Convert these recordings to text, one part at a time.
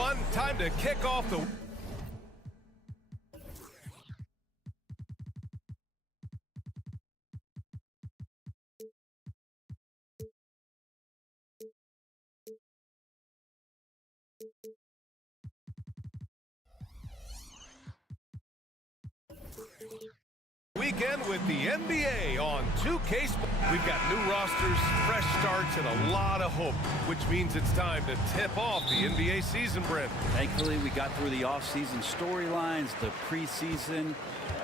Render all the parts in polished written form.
One time to kick off the weekend with the NBA on 2K Sports. We've got new rosters, fresh starts, and a lot of hope, which means it's time to tip off the NBA season, Brent. Thankfully, we got through the off-season storylines, the preseason,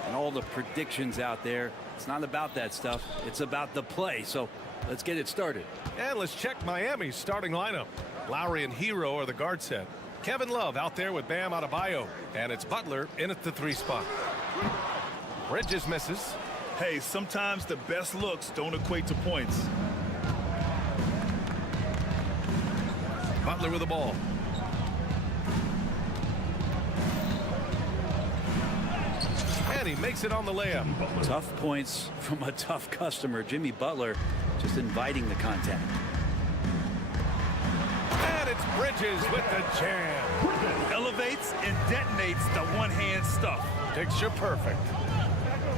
and all the predictions out there. It's not about that stuff. It's about the play. So let's get it started. And let's check Miami's starting lineup. Lowry and Hero are the guard set. Kevin Love out there with Bam Adebayo. And it's Butler in at the 3 spot. Bridges misses. Hey, sometimes the best looks don't equate to points. Butler with the ball. And he makes it on the layup. Tough points from a tough customer. Jimmy Butler just inviting the contact. And it's Bridges with the jam. Elevates and detonates the one-hand stuff. Picture perfect.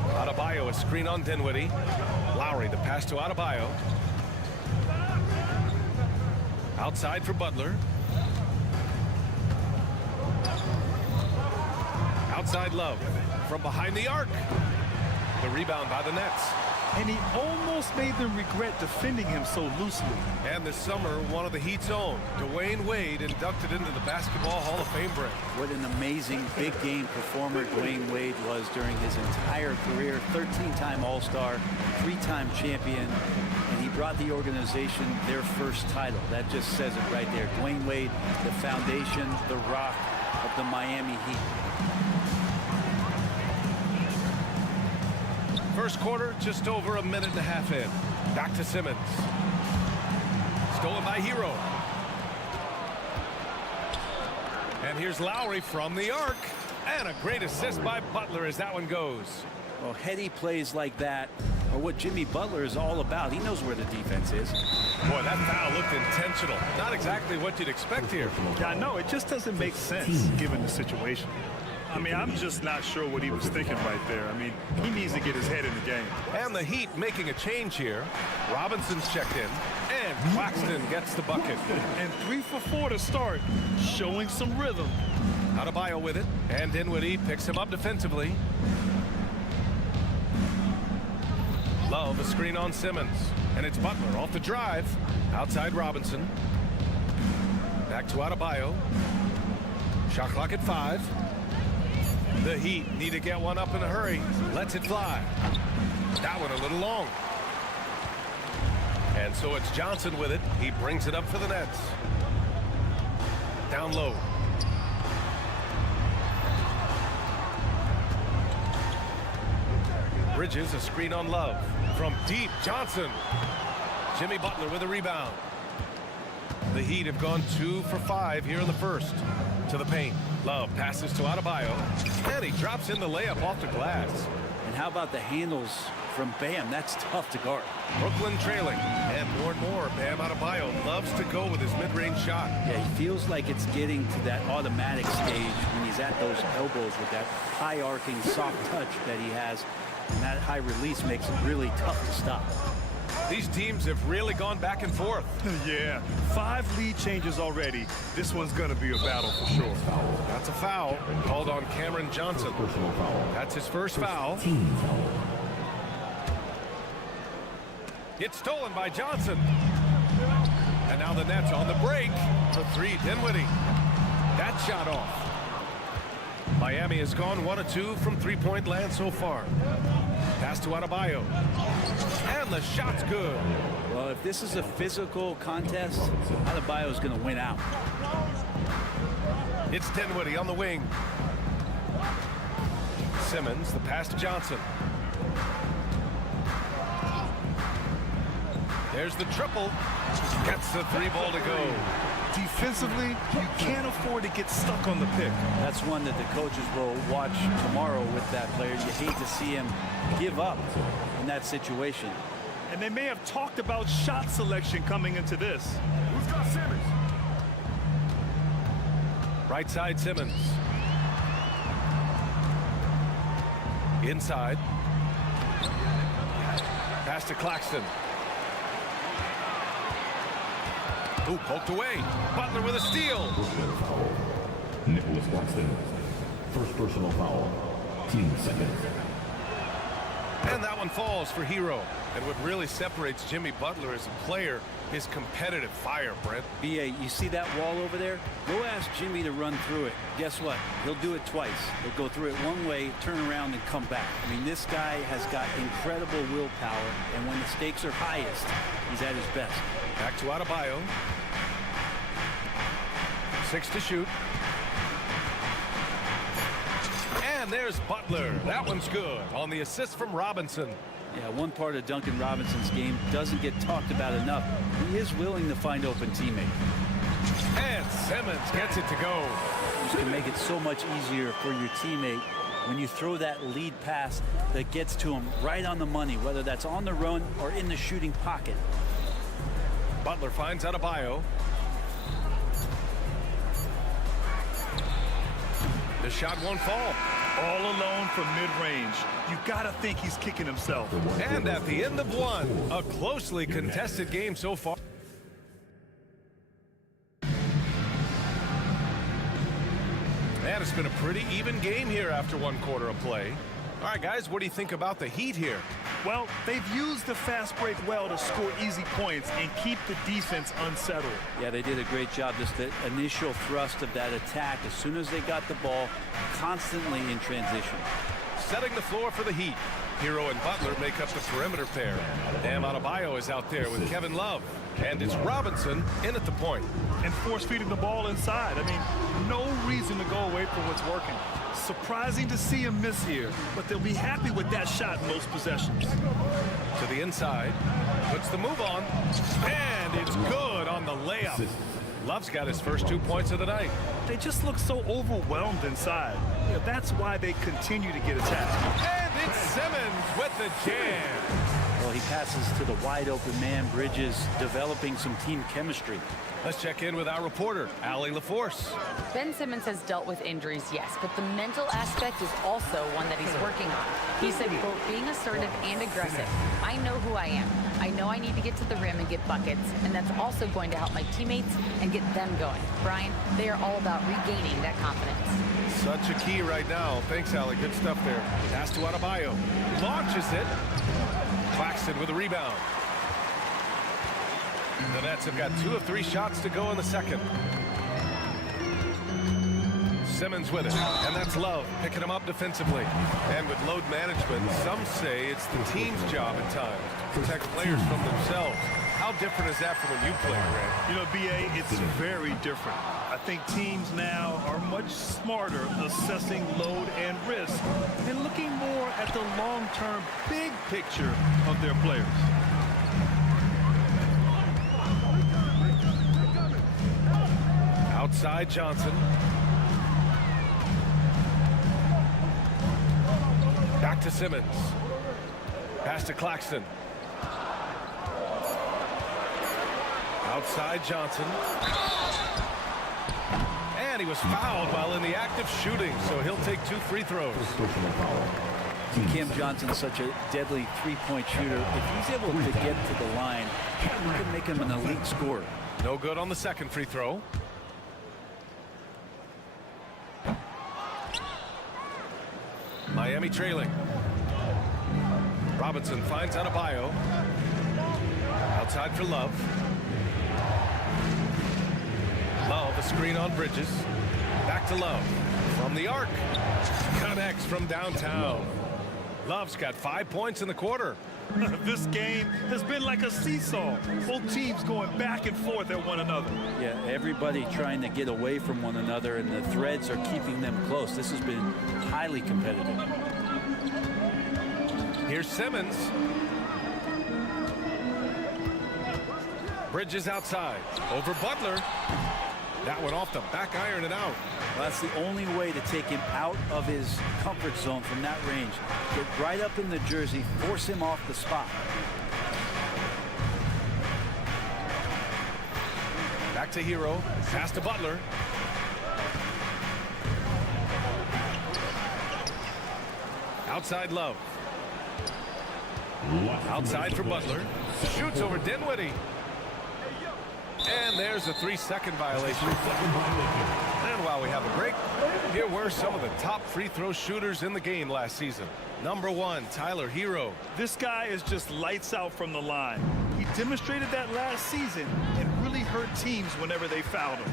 Adebayo, a screen on Dinwiddie. Lowry, the pass to Adebayo. Outside for Butler. Outside Love. From behind the arc. The rebound by the Nets. And he almost made them regret defending him so loosely. And this summer, one of the Heat's own, Dwayne Wade, inducted into the Basketball Hall of Fame, Brent. What an amazing big game performer Dwayne Wade was during his entire career. 13-time All-Star, 3-time champion, and he brought the organization their first title. That just says it right there. Dwayne Wade, the foundation, the rock of the Miami Heat. First quarter, just over a minute and a half in. Back to Simmons. Stolen by Hero. And here's Lowry from the arc. And a great assist by Butler as that one goes. Well, heady plays like that are what Jimmy Butler is all about. He knows where the defense is. Boy, that foul looked intentional. Not exactly what you'd expect here. Yeah, I know. It just doesn't make sense given the situation. I mean, I'm just not sure what he was thinking right there. I mean, he needs to get his head in the game. And the Heat making a change here. Robinson's checked in. And Claxton gets the bucket. And 3 for 4 to start, showing some rhythm. Adebayo with it. And Dinwiddie picks him up defensively. Love a screen on Simmons. And it's Butler off the drive. Outside Robinson. Back to Adebayo. Shot clock at 5. The Heat need to get one up in a hurry. Lets it fly. That one a little long. And so it's Johnson with it. He brings it up for the Nets. Down low. Bridges, a screen on Love. From deep, Johnson. Jimmy Butler with a rebound. The Heat have gone 2 for 5 here in the first. To the paint. Love passes to Adebayo. And he drops in the layup off the glass. And how about the handles from Bam? That's tough to guard. Brooklyn trailing. And more, Bam Adebayo loves to go with his mid-range shot. Yeah, he feels like it's getting to that automatic stage when he's at those elbows with that high arcing soft touch that he has. And that high release makes it really tough to stop. These teams have really gone back and forth. Yeah, 5 lead changes already. This one's going to be a battle for sure. That's a foul called on Cameron Johnson. That's his first foul. It's stolen by Johnson. And now the Nets on the break for 3. Dinwiddie. That shot off. Miami has gone 1 of 2 from 3-point land so far. Pass to Adebayo. And the shot's good. Well, if this is a physical contest, Adebayo is going to win out. It's Dinwiddie on the wing. Simmons, the pass to Johnson. There's the triple. Gets the 3 ball to go. Defensively, you can't afford to get stuck on the pick. That's one that the coaches will watch tomorrow with that player. You hate to see him give up in that situation. And they may have talked about shot selection coming into this. Who's got Simmons? Right side Simmons. Inside. Pass to Claxton. Ooh, poked away. Butler with a steal. Nicholas Claxton. First personal foul. Team second. And that one falls for Hero. And what really separates Jimmy Butler as a player is competitive fire, Brent. B.A., you see that wall over there? Go ask Jimmy to run through it. Guess what? He'll do it twice. He'll go through it one way, turn around, and come back. I mean, this guy has got incredible willpower, and when the stakes are highest, he's at his best. Back to Adebayo. 6 to shoot. And there's Butler. That one's good on the assist from Robinson. Yeah, one part of Duncan Robinson's game doesn't get talked about enough. He is willing to find open teammates. And Simmons gets it to go. You can make it so much easier for your teammate when you throw that lead pass that gets to him right on the money, whether that's on the run or in the shooting pocket. Butler finds Adebayo. The shot won't fall. All alone from mid-range. You gotta think he's kicking himself. And at the end of one, a closely contested game so far. And it's been a pretty even game here after one quarter of play. All right, guys, what do you think about the Heat here? Well, they've used the fast break well to score easy points and keep the defense unsettled. Yeah, they did a great job. Just the initial thrust of that attack, as soon as they got the ball, constantly in transition. Setting the floor for the Heat. Hero and Butler make up the perimeter pair. Bam Adebayo is out there with Kevin Love. And it's Robinson in at the point. And force-feeding the ball inside. I mean, no reason to go away from what's working. Surprising to see him miss here, but they'll be happy with that shot in most possessions. To the inside. Puts the move on. And it's good on the layup. Love's got his first 2 points of the night. They just look so overwhelmed inside. You know, that's why they continue to get attacked. And it's Simmons with the jam. Well, he passes to the wide open man. Bridges developing some team chemistry. Let's check in with our reporter, Allie LaForce. Ben Simmons has dealt with injuries, yes, but the mental aspect is also one that he's working on. He said, quote, being assertive and aggressive. I know who I am. I know I need to get to the rim and get buckets, and that's also going to help my teammates and get them going. Brian, they are all about regaining that confidence. Such a key right now. Thanks, Allie. Good stuff there. Pass to Adebayo. Launches it. Claxton with a rebound. The Nets have got 2 of 3 shots to go in the second. Simmons with it, and that's Love picking him up defensively. And with load management, some say it's the team's job at times to protect players from themselves. How different is that from when you played, Ray? You know, B.A., it's very different. I think teams now are much smarter assessing load and risk and looking more at the long-term big picture of their players. Outside Johnson. Back to Simmons. Pass to Claxton. Outside Johnson. And he was fouled while in the act of shooting, so he'll take 2 free throws. Cam Johnson's such a deadly three-point shooter. If he's able to get to the line, he can make him an elite scorer. No good on the second free throw. Miami trailing. Robinson finds Adebayo. Outside for Love. Love, a screen on Bridges. Back to Love. From the arc. Connects from downtown. Love's got 5 points in the quarter. This game has been like a seesaw. Both teams going back and forth at one another. Yeah, everybody trying to get away from one another, and the threads are keeping them close. This has been highly competitive. Here's Simmons. Bridges outside. Over Butler. That one off the back iron and out. Well, that's the only way to take him out of his comfort zone from that range. Get right up in the jersey, force him off the spot. Back to Hero. Pass to Butler. Outside Love. Outside for Butler. Shoots over Dinwiddie. And there's a 3-second violation. And while we have a break, here were some of the top free throw shooters in the game last season. Number 1, Tyler Hero. This guy is just lights out from the line. He demonstrated that last season and really hurt teams whenever they fouled him.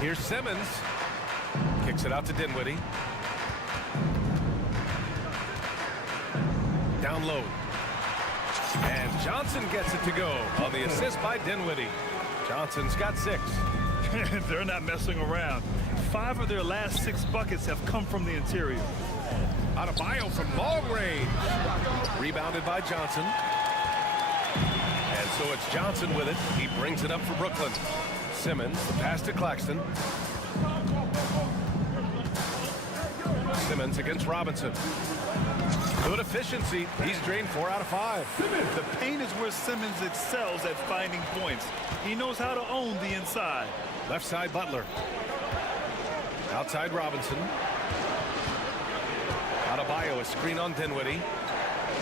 Here's Simmons. Kicks it out to Dinwiddie. Down low. And Johnson gets it to go on the assist by Dinwiddie. Johnson's got 6. They're not messing around. 5 of their last 6 buckets have come from the interior. Adebayo from long range. Rebounded by Johnson. And so it's Johnson with it. He brings it up for Brooklyn. Simmons, the pass to Claxton. Simmons against Robinson. Good efficiency. He's drained 4 out of 5. The paint is where Simmons excels at finding points. He knows how to own the inside. Left side Butler. Outside Robinson. Adebayo, a screen on Dinwiddie.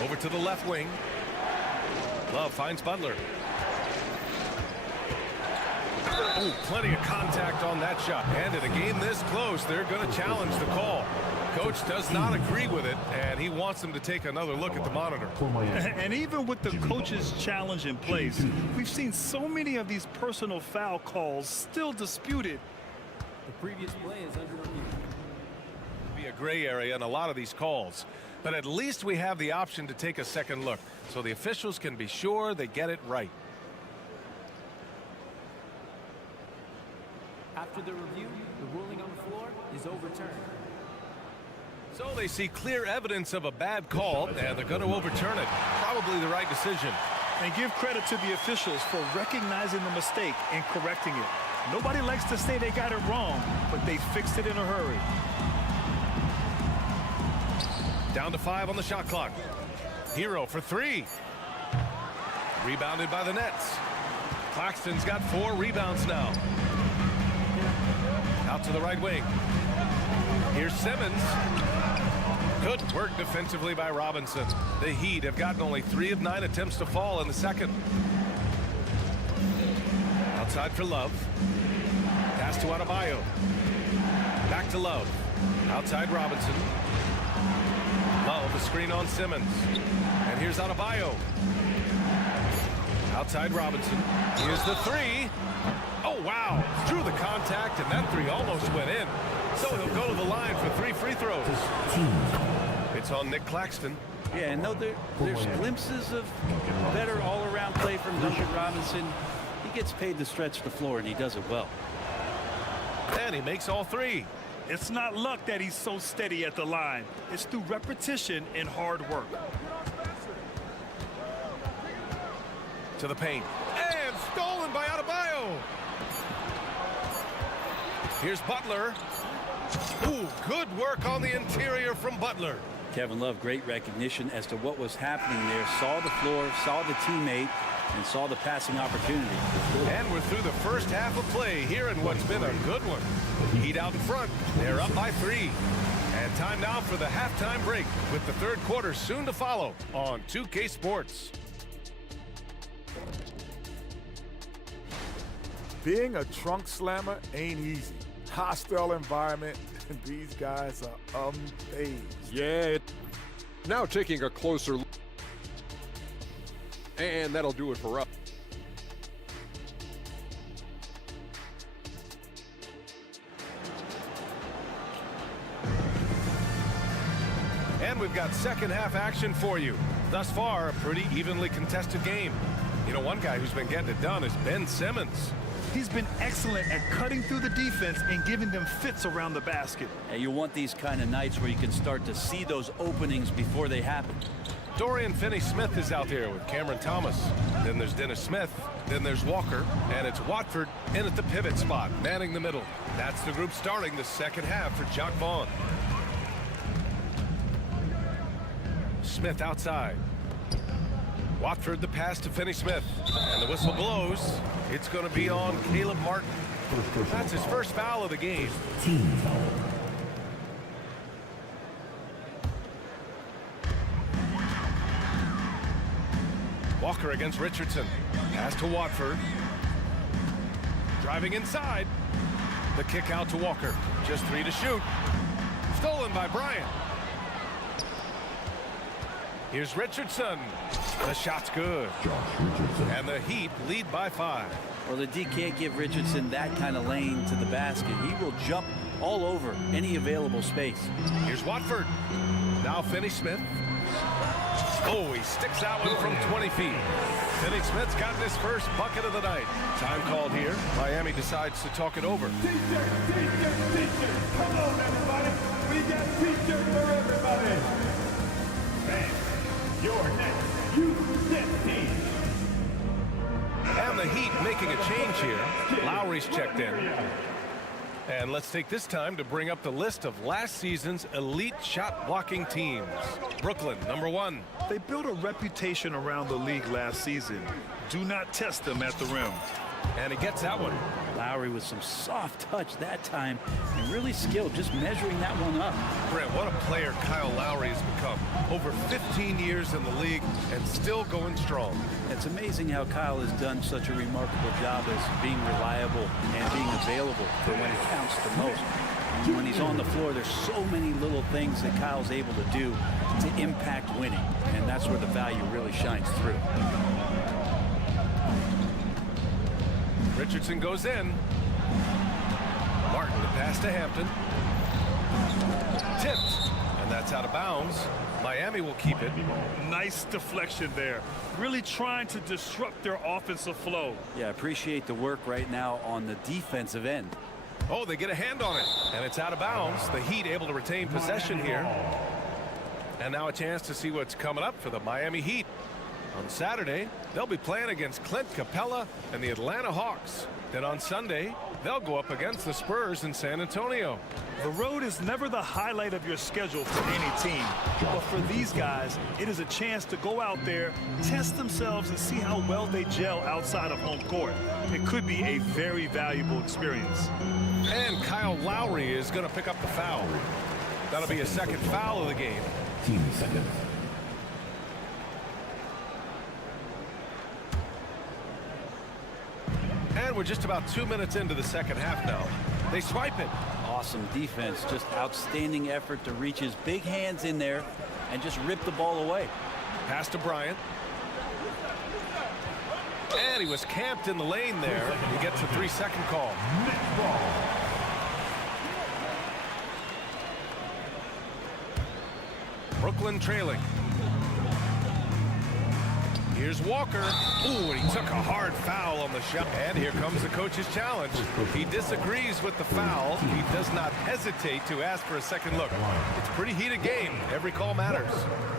Over to the left wing. Love finds Butler. Oh, plenty of contact on that shot. And in a game this close, they're going to challenge the call. Coach does not agree with it, and he wants them to take another look at the monitor. And even with the coach's challenge in place, we've seen so many of these personal foul calls still disputed. The previous play is under review. Be a gray area in a lot of these calls, but at least we have the option to take a second look, so the officials can be sure they get it right. After the review, the ruling on the floor is overturned. So they see clear evidence of a bad call, and they're going to overturn it. Probably the right decision. And give credit to the officials for recognizing the mistake and correcting it. Nobody likes to say they got it wrong, but they fixed it in a hurry. Down to 5 on the shot clock. Hero for 3. Rebounded by the Nets. Claxton's got 4 rebounds now. Out to the right wing. Here's Simmons. Good work defensively by Robinson. The Heat have gotten only 3 of 9 attempts to fall in the second. Outside for Love. Pass to Adebayo. Back to Love. Outside Robinson. Love, the screen on Simmons. And here's Adebayo. Outside Robinson. Here's the 3. Oh, wow. Through the contact, and that 3 almost went in. So he'll go to the line for 3 free throws. It's on Nick Claxton. Yeah, and there's glimpses of better all-around play from Duncan Robinson. He gets paid to stretch the floor, and he does it well. And he makes all 3. It's not luck that he's so steady at the line. It's through repetition and hard work. To the paint. And stolen by Adebayo. Here's Butler. Ooh, good work on the interior from Butler. Kevin Love, great recognition as to what was happening there. Saw the floor, saw the teammate, and saw the passing opportunity. And we're through the first half of play here in what's been a good one. Heat out in front. They're up by 3. And time now for the halftime break with the third quarter soon to follow on 2K Sports. Being a trunk slammer ain't easy. Hostile environment, and these guys are unfazed. Yeah, now taking a closer look. And that'll do it for us. And we've got second half action for you. Thus far, a pretty evenly contested game. You know, one guy who's been getting it done is Ben Simmons. He's been excellent at cutting through the defense and giving them fits around the basket. And you want these kind of nights where you can start to see those openings before they happen. Dorian Finney-Smith is out there with Cameron Thomas. Then there's Dennis Smith. Then there's Walker. And it's Watford in at the pivot spot, manning the middle. That's the group starting the second half for Jock Vaughn. Smith outside. Watford the pass to Finney-Smith. And the whistle blows. It's going to be on Caleb Martin. That's his first foul of the game. Walker against Richardson. Pass to Watford. Driving inside. The kick out to Walker. Just 3 to shoot. Stolen by Bryant. Here's Richardson. The shot's good. And the Heat lead by 5. Well, the D can't give Richardson that kind of lane to the basket. He will jump all over any available space. Here's Watford. Now Finney-Smith. Oh, he sticks that one from 20 feet. Finney-Smith's got his first bucket of the night. Time called here. Miami decides to talk it over. T-shirt. Come on, everybody. We got T-shirts for everybody. Man, your next U-10 team. And the Heat making a change here. Lowry's checked in. And let's take this time to bring up the list of last season's elite shot blocking teams. Brooklyn, number 1. They built a reputation around the league last season. Do not test them at the rim. And he gets that one. Lowry with some soft touch that time and really skilled just measuring that one up. Brent, what a player Kyle Lowry has become. Over 15 years in the league and still going strong. It's amazing how Kyle has done such a remarkable job as being reliable and being available for when it counts the most. And when he's on the floor, there's so many little things that Kyle's able to do to impact winning, and that's where the value really shines through. Richardson goes in. Martin, the pass to Hampton. Tipped, and that's out of bounds. Miami will keep it. Nice deflection there. Really trying to disrupt their offensive flow. Yeah, appreciate the work right now on the defensive end. Oh, they get a hand on it, and it's out of bounds. The Heat able to retain possession here. And now a chance to see what's coming up for the Miami Heat. On Saturday, they'll be playing against Clint Capella and the Atlanta Hawks. Then on Sunday, they'll go up against the Spurs in San Antonio. The road is never the highlight of your schedule for any team. But for these guys, it is a chance to go out there, test themselves, and see how well they gel outside of home court. It could be a very valuable experience. And Kyle Lowry is going to pick up the foul. That'll be his second foul of the game. Team seconds. And we're just about 2 minutes into the second half now. They swipe it. Awesome defense, just outstanding effort to reach his big hands in there and just rip the ball away. Pass to Bryant. And he was camped in the lane there. He gets a 3-second call. Brooklyn trailing. Here's Walker. Ooh, and he took a hard foul on the shot. And here comes the coach's challenge. He disagrees with the foul. He does not hesitate to ask for a second look. It's a pretty heated game. Every call matters.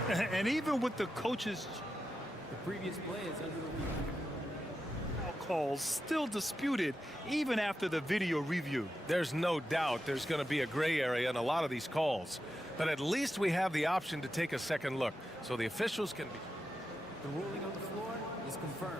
And even with the coach's The previous play is under review. calls still disputed even after the video review. There's no doubt there's going to be a gray area in a lot of these calls. But at least we have the option to take a second look. So the officials can be... The ruling on the floor is confirmed.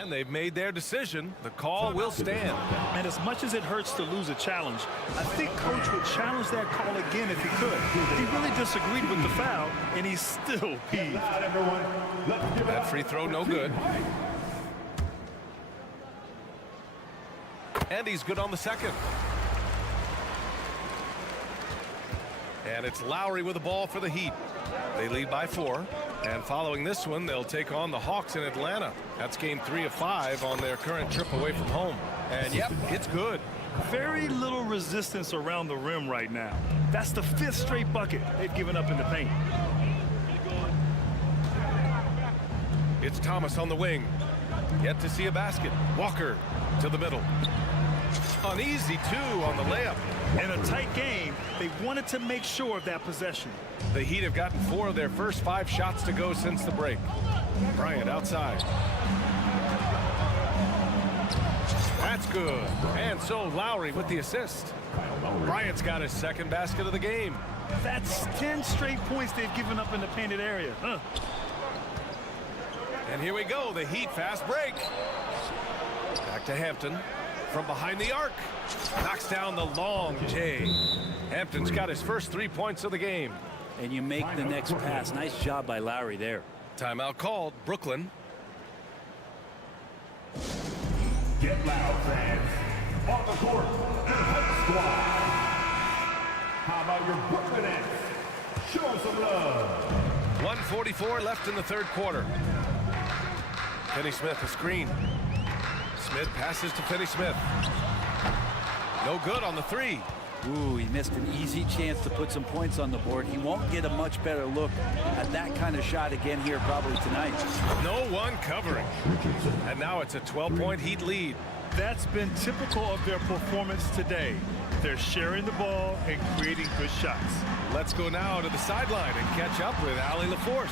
And they've made their decision. The call will stand. And as much as it hurts to lose a challenge, I think Coach would challenge that call again if he could. He really disagreed with the foul, and he's still peeved. That free throw no good. And he's good on the second. And it's Lowry with the ball for the Heat. They lead by 4. And following this one, they'll take on the Hawks in Atlanta. That's game 3 of 5 on their current trip away from home. And yep, it's good. Very little resistance around the rim right now. That's the 5th straight bucket they've given up in the paint. It's Thomas on the wing. Yet to see a basket. Walker to the middle. An easy 2 on the layup. In a tight game, they wanted to make sure of that possession. The Heat have gotten 4 of their first 5 shots to go since the break. Bryant outside. That's good. And so Lowry with the assist. Bryant's got his second basket of the game. That's 10 straight points they've given up in the painted area. And here we go, the Heat fast break. Back to Hampton from behind the arc. Knocks down the long J. Hampton's got his first 3 points of the game. And you make the next pass. Nice job by Lowry there. Timeout called. Brooklyn. Get loud, fans. On the court, the Hut Squad. How about your Brooklyn Nets? Show them some love. 1:44 left in the third quarter. Finney Smith a screen. Smith passes to Finney Smith. No good on the three. Ooh, he missed an easy chance to put some points on the board. He won't get a much better look at that kind of shot again here probably tonight. No one covering. And now it's a 12-point Heat lead. That's been typical of their performance today. They're sharing the ball and creating good shots. Let's go now to the sideline and catch up with Allie LaForce.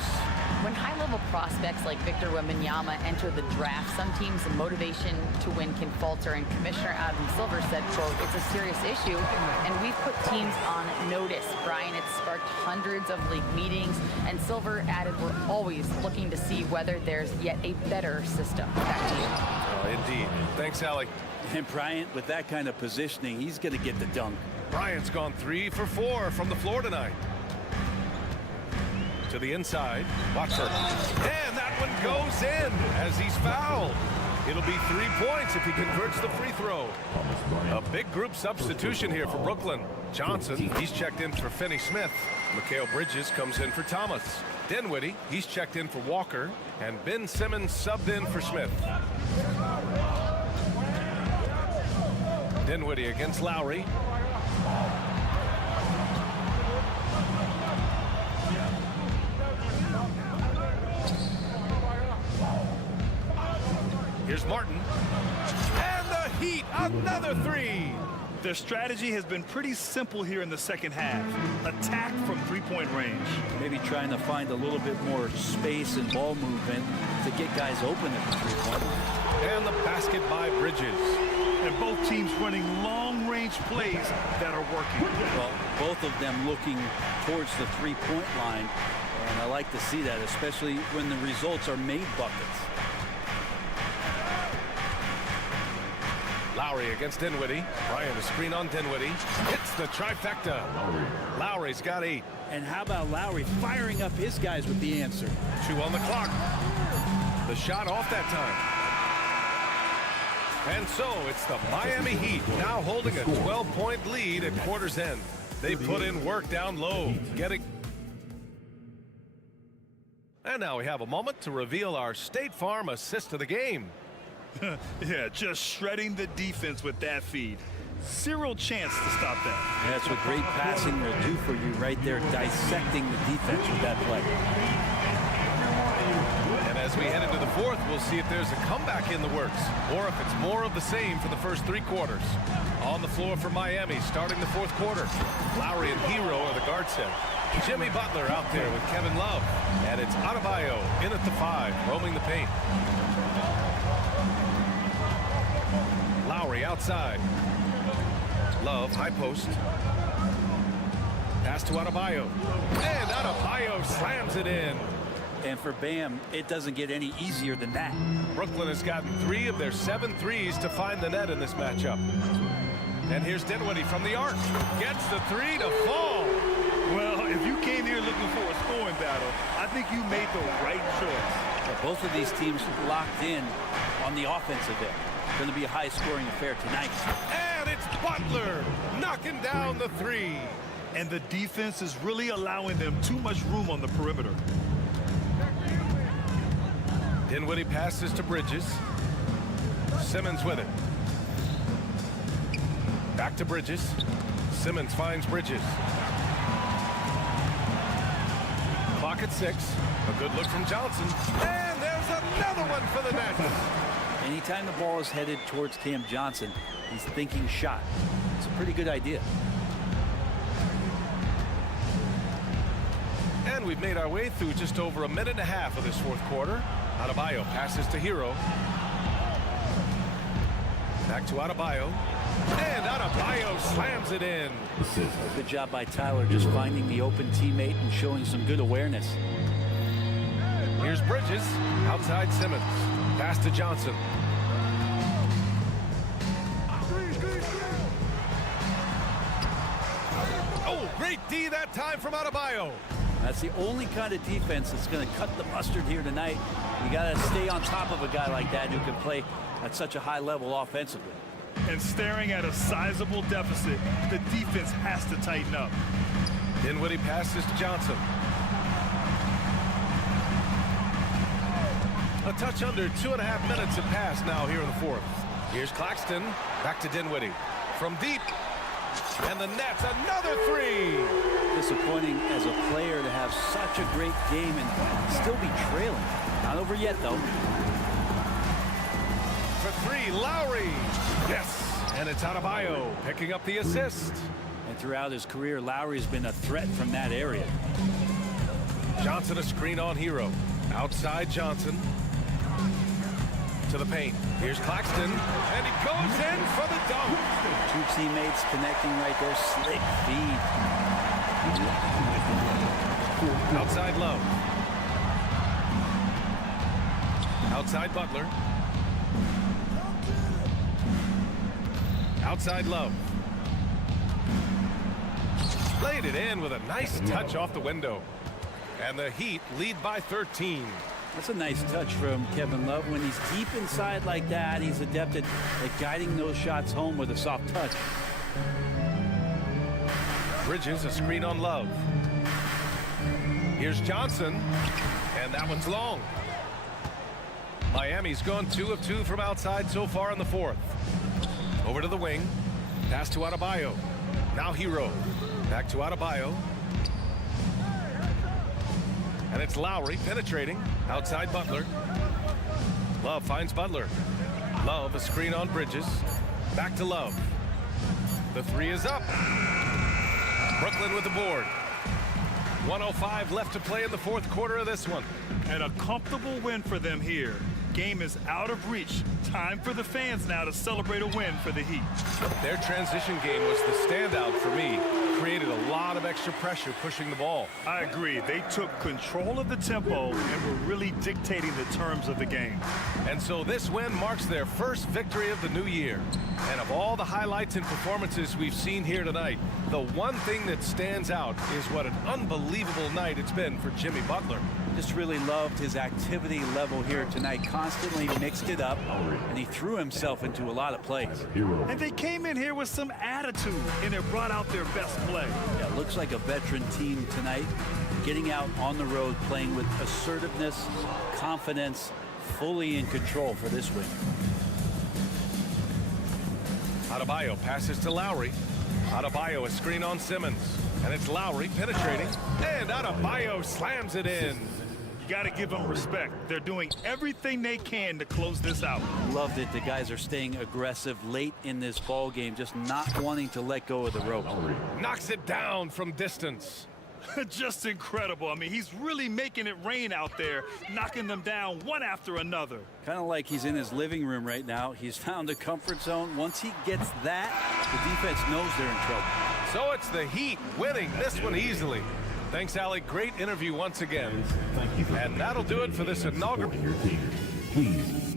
When high-level prospects like Victor Wembanyama enter the draft, some teams' motivation to win can falter, and Commissioner Adam Silver said, quote, "It's a serious issue, and we've put teams on notice." Brian, it's sparked hundreds of league meetings, and Silver added, "We're always looking to see whether there's yet a better system." Back to you. Indeed. Thanks, Allie. And Bryant, with that kind of positioning, he's going to get the dunk. Bryant's gone 3 for 4 from the floor tonight. To the inside, Watford. And that one goes in as he's fouled. It'll be 3 points if he converts the free throw. A big group substitution here for Brooklyn. Johnson, he's checked in for Finney Smith. Mikal Bridges comes in for Thomas. Dinwiddie, he's checked in for Walker. And Ben Simmons subbed in for Smith. Dinwiddie against Lowry. Here's Martin. And the Heat, another three. Their strategy has been pretty simple here in the second half. Attack from three-point range. Maybe trying to find a little bit more space and ball movement to get guys open at the three-point line. And the basket by Bridges. And both teams running long-range plays that are working. Well, both of them looking towards the three-point line. And I like to see that, especially when the results are made buckets. Lowry against Dinwiddie. Bryant a screen on Dinwiddie. Hits the trifecta. Lowry's got 8. And how about Lowry firing up his guys with the answer? 2 on the clock. The shot off that time. And so it's the Miami Heat now holding a 12-point lead at quarter's end. They put in work down low, getting... And now we have a moment to reveal our State Farm assist of the game. Yeah, just shredding the defense with that feed. Zero chance to stop that. That's what great passing will do for you right there, dissecting the defense with that play. And as we head into the fourth, we'll see if there's a comeback in the works or if it's more of the same for the first 3 quarters. On the floor for Miami starting the fourth quarter. Lowry and Hero are the guard set. Jimmy Butler out there with Kevin Love. And it's Adebayo in at the 5, roaming the paint. Lowry outside. Love, high post. Pass to Adebayo. And Adebayo slams it in. And for Bam, it doesn't get any easier than that. Brooklyn has gotten 3 of their 7 threes to find the net in this matchup. And here's Dinwiddie from the arc. Gets the 3 to fall. Well, if you came here looking for a scoring battle, I think you made the right choice. But both of these teams locked in on the offensive end. Going to be a high-scoring affair tonight. And it's Butler knocking down the 3. And the defense is really allowing them too much room on the perimeter. Dinwiddie passes to Bridges. Simmons with it. Back to Bridges. Simmons finds Bridges. Clock at 6. A good look from Johnson. And there's another one for the net. Anytime the ball is headed towards Cam Johnson, he's thinking shot. It's a pretty good idea. And we've made our way through just over a minute and a half of this fourth quarter. Adebayo passes to Hero. Back to Adebayo. And Adebayo slams it in. Good job by Tyler just finding the open teammate and showing some good awareness. Here's Bridges. Outside Simmons. Pass to Johnson. Oh, great D that time from Adebayo. That's the only kind of defense that's going to cut the mustard here tonight. You got to stay on top of a guy like that who can play at such a high level offensively. And staring at a sizable deficit, the defense has to tighten up. Dinwiddie passes to Johnson. A touch under 2.5 minutes have passed now here in the fourth. Here's Claxton. Back to Dinwiddie. From deep. And the Nets, another three. Disappointing as a player to have such a great game and still be trailing. Not over yet, though. For three, Lowry. Yes. And it's Adebayo picking up the assist. And throughout his career, Lowry's been a threat from that area. Johnson a screen on Hero. Outside Johnson. To the paint. Here's Claxton. And he goes in for the dunk. Two teammates connecting right there. Slick feed. Outside Love. Outside Butler. Outside Love. Laid it in with a nice touch off the window. And the Heat lead by 13. That's a nice touch from Kevin Love. When he's deep inside like that, he's adept at guiding those shots home with a soft touch. Bridges a screen on Love. Here's Johnson. And that one's long. Miami's gone 2 of 2 from outside so far in the fourth. Over to the wing. Pass to Adebayo. Now Hero. Back to Adebayo. And it's Lowry penetrating. Outside Butler. Love finds Butler. Love a screen on Bridges. Back to Love. The three is up. Brooklyn with the board. 1:05 left to play in the fourth quarter of this one. And a comfortable win for them here. Game is out of reach. Time for the fans now to celebrate a win for the Heat. Their transition game was the standout for me. Created a lot of extra pressure pushing the ball. I agree. They took control of the tempo and were really dictating the terms of the game. And so this win marks their first victory of the new year. And of all the highlights and performances we've seen here tonight, the one thing that stands out is what an unbelievable night it's been for Jimmy Butler. Just really loved his activity level here tonight. Constantly mixed it up, and he threw himself into a lot of plays. And they came in here with some attitude, and it brought out their best play. Yeah, looks like a veteran team tonight, getting out on the road, playing with assertiveness, confidence, fully in control for this win. Adebayo passes to Lowry. Adebayo a screen on Simmons. And it's Lowry penetrating. And Adebayo slams it in. You got to give them respect. They're doing everything they can to close this out. Loved it. The guys are staying aggressive late in this ball game, just not wanting to let go of the rope. Knocks it down from distance. Just incredible. I mean, he's really making it rain out there, knocking them down one after another. Kind of like he's in his living room right now. He's found a comfort zone. Once he gets that, the defense knows they're in trouble. So it's the Heat winning this one easily. Thanks, Alec. Great interview once again. And that'll do it for this inaugural. Please.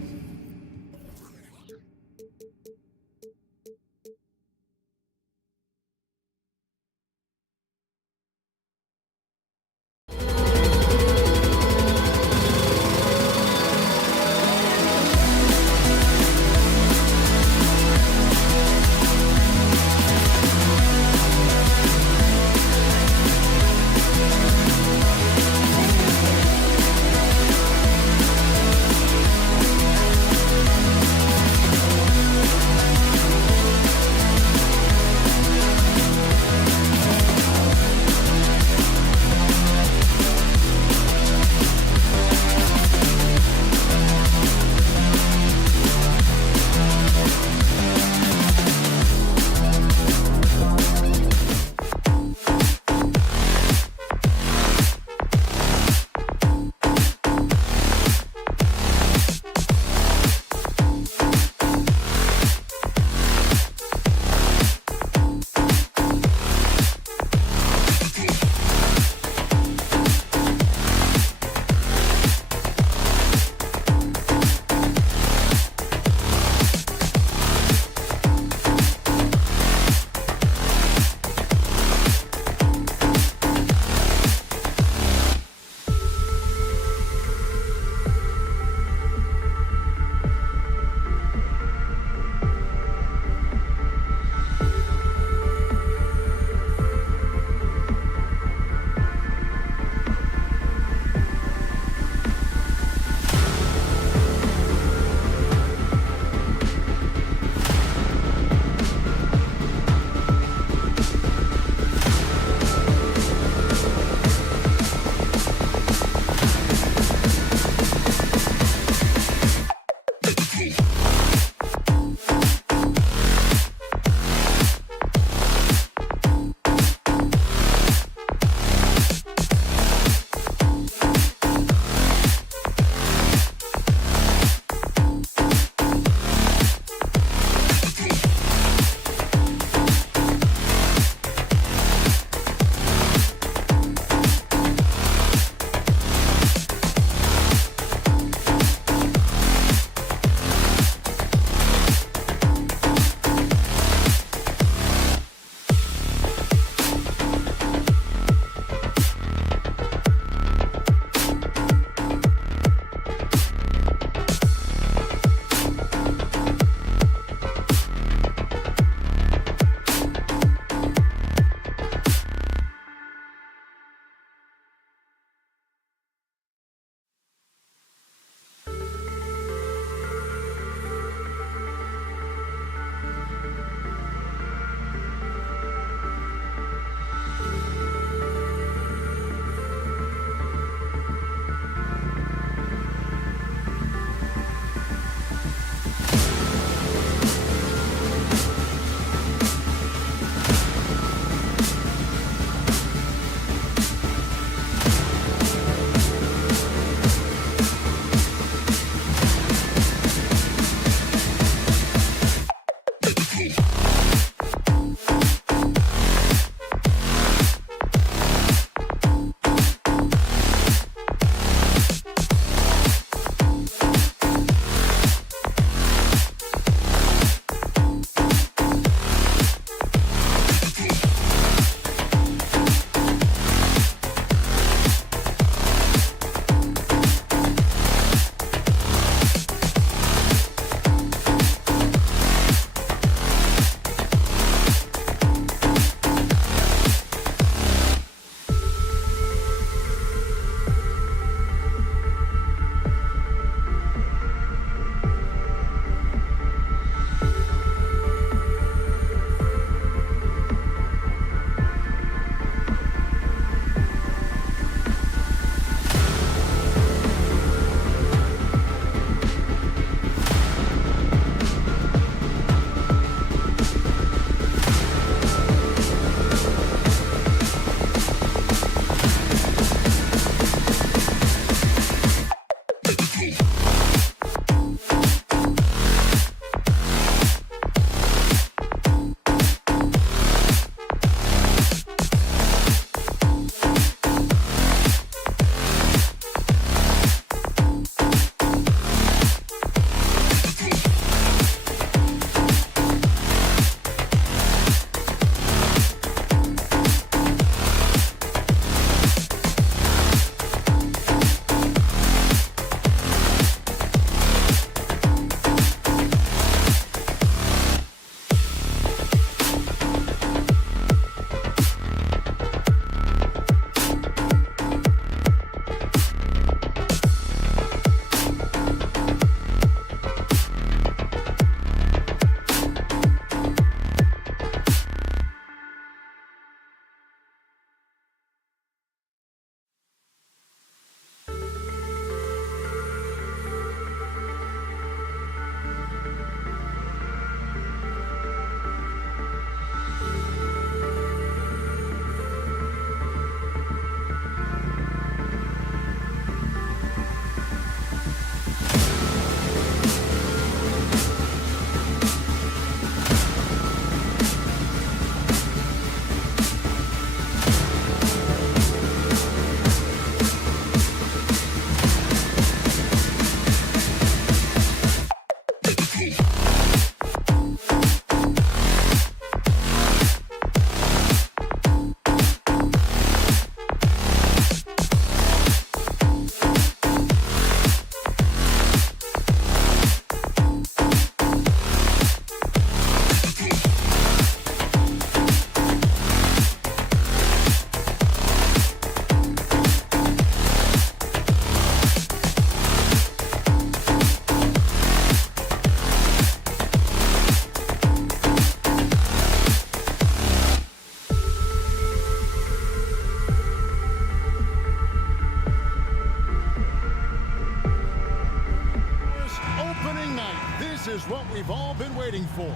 we've all been waiting for.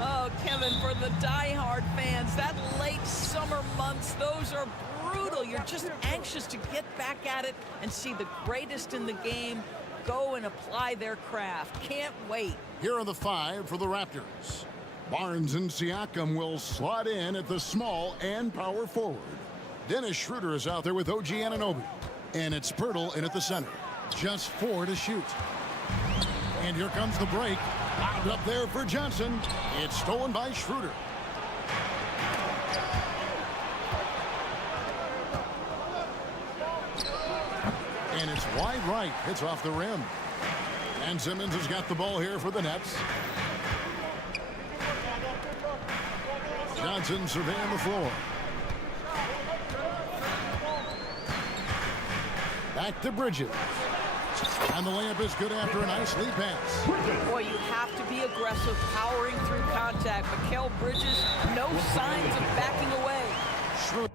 Oh, Kevin, for the diehard fans, that late summer months, those are brutal. You're just anxious to get back at it and see the greatest in the game go and apply their craft. Can't wait. Here are the 5 for the Raptors. Barnes and Siakam will slot in at the small and power forward. Dennis Schroeder is out there with OG Anunoby. And it's Pirtle in at the center. Just 4 to shoot. And here comes the break. Out up there for Johnson. It's stolen by Schroeder. And it's wide right. It's off the rim. And Simmons has got the ball here for the Nets. Johnson surveying the floor. Back to Bridges. And the layup is good after a nice lead pass. Boy, you have to be aggressive, powering through contact. Mikal Bridges, no signs of backing away. Schroeder.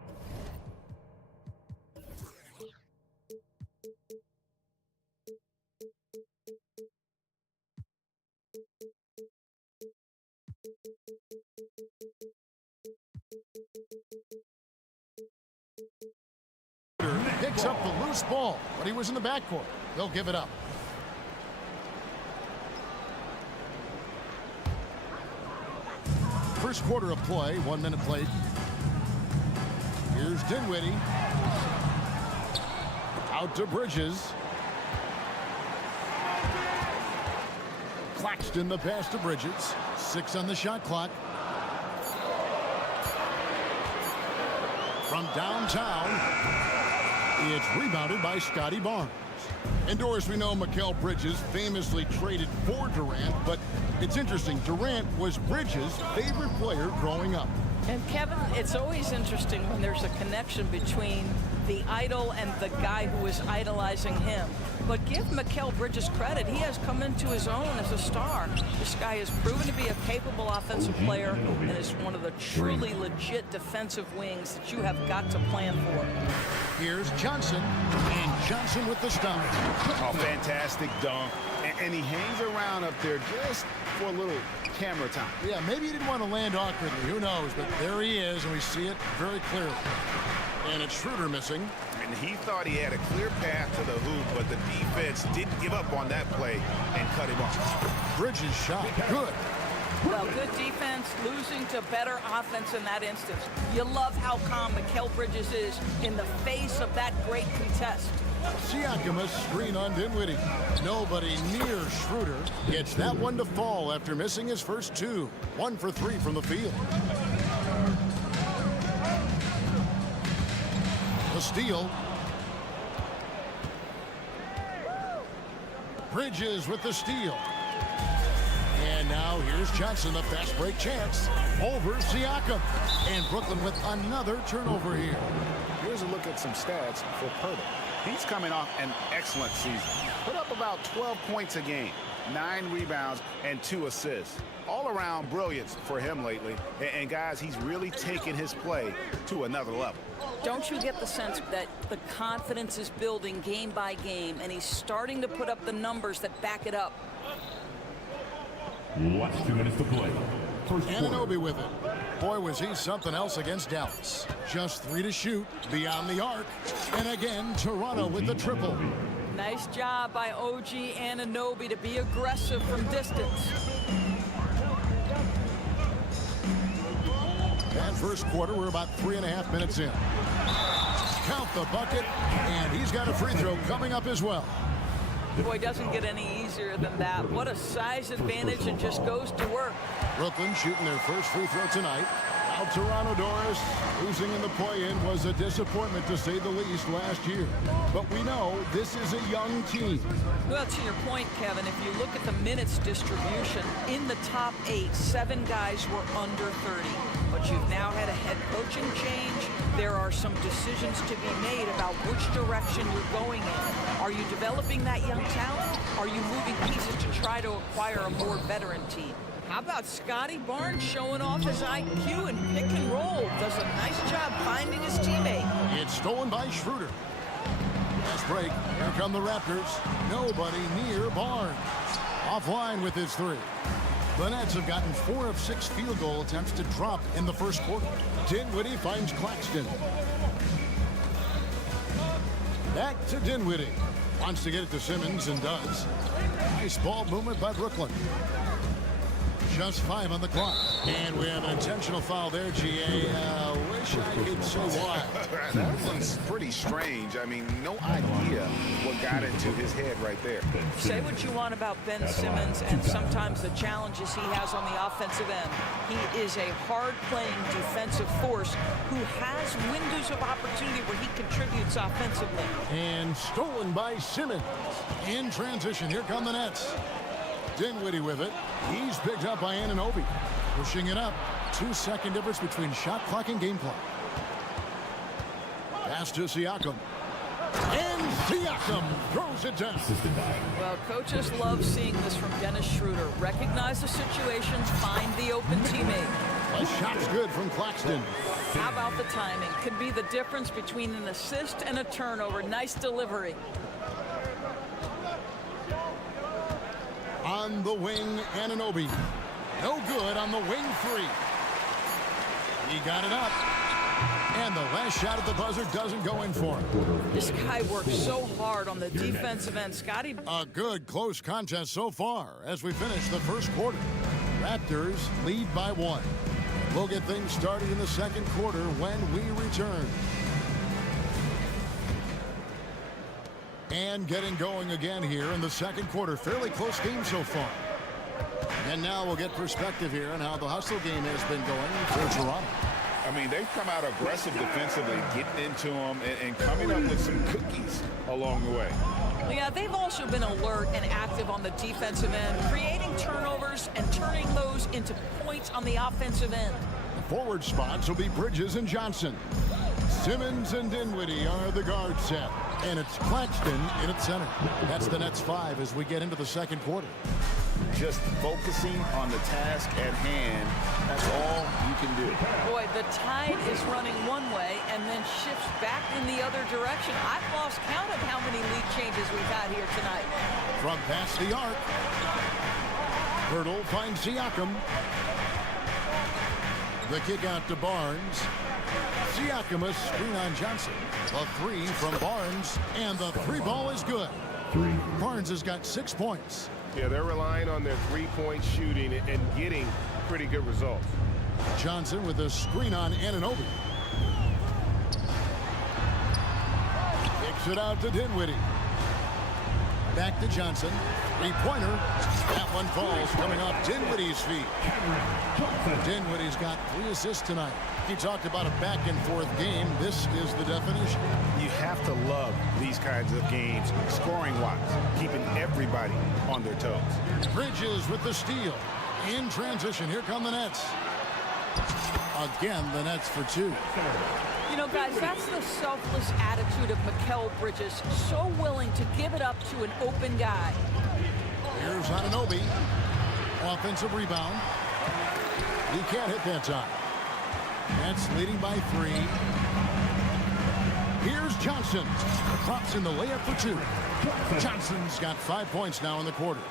Picks up the loose ball, but he was in the backcourt. They'll give it up. First quarter of play, 1 minute played. Here's Dinwiddie. Out to Bridges. Claxton the pass to Bridges. 6 on the shot clock. From downtown. It's rebounded by Scotty Barnes. Indoors, we know Mikal Bridges famously traded for Durant, but it's interesting. Durant was Bridges' favorite player growing up. And Kevin, it's always interesting when there's a connection between the idol and the guy who is idolizing him. But give Mikal Bridges credit. He has come into his own as a star. This guy has proven to be a capable offensive player and is one of the truly legit defensive wings that you have got to plan for. Here's Johnson, and Johnson with the stomp. Oh, fantastic dunk. And he hangs around up there just for a little camera time. Yeah, maybe he didn't want to land awkwardly. Who knows? But there he is, and we see it very clearly. And it's Schroeder missing. And he thought he had a clear path to the hoop, but the defense didn't give up on that play and cut him off. Bridges shot. Good. Well, good defense, losing to better offense in that instance. You love how calm Mikal Bridges is in the face of that great contest. Siakam a screen on Dinwiddie. Nobody near Schroeder. Gets that one to fall after missing his first 2. 1 for 3 from the field. The steal. Bridges with the steal. And now here's Johnson, the fast break chance over Siakam. And Brooklyn with another turnover here. Here's a look at some stats for Pirtle. He's coming off an excellent season. Put up about 12 points a game, 9 rebounds, and 2 assists. All around brilliance for him lately. And guys, he's really taken his play to another level. Don't you get the sense that the confidence is building game by game, and he's starting to put up the numbers that back it up? Last 2 minutes to play. Anunoby with it. Boy, was he something else against Dallas. Just 3 to shoot, beyond the arc. And again, Toronto with the triple. Nice job by OG Anunoby to be aggressive from distance. And first quarter, we're about 3.5 minutes in. Count the bucket, and he's got a free throw coming up as well. Boy, doesn't get any easier than that. What a size advantage, and just goes to work. Brooklyn shooting their first free throw tonight. Now Toronto, Doris, losing in the play-in was a disappointment to say the least last year. But we know this is a young team. Well, to your point, Kevin, if you look at the minutes distribution, in the top 8, 7 guys were under 30. But you've now had a head coaching change. There are some decisions to be made about which direction you're going in. Are you developing that young talent? Are you moving pieces to try to acquire a more veteran team? How about Scotty Barnes showing off his IQ and pick and roll? Does a nice job finding his teammate. It's stolen by Schroeder. Last break. Here come the Raptors. Nobody near Barnes. Offline with his 3. The Nets have gotten 4 of 6 field goal attempts to drop in the first quarter. Dinwiddie finds Claxton. Back to Dinwiddie. Wants to get it to Simmons and does. Nice ball movement by Brooklyn. Just 5 on the clock. And we have an intentional foul there, GA. Wish I could say why. That one's pretty strange. I mean, no idea what got into his head right there. Say what you want about Ben Simmons and sometimes the challenges he has on the offensive end. He is a hard-playing defensive force who has windows of opportunity where he contributes offensively. And stolen by Simmons. In transition, here come the Nets. Dinwiddie with it. He's picked up by Anunoby. Pushing it up. 2-second difference between shot clock and game clock. Pass to Siakam. And Siakam throws it down. Well, coaches love seeing this from Dennis Schroeder. Recognize the situations, find the open teammate. A shot's good from Claxton. How about the timing? Could be the difference between an assist and a turnover. Nice delivery. On the wing, Anunoby. No good on the wing 3. He got it up. And the last shot at the buzzer doesn't go in for him. This guy works so hard on the defensive end. Scotty. A good close contest so far as we finish the first quarter. Raptors lead by 1. We'll get things started in the second quarter when we return. And getting going again here in the second quarter. Fairly close game so far. And now we'll get perspective here on how the hustle game has been going for Toronto. I mean, they've come out aggressive defensively, getting into them and coming up with some cookies along the way. Yeah, they've also been alert and active on the defensive end, creating turnovers and turning those into points on the offensive end. The forward spots will be Bridges and Johnson. Simmons and Dinwiddie are the guard set. And it's Claxton in its center. That's the Nets 5 as we get into the second quarter. Just focusing on the task at hand, that's all you can do. Boy, the tide is running one way and then shifts back in the other direction. I've lost count of how many lead changes we've had here tonight. From past the arc. Hurdle finds Siakam. The kick out to Barnes. Siakam a screen on Johnson. A 3 from Barnes, and the 3 ball is good. Barnes has got 6 points. Yeah, they're relying on their three-point shooting and getting pretty good results. Johnson with a screen on Anunoby. Kicks it out to Dinwiddie. Back to Johnson. 3-pointer. That one falls coming off Dinwiddie's feet. Dinwiddie's got 3 assists tonight. He talked about a back-and-forth game. This is the definition. You have to love these kinds of games, scoring-wise, keeping everybody on their toes. Bridges with the steal. In transition, here come the Nets. Again, the Nets for 2. You know, guys, that's the selfless attitude of Mikal Bridges. So willing to give it up to an open guy. Here's Anunoby. Offensive rebound. He can't hit that time. Nets leading by 3. Here's Johnson. Drops in the layup for 2. Johnson's got 5 points now in the quarter.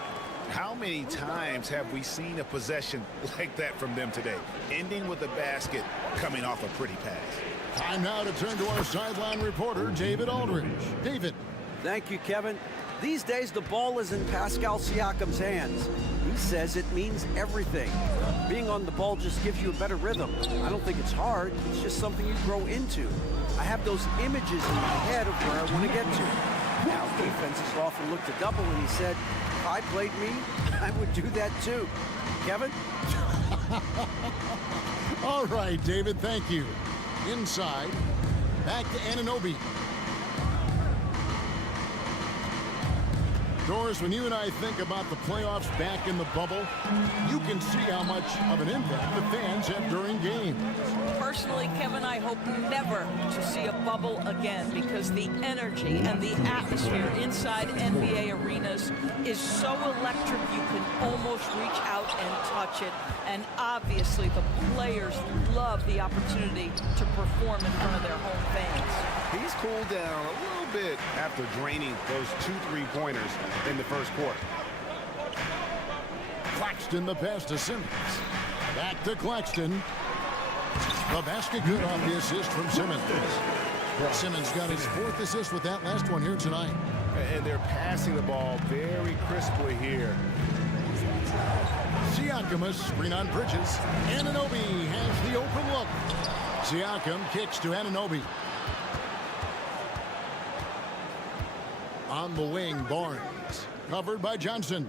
How many times have we seen a possession like that from them today? Ending with a basket, coming off a pretty pass. Time now to turn to our sideline reporter, David Aldridge. David. Thank you, Kevin. These days, the ball is in Pascal Siakam's hands. He says it means everything. Being on the ball just gives you a better rhythm. I don't think it's hard. It's just something you grow into. I have those images in my head of where I want to get to. Now, defenses often look to double, and he said, if I played me, I would do that too. Kevin? All right, David, thank you. Inside, back to Anunoby. Doris, when you and I think about the playoffs back in the bubble, you can see how much of an impact the fans have during games. Personally, Kevin, I hope never to see a bubble again because the energy and the atmosphere inside NBA arenas is so electric you can almost reach out and touch it. And obviously, the players love the opportunity to perform in front of their home fans. He's cooled down a little bit after draining those 2 3-pointers in the first quarter. Claxton, the pass to Simmons. Back to Claxton. The basket good off the assist from Simmons. Simmons got his 4th assist with that last one here tonight. And they're passing the ball very crisply here. Siakam, a screen on Bridges. Anunoby has the open look. Siakam kicks to Anunoby. On the wing, Barnes. Covered by Johnson.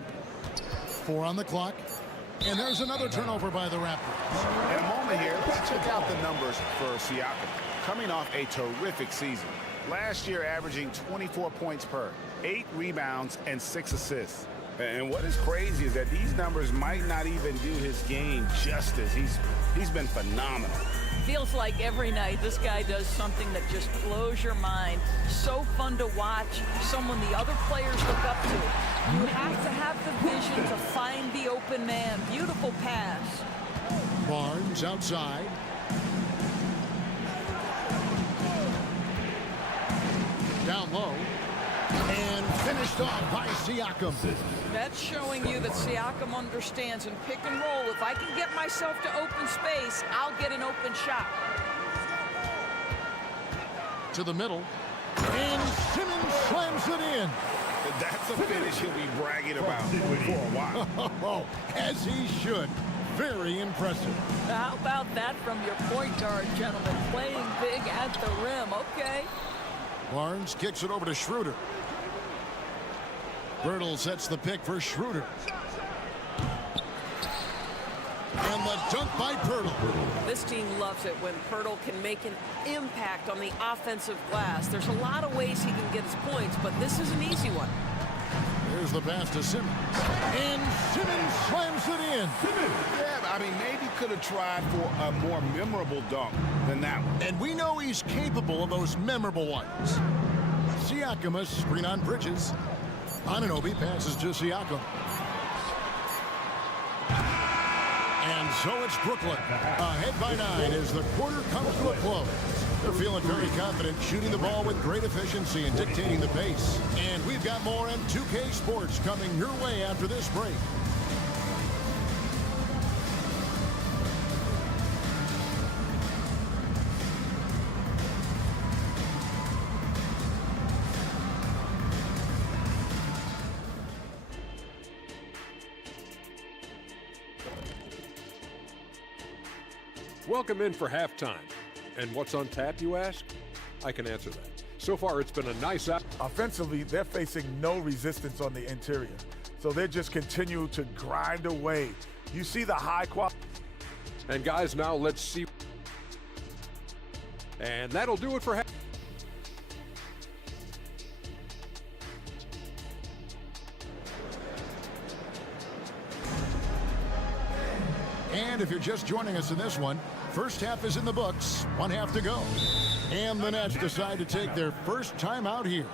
4 on the clock. And there's another turnover by the Raptors. In a moment here, let's check out the numbers for Siakam. Coming off a terrific season. Last year averaging 24 points per, 8 rebounds, and 6 assists. And what is crazy is that these numbers might not even do his game justice. He's been phenomenal. Feels like every night this guy does something that just blows your mind. So fun to watch, someone the other players look up to. You have to have the vision to find the open man. Beautiful pass. Barnes outside. Down low. And finished off by Siakam. That's showing you that Siakam understands in pick and roll. If I can get myself to open space, I'll get an open shot. To the middle. And Simmons slams it in. That's a finish he'll be bragging about for a while. As he should. Very impressive. How about that from your point guard, gentlemen? Playing big at the rim. Okay. Barnes kicks it over to Schroeder. Birtle sets the pick for Schroeder. And the dunk by Pirtle. This team loves it when Pirtle can make an impact on the offensive glass. There's a lot of ways he can get his points, but this is an easy one. Here's the pass to Simmons. And Simmons slams it in. Yeah, I mean, maybe could have tried for a more memorable dunk than that one. And we know he's capable of those memorable ones. Siakam, a screen on Bridges. Anunoby passes to Siakam. And so it's Brooklyn. Ahead by 9 as the quarter comes to a close. They're feeling very confident, shooting the ball with great efficiency and dictating the pace. And we've got more M2K Sports coming your way after this break. Welcome in for halftime. And what's on tap, you ask? I can answer that. So far, it's been a nice out. Offensively, they're facing no resistance on the interior. So they just continue to grind away. You see the high quality. And guys, now let's see. And that'll do it for halftime. And if you're just joining us in this one, first half is in the books, 1 half to go. And the Nets decide to take their first time out here.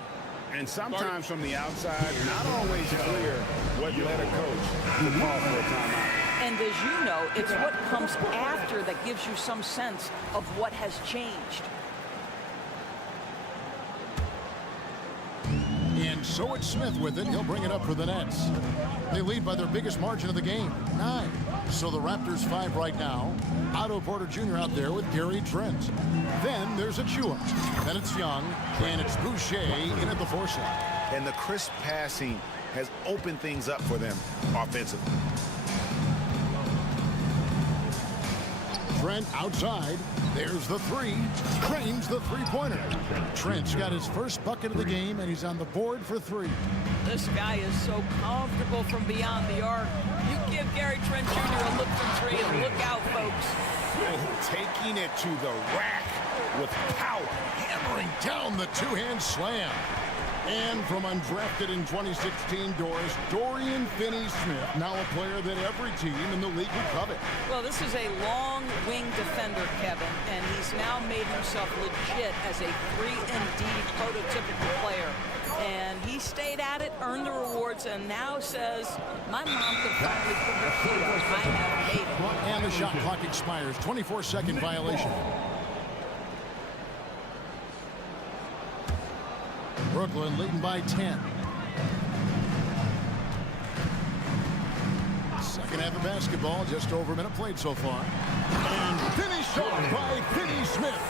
And sometimes from the outside, not always clear what led a coach to call for a timeout. And as you know, it's what comes after that gives you some sense of what has changed. And so it's Smith with it. He'll bring it up for the Nets. They lead by their biggest margin of the game, 9. So the Raptors 5 right now. Otto Porter Jr. out there with Gary Trent. Then there's Achua. Then it's Young. And it's Boucher in at the 4 slot. And the crisp passing has opened things up for them offensively. Trent outside. There's the 3. Cranes the three-pointer. Trent's got his first bucket of the game, and he's on the board for 3. This guy is so comfortable from beyond the arc. You give Gary Trent Jr. a look from 3 and look out, folks. Taking it to the rack with power. Hammering down the two-hand slam. And from undrafted in 2016, Dorian Finney-Smith, now a player that every team in the league would covet. Well, this is a long wing defender, Kevin, and he's now made himself legit as a 3-and-D prototypical player. And he stayed at it, earned the rewards, and now says, my mom could finally put her feet up. I have made it. And the shot clock expires. 24-second violation. Brooklyn leading by 10. Second Second half of basketball, just over a minute played so far. And finished off by Finney Smith.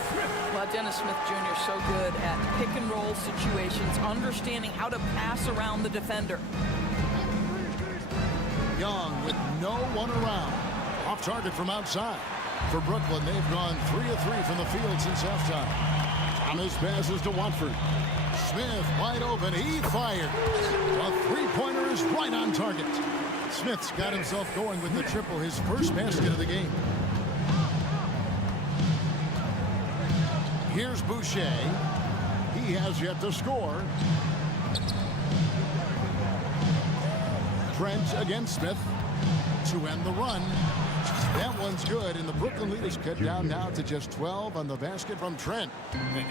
Well, Dennis Smith Jr. so good at pick and roll situations, understanding how to pass around the defender. Young with no one around. Off target from outside. For Brooklyn, they've gone 3 of 3 from the field since halftime. Thomas passes to Watford. Smith wide open. He fires. A three-pointer is right on target. Smith's got himself going with the triple, his first basket of the game. Here's Boucher. He has yet to score. Trent against Smith to end the run. That one's good, and the Brooklyn lead is cut down now to just 12 on the basket from Trent.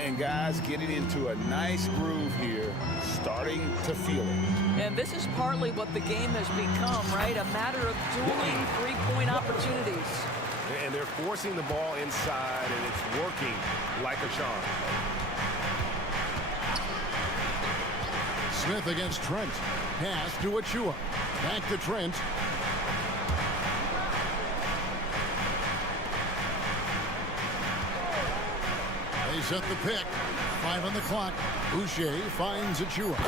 And guys getting into a nice groove here, starting to feel it. And this is partly what the game has become, right? A matter of dueling three-point opportunities. And they're forcing the ball inside, and it's working like a charm. Smith against Trent. Pass to Achua. Back to Trent. They set the pick. 5 on the clock. Boucher finds Achua.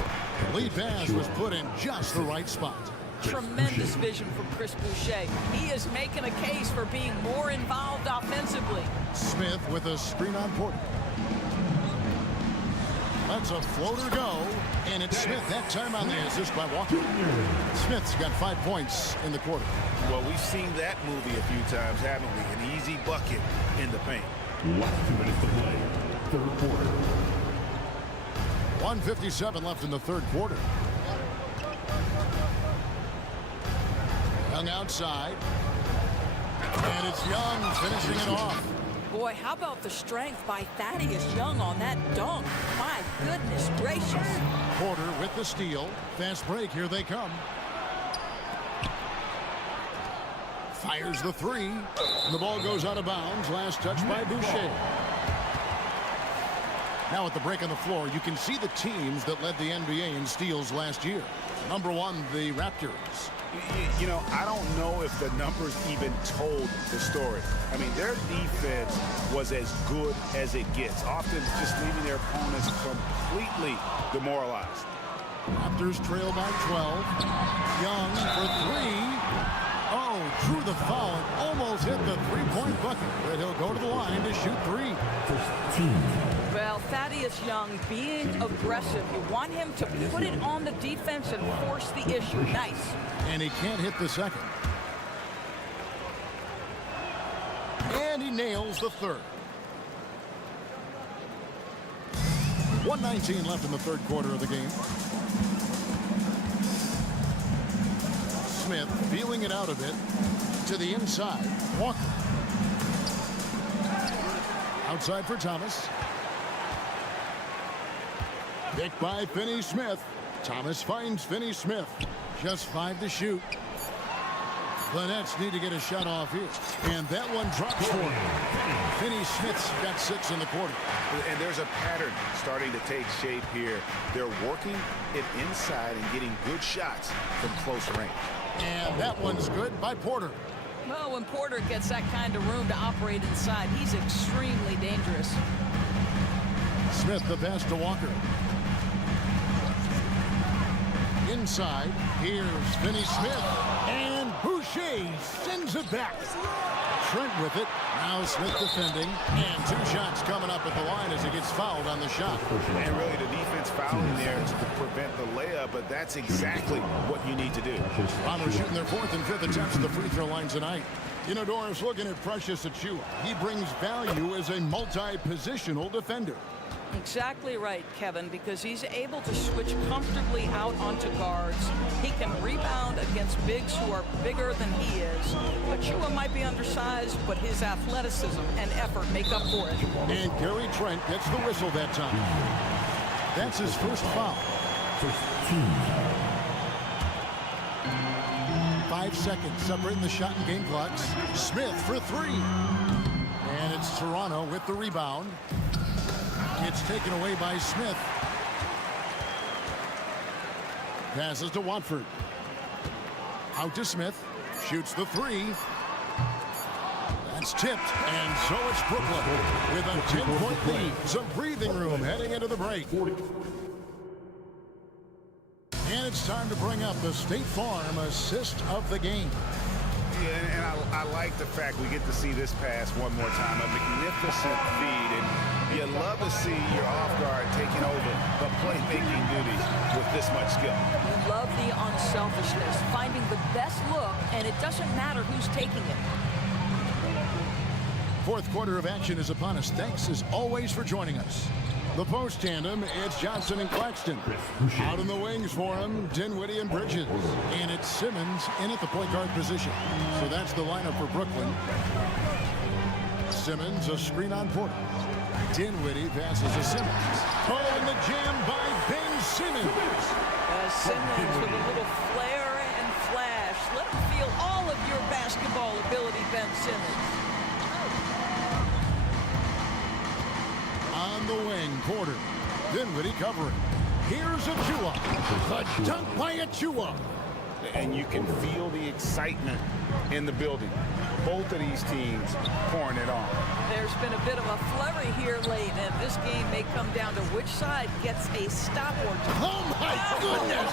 Lead pass was put in just the right spot. Tremendous vision from Chris Boucher. He is making a case for being more involved offensively. Smith with a screen on Porter. That's a floater go, and it's Smith that time on the assist by Walker. Smith's got 5 points in the quarter. Well, we've seen that movie a few times, haven't we? An easy bucket in the paint. Last 2 minutes to play. Third quarter. 1:57 left in the third quarter. Young outside. And it's Young finishing it off. Boy, how about the strength by Thaddeus Young on that dunk? My goodness gracious. Porter with the steal. Fast break, here they come. Fires the three. And the ball goes out of bounds. Last touch by Boucher. Now at the break on the floor, you can see the teams that led the NBA in steals last year. Number 1, the Raptors. You know, I don't know if the numbers even told the story. I mean, their defense was as good as it gets, often just leaving their opponents completely demoralized. Raptors trail by 12. Young for 3. Oh, drew the foul and almost hit the three-point bucket, but he'll go to the line to shoot 3. Well, Thaddeus Young being aggressive. You want him to put it on the defense and force the issue. Nice. And he can't hit the second. And he nails the third. 1:19 left in the third quarter of the game. Smith feeling it out a bit to the inside. Walker. Outside for Thomas. Picked by Finney Smith. Thomas finds Finney Smith. Just 5 to shoot. The Nets need to get a shot off here. And that one drops for him. Finney Smith's got 6 in the quarter. And there's a pattern starting to take shape here. They're working it inside and getting good shots from close range. And that one's good by Porter. Well, when Porter gets that kind of room to operate inside, he's extremely dangerous. Smith the pass to Walker. Inside, here's Finney Smith, and Boucher sends it back. Trent with it. Now Smith defending, and 2 shots coming up at the line as he gets fouled on the shot. And really the defense fouling there to prevent the layup, but that's exactly what you need to do. Toronto shooting their 4th and 5th attempts at the free throw line tonight. You know, Doris, looking at Precious Achiuwa, he brings value as a multi-positional defender. Exactly right, Kevin, because he's able to switch comfortably out onto guards. He can rebound against bigs who are bigger than he is. Achiuwa might be undersized, but his athleticism and effort make up for it. And Gary Trent gets the whistle that time. That's his first foul. 5 seconds separating the shot and game clocks. Smith for 3. And it's Toronto with the rebound. It's taken away by Smith. Passes to Watford. Out to Smith. shoots the three. That's tipped, and so it's Brooklyn with a 10-point lead. Some breathing room heading into the break. And it's time to bring up the State Farm assist of the game. Yeah, and I like the fact we get to see this pass one more time. A magnificent feed, and you love to see your off guard taking over the playmaking duties with this much skill. You love the unselfishness, finding the best look, and it doesn't matter who's taking it. Fourth quarter of action is upon us. Thanks as always for joining us. The post tandem, it's Johnson and Claxton. Out in the wings for him, Dinwiddie and Bridges. And it's Simmons in at the point guard position. So that's the lineup for Brooklyn. Simmons, a screen on Porter. Dinwiddie passes to Simmons. Oh, and the jam by Ben Simmons. Simmons with a little flair and flash. Let him feel all of your basketball ability, Ben Simmons. On the wing, Porter. Dinwiddie covering. Here's Achua. The dunk by Achua. And you can feel the excitement in the building. Both of these teams pouring it on. There's been a bit of a flurry here late, and this game may come down to which side gets a stop or two. Oh, my goodness!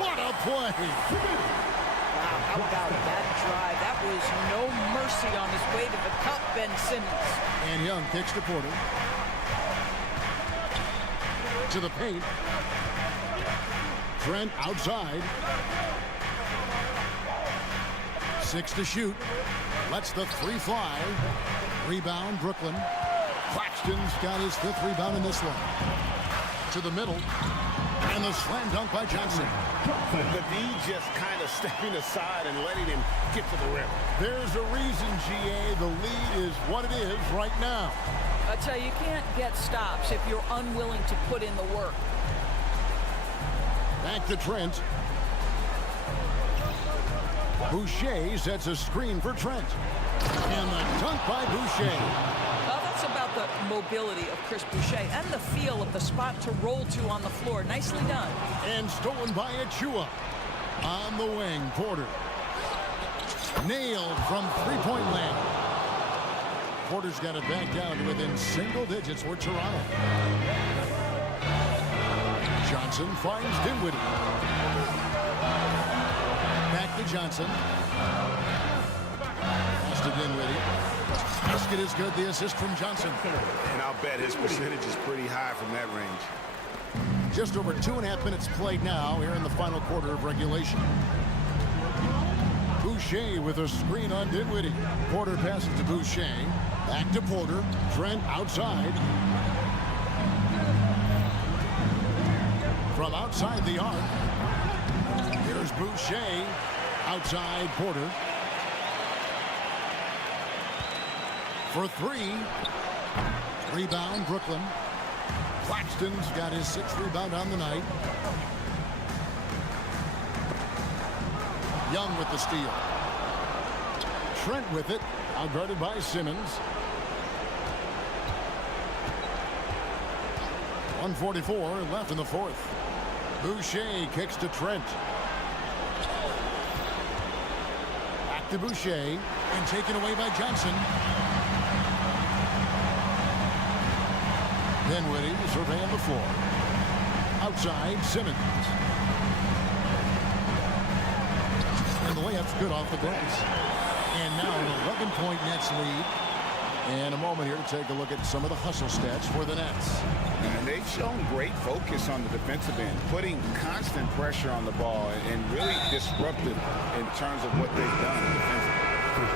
What a play! Wow, how about that drive? That was no mercy on his way to the cup, Ben Simmons. And Young kicks to Porter. To the paint. Trent outside. 6 to shoot. Lets the three fly. Rebound, Brooklyn. Claxton's got his 5th rebound in this one. To the middle. And the slam dunk by Johnson. The D just kind of stepping aside and letting him get to the rim. There's a reason, GA. The lead is what it is right now. I tell you, you can't get stops if you're unwilling to put in the work. Back to Trent. Boucher sets a screen for Trent. And the dunk by Boucher. Well, that's about the mobility of Chris Boucher and the feel of the spot to roll to on the floor. Nicely done. And stolen by Achua. On the wing, Porter. Nailed from three-point land. Porter's got it back down to within single digits for Toronto. Johnson finds Dinwiddie. Back to Johnson. Pass to Dinwiddie. Basket is good. The assist from Johnson. And I'll bet his percentage is pretty high from that range. Just over 2.5 minutes played now here in the final quarter of regulation. Boucher with a screen on Dinwiddie. Porter passes to Boucher. Back to Porter. Trent outside. From outside the arc. Here's Boucher. Outside Porter. For 3. Rebound Brooklyn. Claxton's got his 6th rebound on the night. Young with the steal. Trent with it. Outguarded by Simmons. 1:44 left in the 4th. Boucher kicks to Trent. Back to Boucher. And taken away by Johnson. Dinwiddie surveying the floor. Outside, Simmons. And the layup's good off the glass. And now an 11-point Nets lead. And a moment here to take a look at some of the hustle stats for the Nets. And they've shown great focus on the defensive end, putting constant pressure on the ball and really disruptive in terms of what they've done defensively.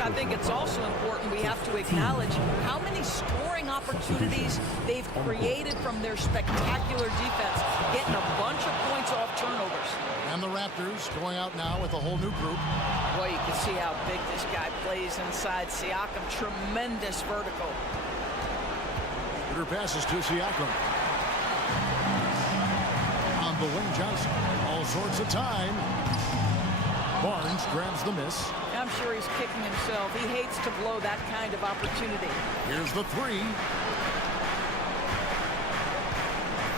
I think it's also important we have to acknowledge how many scoring opportunities they've created from their spectacular defense, getting a bunch of points off turnovers. And the Raptors going out now with a whole new group. Boy, you can see how big this guy plays inside Siakam. Tremendous vertical. Shooter passes to Siakam. On the wing, Johnson. All sorts of time. Barnes grabs the miss. I'm sure he's kicking himself. He hates to blow that kind of opportunity. Here's the 3.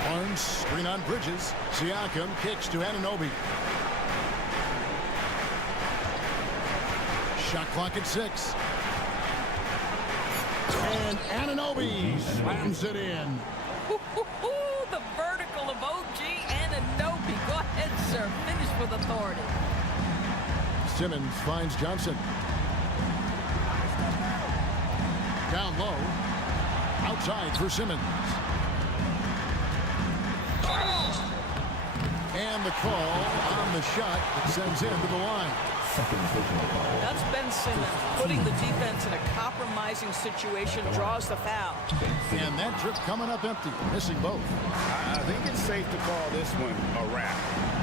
Barnes, screen on Bridges. Siakam kicks to Anunoby. Shot clock at 6. And Anunoby slams it in. The vertical of OG Anunoby. Go ahead, sir. Finish with authority. Simmons finds Johnson. Down low. Outside for Simmons. And the call on the shot that sends him to the line. That's Ben Simmons putting the defense in a compromising situation, draws the foul. And that trip coming up empty, missing both. I think it's safe to call this one a wrap.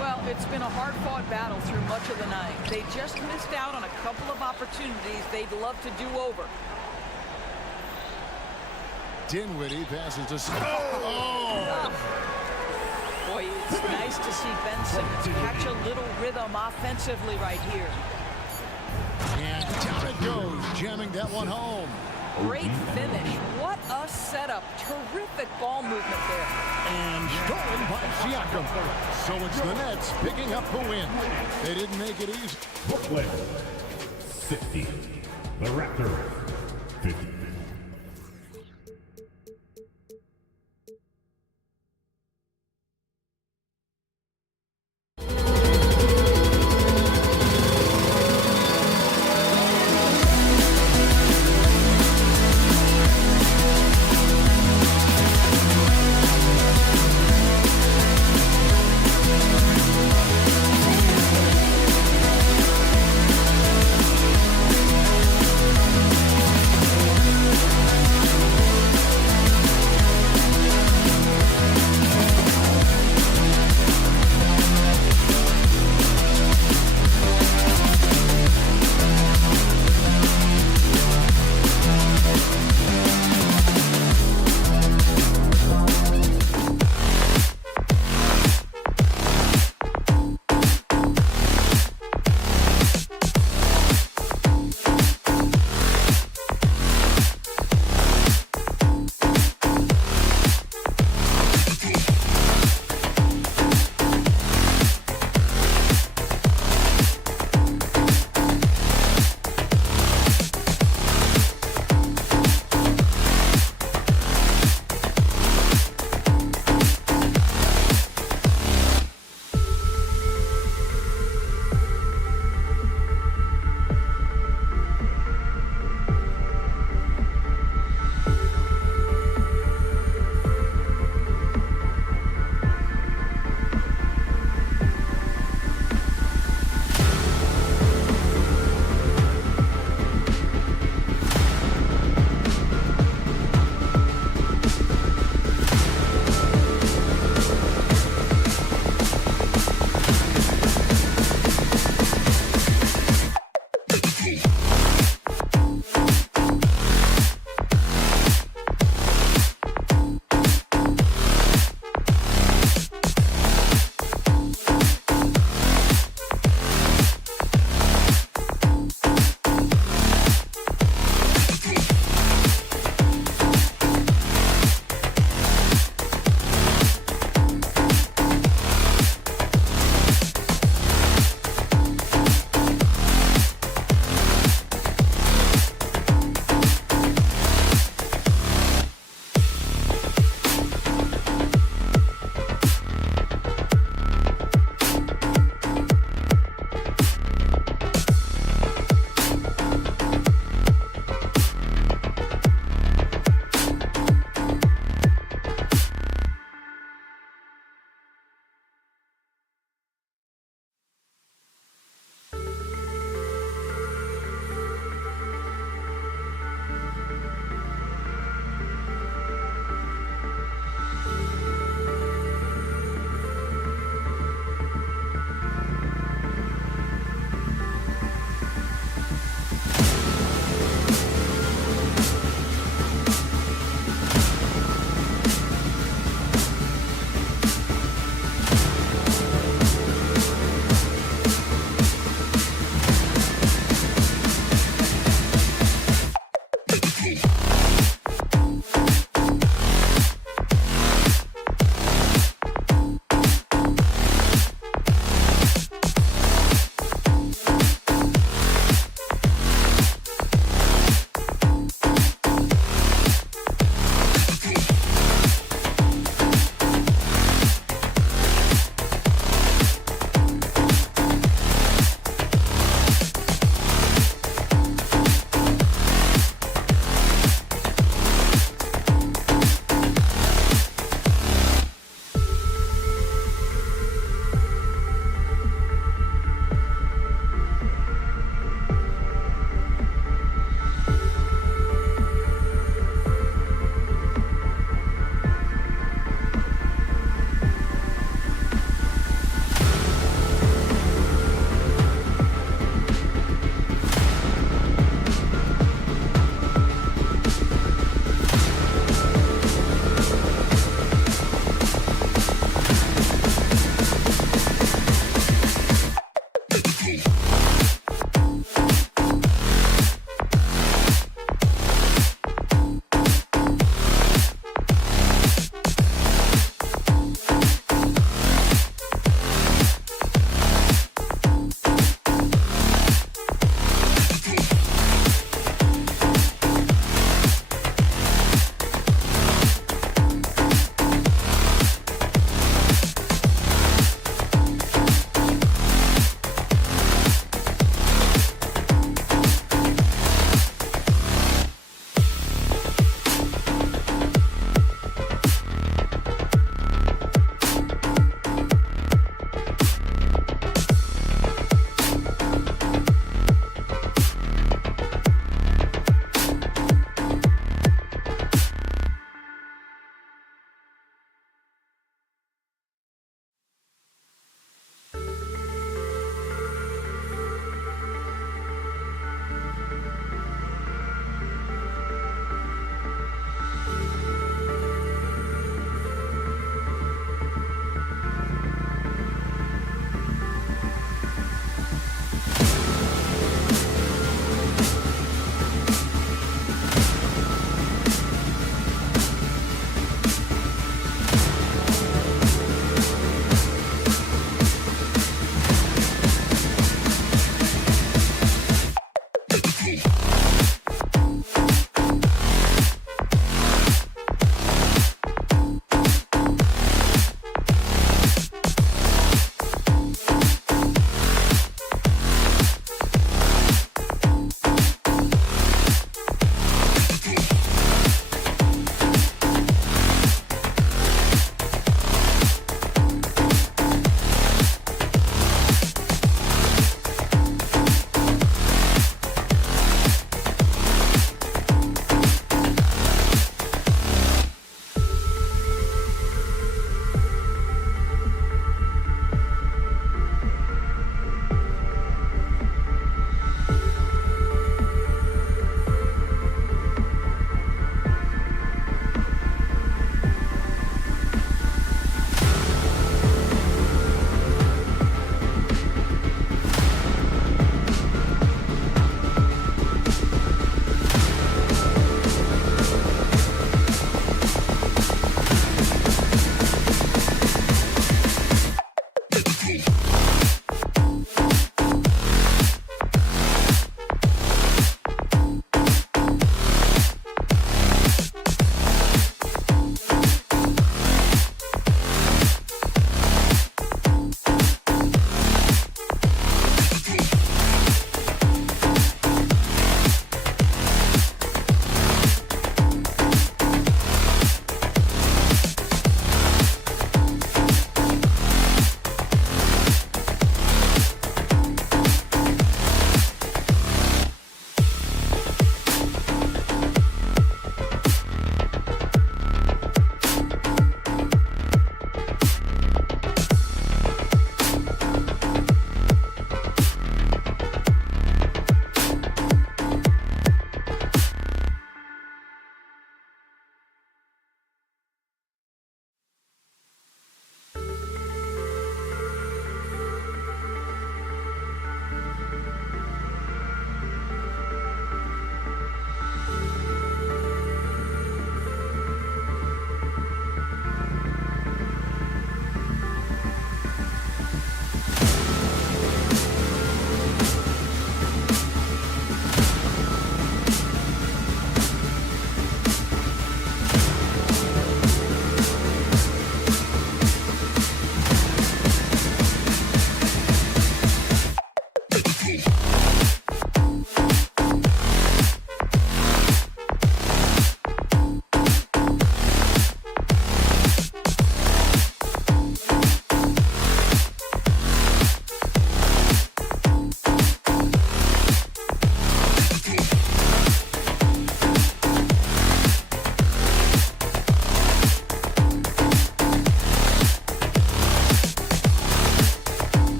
Well, it's been a hard-fought battle through much of the night. They just missed out on a couple of opportunities they'd love to do over. Dinwiddie passes to Boy, it's nice to see Ben Simmons catch a little rhythm offensively right here. And down it goes, jamming that one home. Great finish. What a setup. Terrific ball movement there. And stolen by Siakam. So it's the Nets picking up the win. They didn't make it easy. Brooklyn 60. The Raptors 50.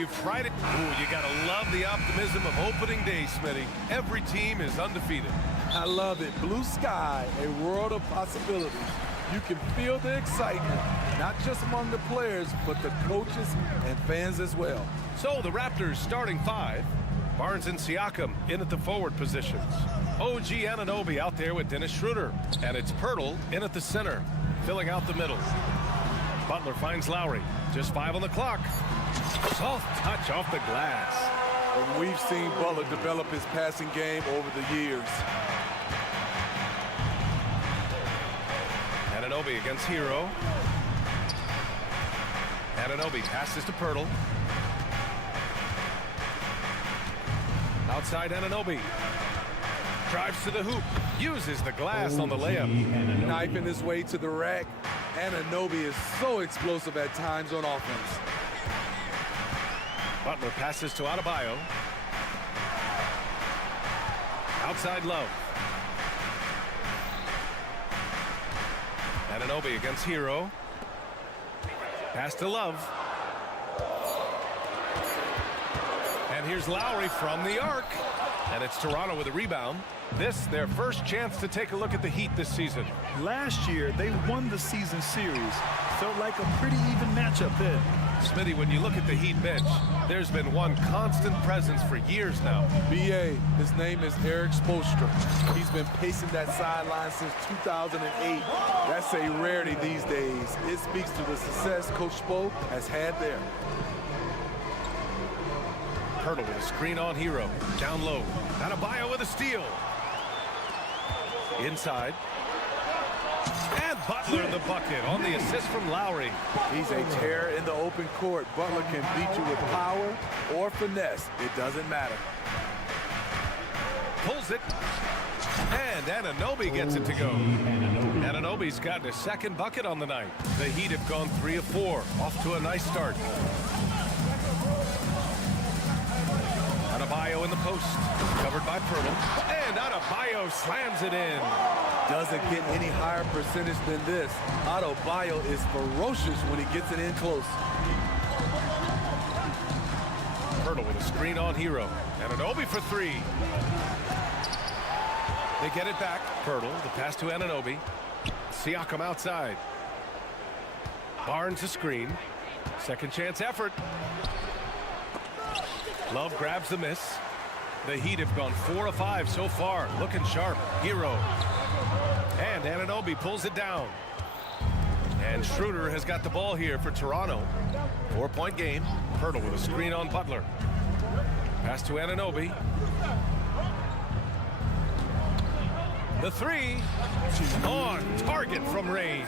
you've tried it. Ooh, you got to love the optimism of opening day, Smitty. Every team is undefeated. I love it. Blue sky, a world of possibilities. You can feel the excitement, not just among the players, but the coaches and fans as well. So the Raptors starting 5. Barnes and Siakam in at the forward positions. OG Anunoby out there with Dennis Schroeder. And it's Pirtle in at the center, filling out the middle. Butler finds Lowry. Just 5 on the clock. Soft touch off the glass. And we've seen Butler develop his passing game over the years. Anunoby against Hero. Anunoby passes to Pirtle. Outside Anunoby. Drives to the hoop. Uses the glass on the layup. Knifing his way to the rack. Anunoby is so explosive at times on offense. Butler passes to Adebayo. Outside Love. Anunoby against Hero. Pass to Love. And here's Lowry from the arc. And it's Toronto with a rebound. This, their first chance to take a look at the Heat this season. Last year, they won the season series. Felt like a pretty even matchup then. Smitty, when you look at the Heat bench, there's been one constant presence for years now. BA, his name is Eric Spoelstra. He's been pacing that sideline since 2008. That's a rarity these days. It speaks to the success Coach Spo has had there. Pirtle with a screen on Hero. Down low. Adebayo with a steal. Inside. And Butler in the bucket on the assist from Lowry. He's a terror in the open court. Butler can beat you with power or finesse. It doesn't matter. Pulls it. And Anunoby gets it to go. Anunoby's gotten his second bucket on the night. The Heat have gone 3 of 4. Off to a nice start. Adebayo in the post. Covered by Pirtle. And Adebayo slams it in. Doesn't get any higher percentage than this. Adebayo is ferocious when he gets it in close. Pirtle with a screen on Hero. Anunoby for 3. They get it back. Pirtle, the pass to Anunoby. Siakam outside. Barnes a screen. Second chance effort. Love grabs the miss. The Heat have gone 4 of 5 so far. Looking sharp. Hero. And Anunoby pulls it down. And Schroeder has got the ball here for Toronto. 4-point game. Pirtle with a screen on Butler. Pass to Anunoby. The 3 on target from range.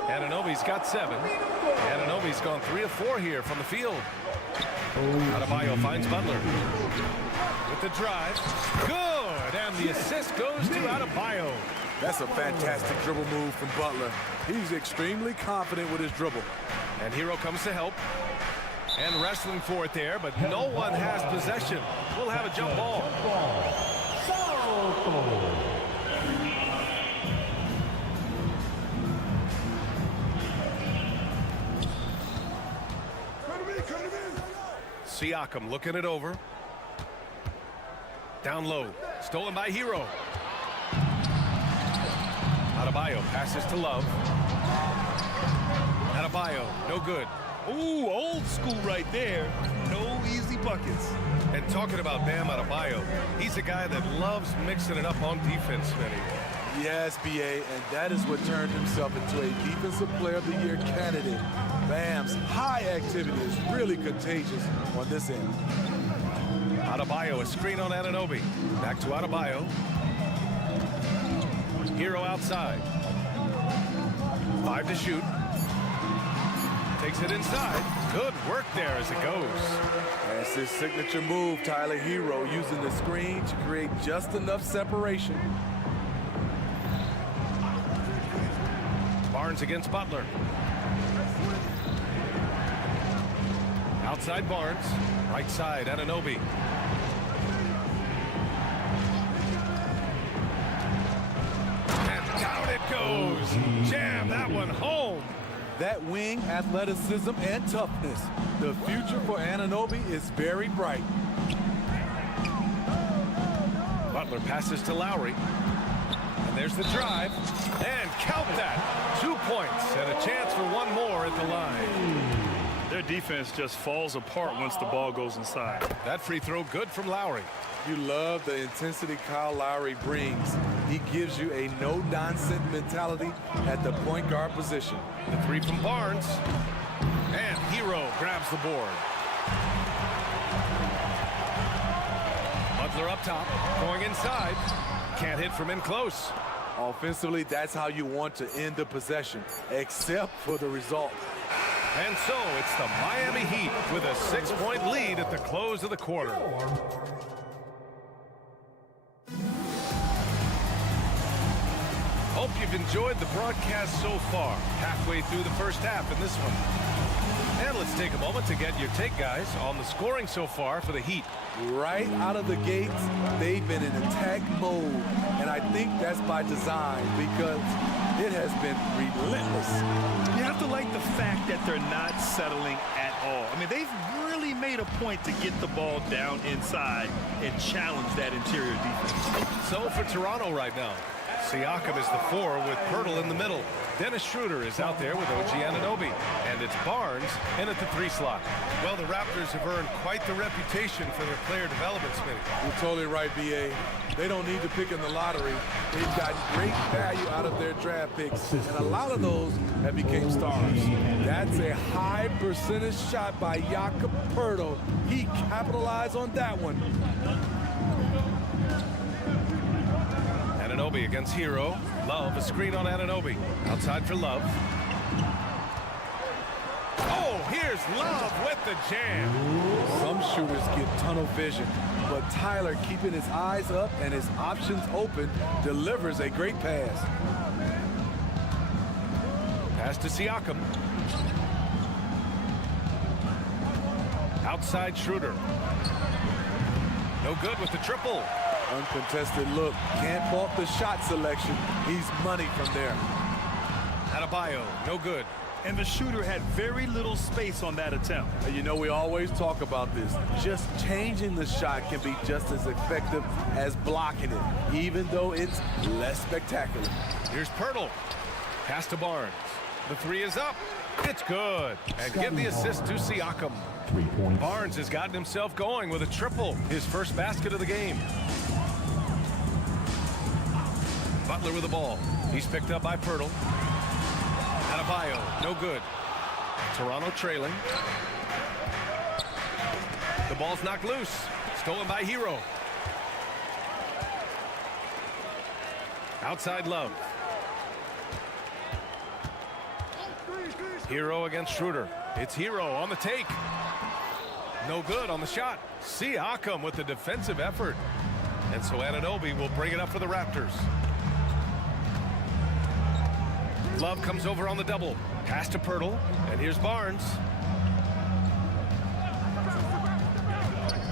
Anunoby's got 7. Anunoby's gone 3 of 4 here from the field. Adebayo finds Butler. With the drive. Good. And the assist goes to Adebayo. That's a fantastic dribble move from Butler. He's extremely confident with his dribble. And Hero comes to help. And wrestling for it there, but no one has possession. We'll have a jump ball. Siakam looking it over. Down low. Stolen by Hero. Adebayo passes to Love. Adebayo, no good. Ooh, old school right there. No easy buckets. And talking about Bam Adebayo, he's a guy that loves mixing it up on defense, Smitty. Yes, BA, and that is what turned himself into a Defensive Player of the Year candidate. Bam's high activity is really contagious on this end. Adebayo, a screen on Anunoby. Back to Adebayo. Hero outside. 5 to shoot. Takes it inside. Good work there as it goes. That's his signature move, Tyler. Hero using the screen to create just enough separation. Barnes against Butler. Outside Barnes. Right side, Anunoby. And down it goes. Jam that one home. That wing, athleticism, and toughness. The future for Anunoby is very bright. Butler passes to Lowry. And there's the drive. And count that. 2 points and a chance for one more at the line. Their defense just falls apart once the ball goes inside. That free throw good from Lowry. You love the intensity Kyle Lowry brings. He gives you a no-nonsense mentality at the point guard position. The three from Barnes. And Hero grabs the board. Butler up top, going inside. Can't hit from in close. Offensively, that's how you want to end the possession, except for the result. And so it's the Miami Heat with a 6-point lead at the close of the quarter. Hope you've enjoyed the broadcast so far. Halfway through the first half in this one. And let's take a moment to get your take, guys, on the scoring so far for the Heat. Right out of the gates, they've been in attack mode. And I think that's by design because it has been relentless. You have to like the fact that they're not settling at all. I mean, they've really made a point to get the ball down inside and challenge that interior defense. So for Toronto right now, Siakam is the 4 with Pirtle in the middle. Dennis Schroeder is out there with OG Anunoby. And it's Barnes in at the 3 slot. Well, the Raptors have earned quite the reputation for their player development, Smitty. You're totally right, B.A. They don't need to pick in the lottery. They've got great value out of their draft picks. And a lot of those have become stars. That's a high percentage shot by Jakob Pirtle. He capitalized on that one. Anunoby against Hero. Love, a screen on Anunoby. Outside for Love. Oh, here's Love with the jam. Some shooters get tunnel vision, but Tyler, keeping his eyes up and his options open, delivers a great pass. Pass to Siakam. Outside Schroeder. No good with the triple. Uncontested look. Can't fault the shot selection. He's money from there. Adebayo, no good. And the shooter had very little space on that attempt. And you know, we always talk about this. Just changing the shot can be just as effective as blocking it, even though it's less spectacular. Here's Pirtle. Pass to Barnes. The 3 is up. It's good. And give the assist to Siakam. 3 points. Barnes has gotten himself going with a triple. His first basket of the game. Butler with the ball. He's picked up by Pirtle. Adebayo, no good. Toronto trailing. The ball's knocked loose. Stolen by Hero. Outside Love. Hero against Schroeder. It's Hero on the take. No good on the shot. Siakam with the defensive effort. And so Anunoby will bring it up for the Raptors. Love comes over on the double. Pass to Pirtle. And here's Barnes.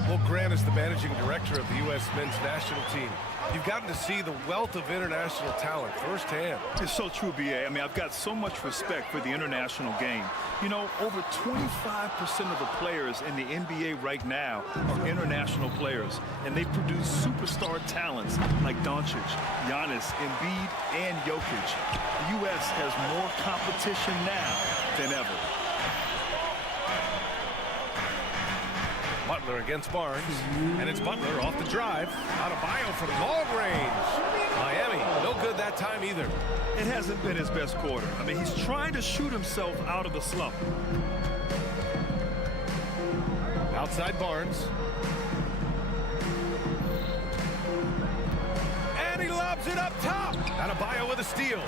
Well, Grant is the managing director of the U.S. men's national team. You've gotten to see the wealth of international talent firsthand. It's so true, B.A. I mean, I've got so much respect for the international game. You know, over 25% of the players in the NBA right now are international players, and they produce superstar talents like Doncic, Giannis, Embiid, and Jokic. The U.S. has more competition now than ever. Butler against Barnes, and it's Butler off the drive. Adebayo from long range. Miami, no good that time either. It hasn't been his best quarter. I mean, he's trying to shoot himself out of the slump. Outside Barnes. And he lobs it up top. Adebayo with a steal.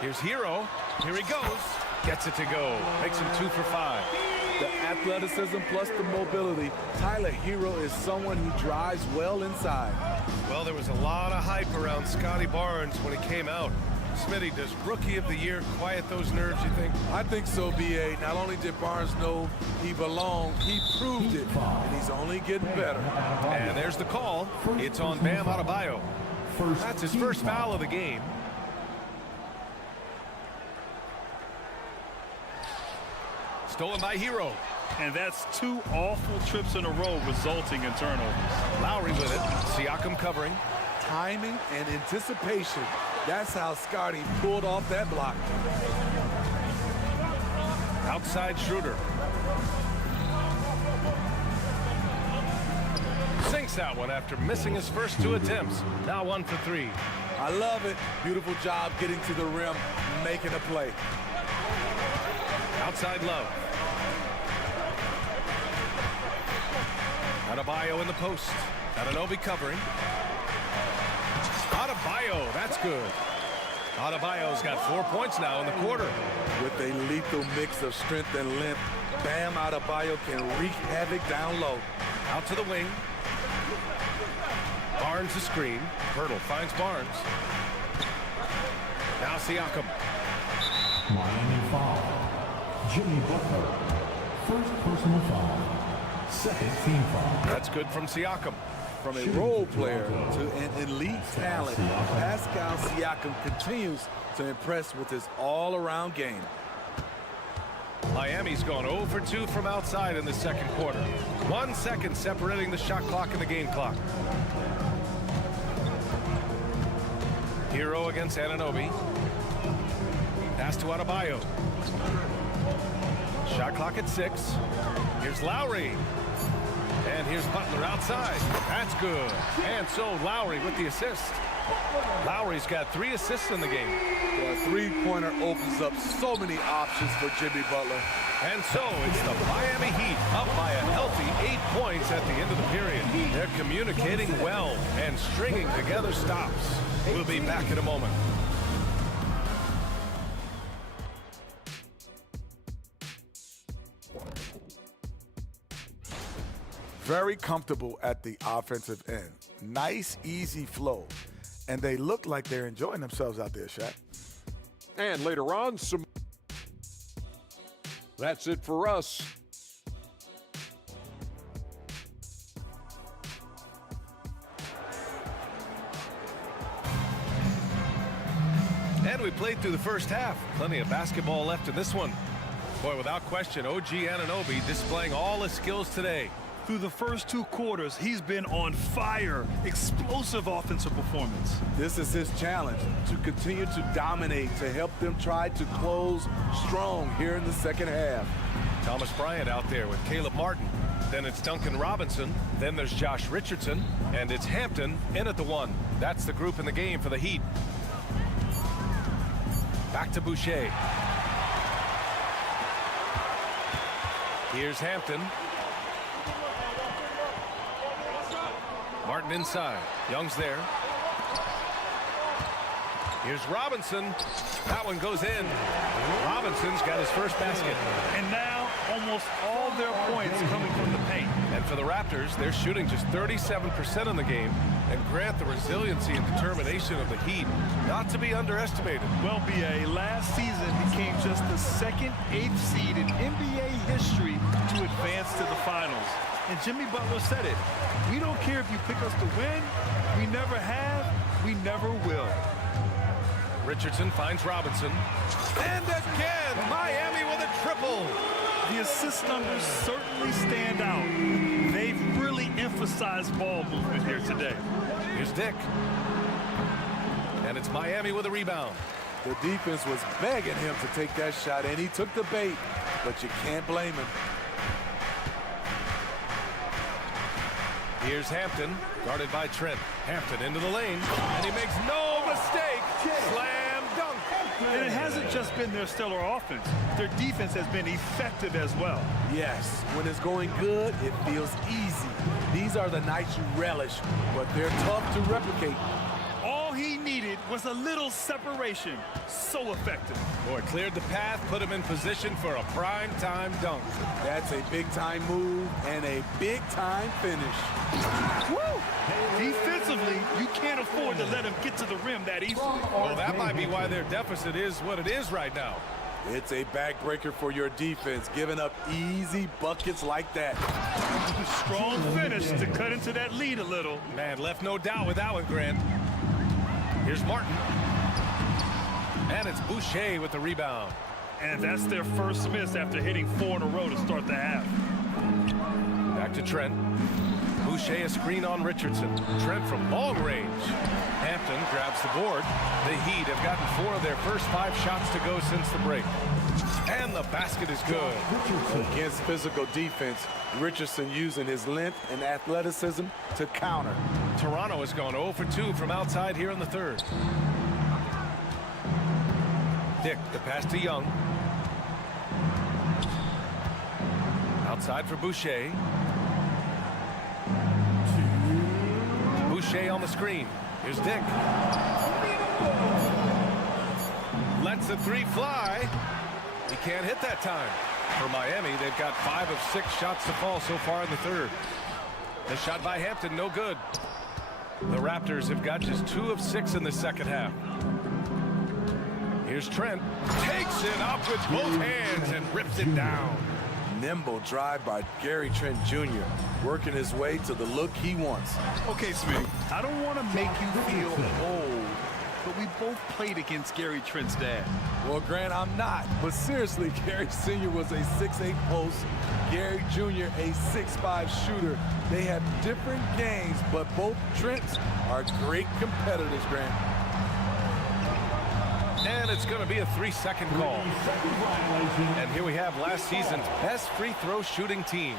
Here's Hero. Here he goes. Gets it to go. Makes him 2 for 5. The athleticism plus the mobility. Tyler Hero is someone who drives well inside. Well, there was a lot of hype around Scotty Barnes when he came out. Smitty, does Rookie of the Year quiet those nerves, you think? I think so, B.A. Not only did Barnes know he belonged, he proved it, and he's only getting better. And there's the call. It's on Bam Adebayo. That's his first foul of the game. stolen by Hero. And that's 2 awful trips in a row resulting in turnovers. Lowry with it. Siakam covering. Timing and anticipation. That's how Scotty pulled off that block. Outside Schroeder. Sinks that one after missing his first 2 attempts. Now 1 for 3. I love it. Beautiful job getting to the rim, making a play. Outside Love. Adebayo in the post. Anunoby covering. Adebayo, that's good. Adebayo's got 4 points now in the quarter. With a lethal mix of strength and length, Bam Adebayo can wreak havoc down low. Out to the wing. Barnes a screen. Pirtle finds Barnes. Now Siakam. Miami foul. Jimmy Butler. First personal foul. Second team foul. That's good from Siakam. From a role player to an elite talent, Pascal Siakam continues to impress with his all-around game. Miami's gone 0 for 2 from outside in the second quarter. 1 second separating the shot clock and the game clock. Hero against Anunoby. Pass to Adebayo. Shot clock at 6. Here's Lowry. And here's Butler outside. That's good. And so Lowry with the assist. Lowry's got 3 assists in the game. The three-pointer opens up so many options for Jimmy Butler. And so it's the Miami Heat up by a healthy 8 points at the end of the period. They're communicating well and stringing together stops. We'll be back in a moment. Very comfortable at the offensive end. Nice, easy flow. And they look like they're enjoying themselves out there, Shaq. And later on, some. That's it for us. And we played through the first half. Plenty of basketball left in this one. Boy, without question, OG Anunoby displaying all his skills today. Through the first 2 quarters, he's been on fire. Explosive offensive performance. This is his challenge, to continue to dominate, to help them try to close strong here in the second half. Thomas Bryant out there with Caleb Martin. Then it's Duncan Robinson. Then there's Josh Richardson. And it's Hampton in at the 1. That's the group in the game for the Heat. Back to Boucher. Here's Hampton. Martin inside. Young's there. Here's Robinson. That one goes in. Robinson's got his first basket. And now almost all their points coming from the paint. And for the Raptors, they're shooting just 37% in the game. And grant the resiliency and determination of the Heat not to be underestimated. Well, BA, last season became just the 2nd, 8th seed in NBA history to advance to the finals. And Jimmy Butler said it. We don't care if you pick us to win. We never have. We never will. Richardson finds Robinson. And again, Miami with a triple. The assist numbers certainly stand out. They've really emphasized ball movement here today. Here's Dick. And it's Miami with a rebound. The defense was begging him to take that shot, and he took the bait, but you can't blame him. Here's Hampton, guarded by Trent. Hampton into the lane, and he makes no mistake. Slam dunk. And it hasn't just been their stellar offense. Their defense has been effective as well. Yes, when it's going good, it feels easy. These are the nights you relish, but they're tough to replicate. All he needed was a little separation. So effective. Boy, cleared the path, put him in position for a prime-time dunk. That's a big-time move and a big-time finish. Woo! Defensively, you can't afford to let him get to the rim that easily. Well, that might be why their deficit is what it is right now. It's a backbreaker for your defense, giving up easy buckets like that. Strong finish to cut into that lead a little. Man, left no doubt with that one, Grant. Here's Martin. And it's Boucher with the rebound. And that's their first miss after hitting 4 in a row to start the half. Back to Trent. Boucher a screen on Richardson. Trent from long range. Hampton grabs the board. The Heat have gotten 4 of their first 5 shots to go since the break. And the basket is good. Against physical defense, Richardson using his length and athleticism to counter. Toronto has gone 0 for 2 from outside here in the third. Dick, the pass to Young. Outside for Boucher. Boucher on the screen. Here's Dick. Lets the 3 fly. He can't hit that time. For Miami, they've got 5 of 6 shots to fall so far in the third. The shot by Hampton, no good. The Raptors have got just 2 of 6 in the second half. Here's Trent. Takes it up with both hands and rips it down. Nimble drive by Gary Trent Jr., working his way to the look he wants. Okay, Smith, I don't want to make you feel old, but we both played against Gary Trent's dad. Well, Grant, I'm not. But seriously, Gary Sr. was a 6'8 post, Gary Jr. a 6'5 shooter. They have different games, but both Trents are great competitors, Grant. And it's going to be a 3-second call. And here we have last season's best free throw shooting teams.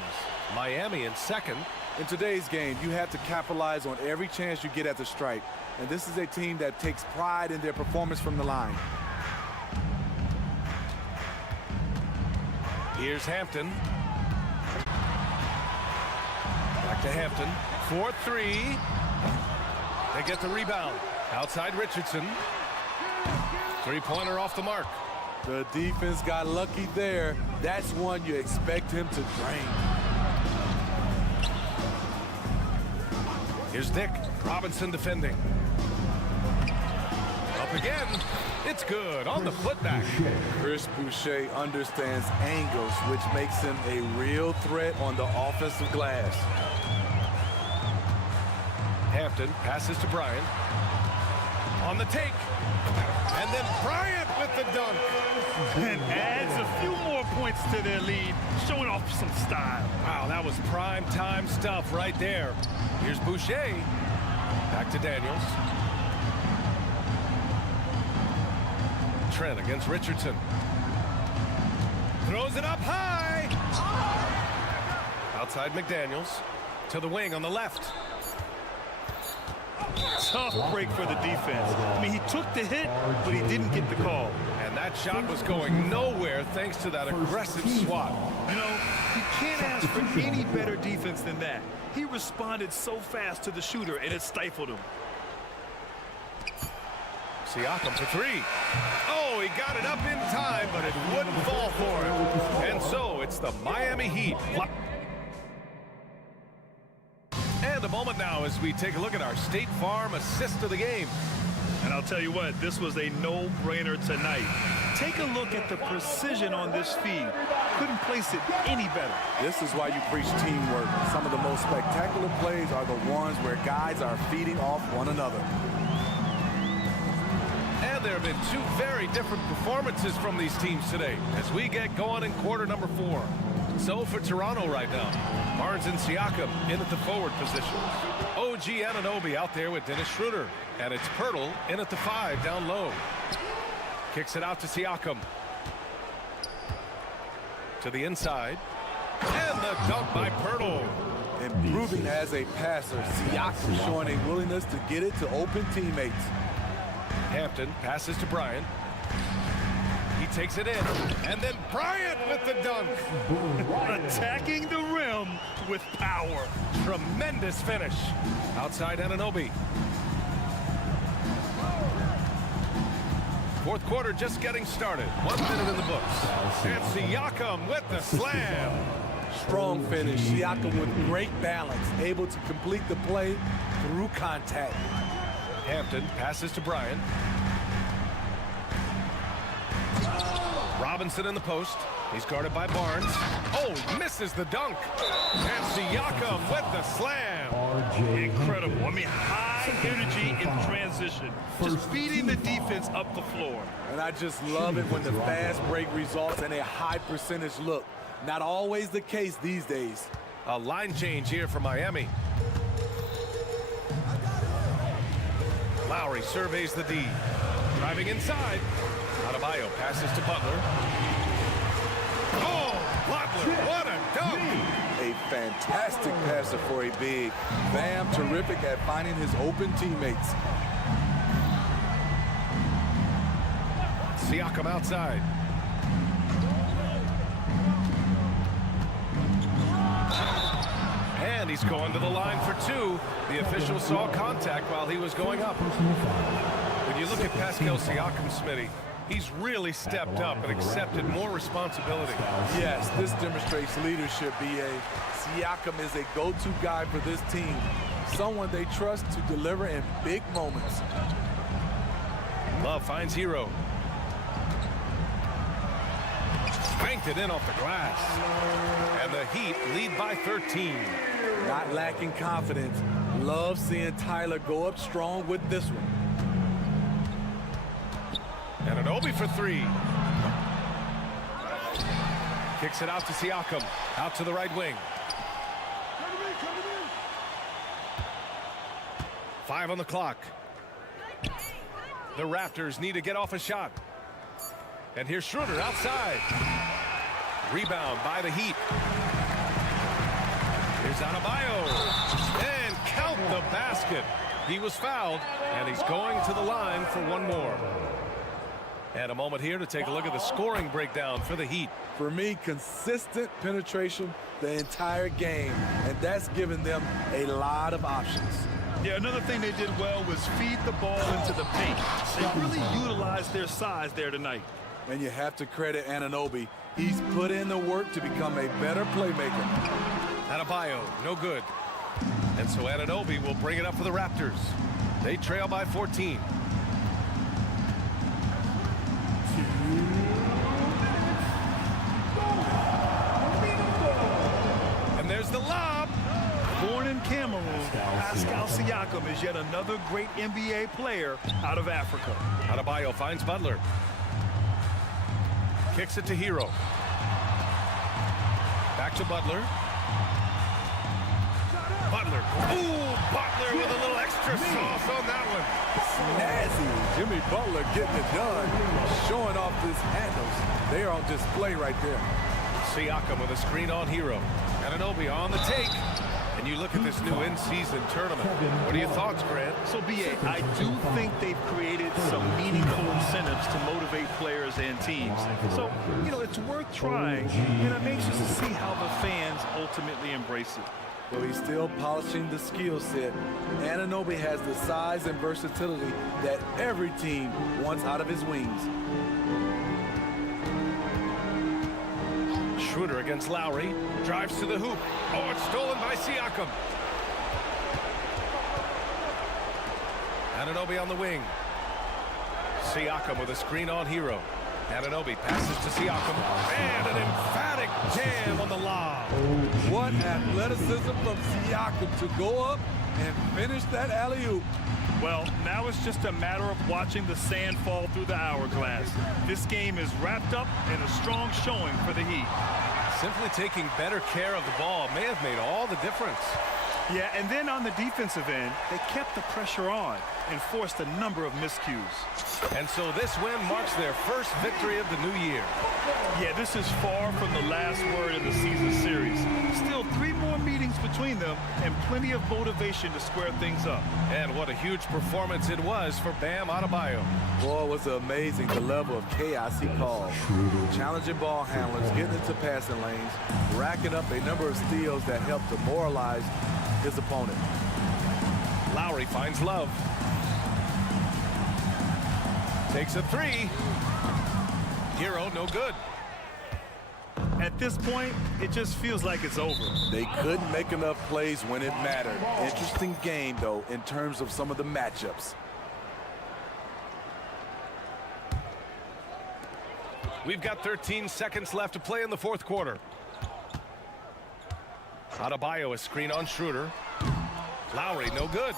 Miami in second. In today's game, you have to capitalize on every chance you get at the stripe. And this is a team that takes pride in their performance from the line. Here's Hampton. Back to Hampton. 4-3. They get the rebound. Outside Richardson. 3-pointer off the mark. The defense got lucky there. That's one you expect him to drain. Here's Dick. Robinson defending. Up again. It's good on the putback. Chris Boucher understands angles, which makes him a real threat on the offensive glass. Hampton passes to Bryant. On the take. And then Bryant with the dunk. And adds a few more points to their lead, showing off some style. Wow, that was prime time stuff right there. Here's Boucher. Back to Daniels. Trent against Richardson. Throws it up high. Outside McDaniels. To the wing on the left. Tough break for the defense. I mean, he took the hit, but he didn't get the call. And that shot was going nowhere thanks to that aggressive swat. You know, you can't ask for any better defense than that. He responded so fast to the shooter, and it stifled him. Siakam for 3. Oh, he got it up in time, but it wouldn't fall for him. And so it's the Miami Heat. And a moment now as we take a look at our State Farm assist of the game. And I'll tell you what, this was a no-brainer tonight. Take a look at the precision on this feed. Couldn't place it any better. This is why you preach teamwork. Some of the most spectacular plays are the ones where guys are feeding off one another. And there have been 2 very different performances from these teams today as we get going in quarter number 4. So for Toronto right now, Barnes and Siakam in at the forward position. OG Anunoby out there with Dennis Schroeder. And it's Pirtle in at the 5 down low. Kicks it out to Siakam. To the inside. And the dunk by Pirtle. Improving as a passer, Siakam showing a willingness to get it to open teammates. Hampton passes to Bryant. He takes it in. And then Bryant with the dunk. Attacking the rim with power. Tremendous finish. Outside Anunoby. Fourth quarter just getting started. 1 minute in the books. And Siakam with the slam. Strong finish. Siakam with great balance. Able to complete the play through contact. Hampton passes to Bryant. Robinson in the post. He's guarded by Barnes. Oh, misses the dunk. And Siakam with the slam. Incredible. I mean, high energy in transition. Just beating the defense up the floor. And I just love it when the fast break results in a high percentage look. Not always the case these days. A line change here for Miami. Lowry surveys the D. Driving inside. Adebayo passes to Butler. Oh, Butler, what a dunk! A fantastic passer for a big. Bam, terrific at finding his open teammates. Siakam outside. And he's going to the line for two. The official saw contact while he was going up. When you look at Pascal Siakam, Smitty, he's really stepped up and accepted more responsibility. Yes, this demonstrates leadership, B.A. Siakam is a go-to guy for this team. Someone they trust to deliver in big moments. Love finds Hero. Banked it in off the glass. And the Heat lead by 13. Not lacking confidence. Love seeing Tyler go up strong with this one. And an Obi for three. Kicks it out to Siakam. Out to the right wing. 5 on the clock. The Raptors need to get off a shot. And here's Schroeder outside. Rebound by the Heat. Here's Adebayo. And count the basket. He was fouled, and he's going to the line for one more. And a moment here to take a look at the scoring breakdown for the Heat. For me, consistent penetration the entire game, and that's given them a lot of options. Yeah, another thing they did well was feed the ball into the paint. They really utilized their size there tonight. And you have to credit Anunoby. He's put in the work to become a better playmaker. Adebayo, no good. And so Anunoby will bring it up for the Raptors. They trail by 14. And there's the lob. Born in Cameroon, Pascal Siakam is yet another great NBA player out of Africa. Adebayo finds Butler. Kicks it to Hero. Back to Butler. Butler. Ooh, Butler with a little extra sauce on that one. Snazzy. Jimmy Butler getting it done. Showing off his handles. They are on display right there. Siakam with a screen on Hero. Anunoby on the take. And you look at this new in-season tournament. What are your thoughts, Grant? So, B.A., I do think they've created some meaningful incentives to motivate players and teams. So, you know, it's worth trying, and I'm anxious to see how the fans ultimately embrace it. Well, he's still polishing the skill set. Anunoby has the size and versatility that every team wants out of his wings. Schroeder against Lowry. Drives to the hoop. Oh, it's stolen by Siakam. Anunoby on the wing. Siakam with a screen on Hero. Anunoby passes to Siakam. And an emphatic jam on the lob. What athleticism from Siakam to go up and finish that alley-oop. Well, now it's just a matter of watching the sand fall through the hourglass. This game is wrapped up in a strong showing for the Heat. Simply taking better care of the ball may have made all the difference. Yeah, and then on the defensive end, they kept the pressure on and forced a number of miscues. And so this win marks their first victory of the new year. Yeah, this is far from the last word in the season series. Still 3 more meetings between them and plenty of motivation to square things up. And what a huge performance it was for Bam Adebayo. Boy, it was amazing the level of chaos he caused. Challenging ball handlers, getting into passing lanes, racking up a number of steals that helped demoralize his opponent. Lowry finds Love. Takes a 3. Hero, no good. At this point, it just feels like it's over. They couldn't make enough plays when it mattered. Interesting game, though, in terms of some of the matchups. We've got 13 seconds left to play in the fourth quarter. Adebayo, a screen on Schroeder. Lowry, no good.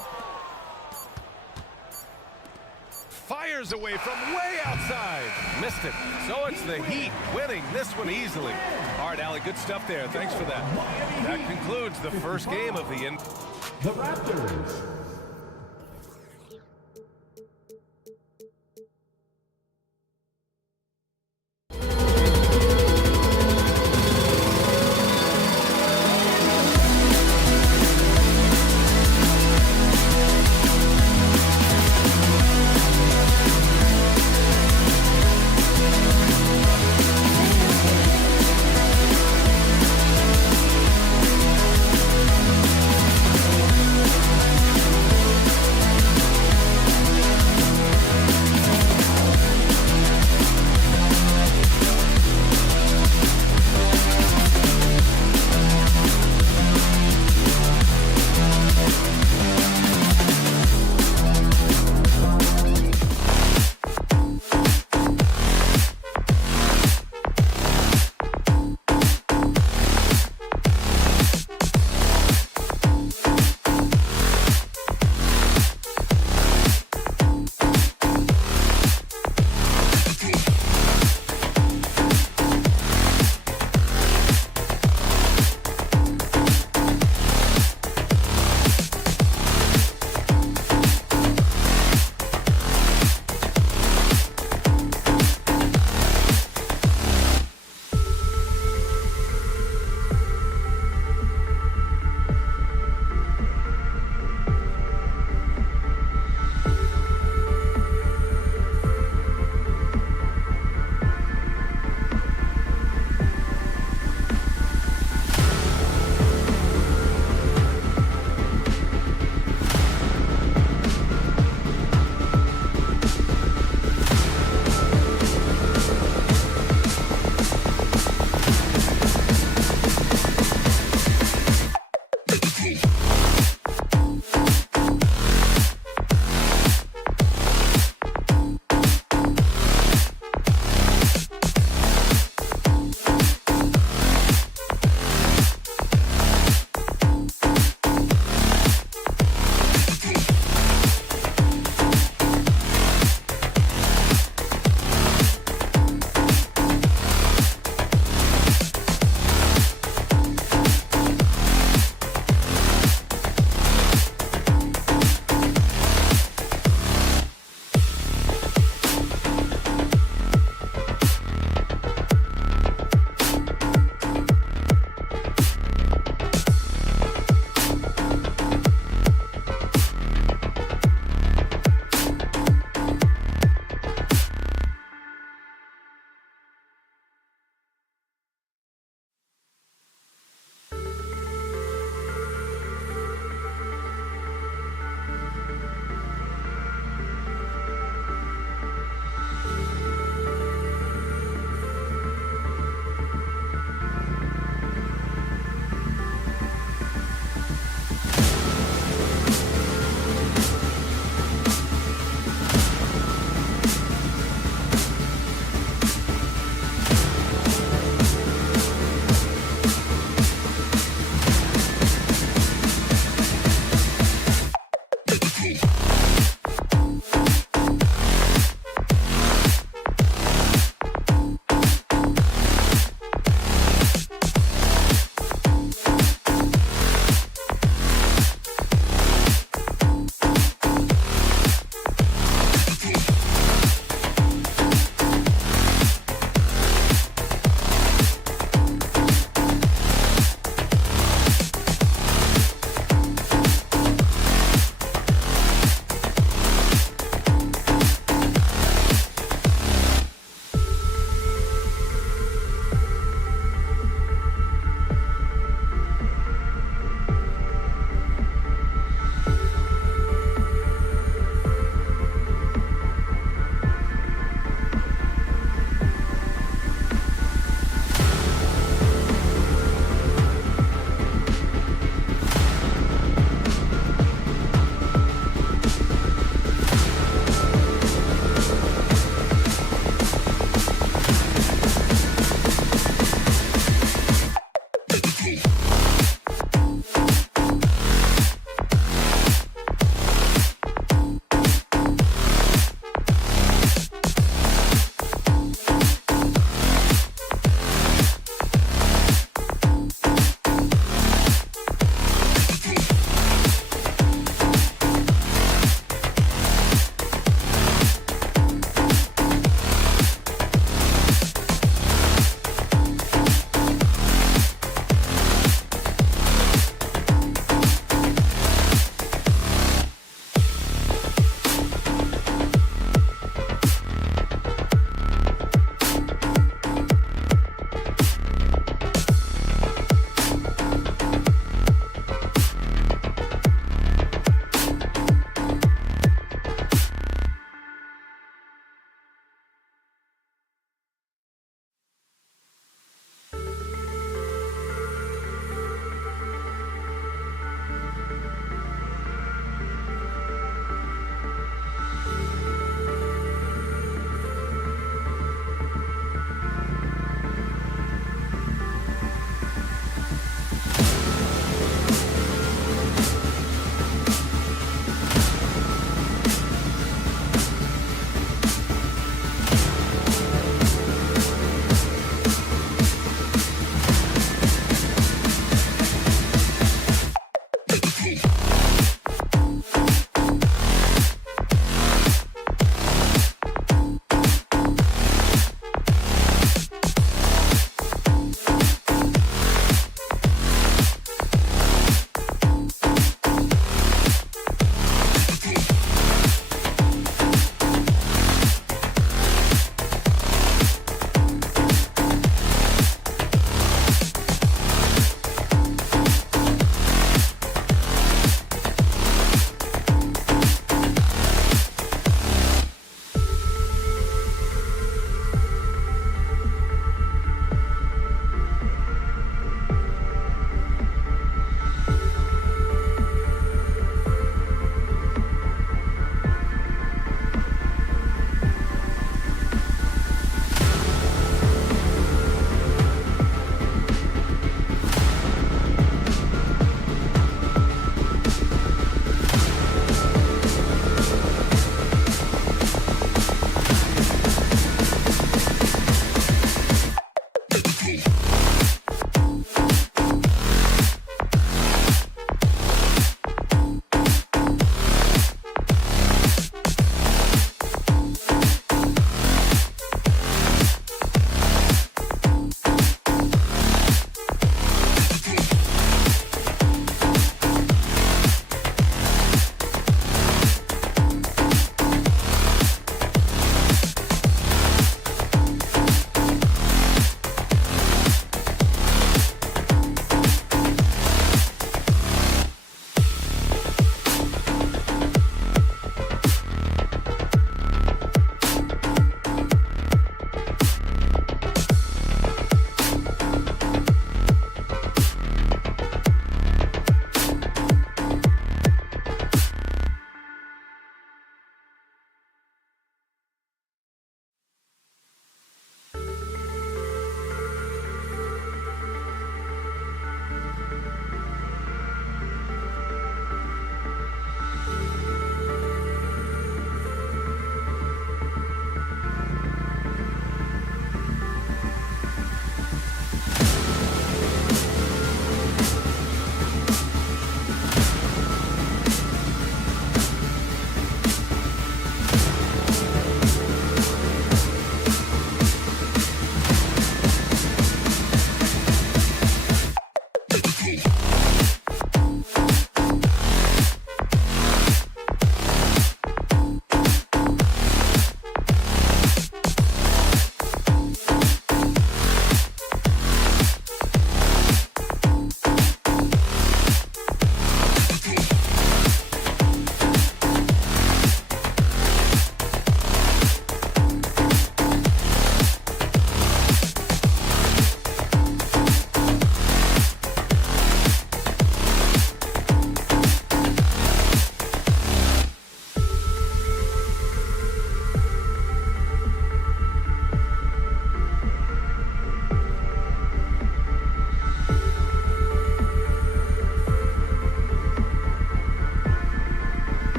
Fires away from way outside. Missed it. So it's the Heat winning this one easily. All right, Allie, good stuff there. Thanks for that. That concludes the first game of the Raptors.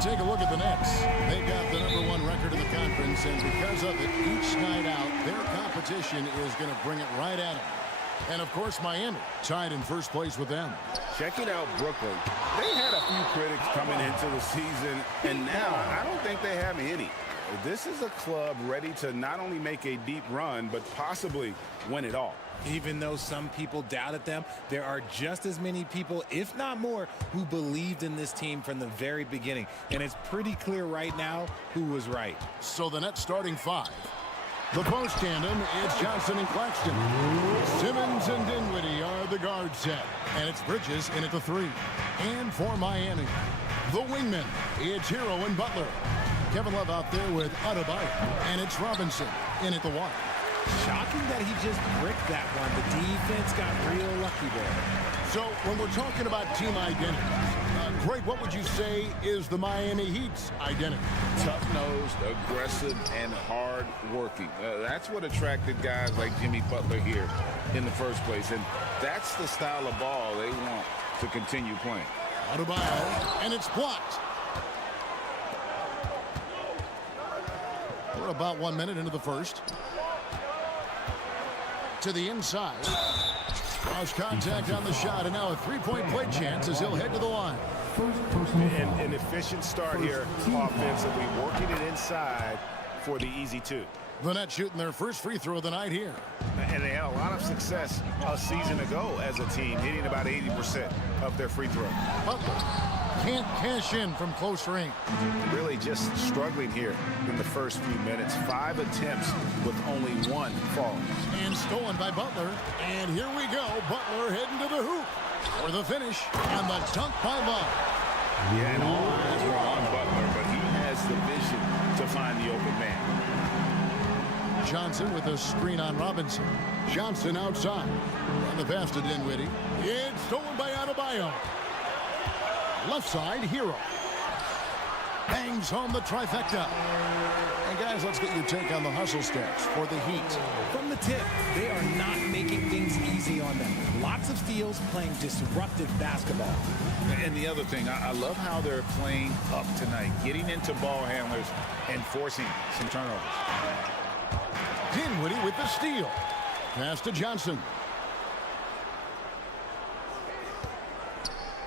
take a look at the Nets. They got the #1 record in the conference, and because of it, each night out, their competition is going to bring it right at them. And, of course, Miami tied in first place with them. Checking out Brooklyn, they had a few critics coming into the season, and now I don't think they have any. This is a club ready to not only make a deep run, but possibly win it all. Even though some people doubted them, there are just as many people, if not more, who believed in this team from the very beginning. And it's pretty clear right now who was right. So the Nets starting 5. The post tandem, it's Johnson and Claxton. Simmons and Dinwiddie are the guard set. And it's Bridges in at the 3. And for Miami, the wingmen, it's Hero and Butler. Kevin Love out there with Adebayo. And it's Robinson in at the 1. Shocking that he just bricked that one. The defense got real lucky there. So when we're talking about team identity, Greg, what would you say is the Miami Heat's identity? Tough-nosed, aggressive, and hard-working. That's what attracted guys like Jimmy Butler here in the first place. And that's the style of ball they want to continue playing. Adebayo, and it's blocked. We're about 1 minute into the first. To the inside. Cross contact on the shot, and now a three-point play chance as he'll head to the line. An efficient start here offensively, working it inside for the easy 2. The Nets shooting their first free throw of the night here. And they had a lot of success a season ago as a team, hitting about 80% of their free throw. Butler can't cash in from close range. Really just struggling here in the first few minutes. 5 attempts with only 1 fall. And stolen by Butler. And here we go. Butler heading to the hoop for the finish and the dunk by Love. Yeah, and all eyes were on Butler, but he has the vision to find the open man. Johnson with a screen on Robinson. Johnson outside. And the pass to Dinwiddie. It's stolen by Adebayo. Left side, Hero. Bangs home the trifecta. And guys, let's get your take on the hustle stats for the Heat. From the tip, they are not making things easy on them. Lots of steals, playing disruptive basketball. And the other thing, I love how they're playing up tonight, getting into ball handlers and forcing some turnovers. Dinwiddie with the steal. Pass to Johnson.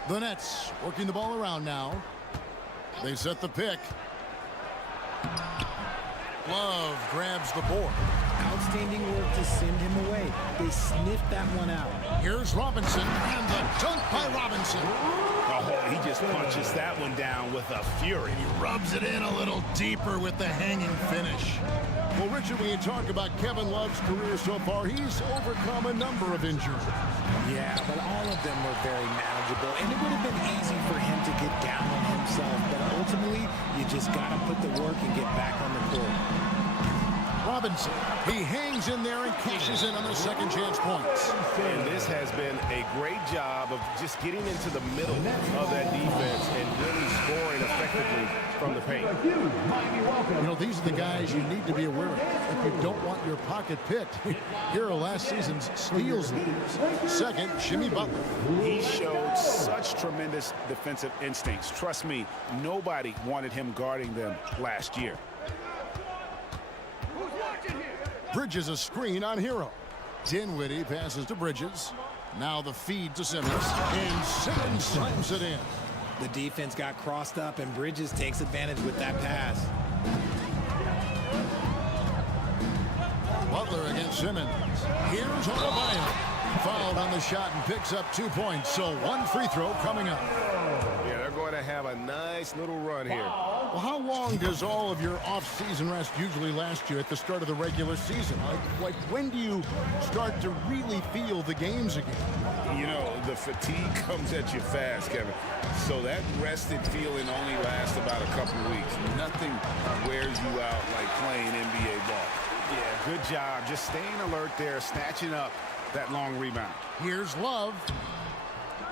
The Nets working the ball around now. They set the pick. Love grabs the board. Outstanding work to send him away. They sniffed that one out. Here's Robinson, and the dunk by Robinson. Oh, he just punches that one down with a fury. He rubs it in a little deeper with the hanging finish. Well, Richard, when you talk about Kevin Love's career so far, he's overcome a number of injuries. Yeah, but all of them were very manageable, and it would have been easy for him to get down on himself, but ultimately, you just got to put the work and get back on the court. Robinson, he hangs in there and cashes in on the second chance points. And this has been a great job of just getting into the middle of that defense and really scoring effectively from the paint. You know, these are the guys you need to be aware of if you don't want your pocket picked. Here are last season's steals leaders. Second, Jimmy Butler. He showed such tremendous defensive instincts. Trust me, nobody wanted him guarding them last year. Bridges a screen on Hero. Dinwiddie passes to Bridges. Now the feed to Simmons. And Simmons slams it in. The defense got crossed up, and Bridges takes advantage with that pass. Butler against Simmons. Here's Adebayo. Fouled on the shot and picks up 2 points. So one free throw coming up. Yeah, they're going to have a nice little run here. Well, how long does all of your off-season rest usually last you at the start of the regular season? Like when do you start to really feel the games again? You know, the fatigue comes at you fast, Kevin. So that rested feeling only lasts about a couple of weeks. Nothing wears you out like playing NBA ball. Yeah, good job. Just staying alert there, snatching up that long rebound. Here's Love.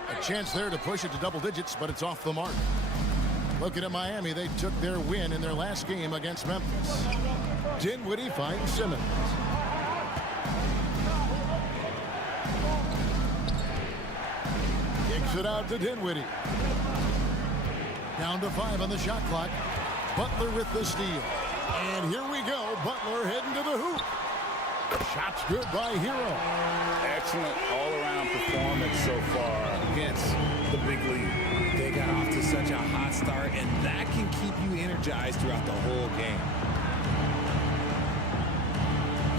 A chance there to push it to double digits, but it's off the mark. Looking at Miami, they took their win in their last game against Memphis. Dinwiddie finds Simmons. Kicks it out to Dinwiddie. Down to 5 on the shot clock. Butler with the steal. And here we go. Butler heading to the hoop. Shot's good by Hero. Excellent all-around performance so far against the big league. They got off to such a hot start, and that can keep you energized throughout the whole game.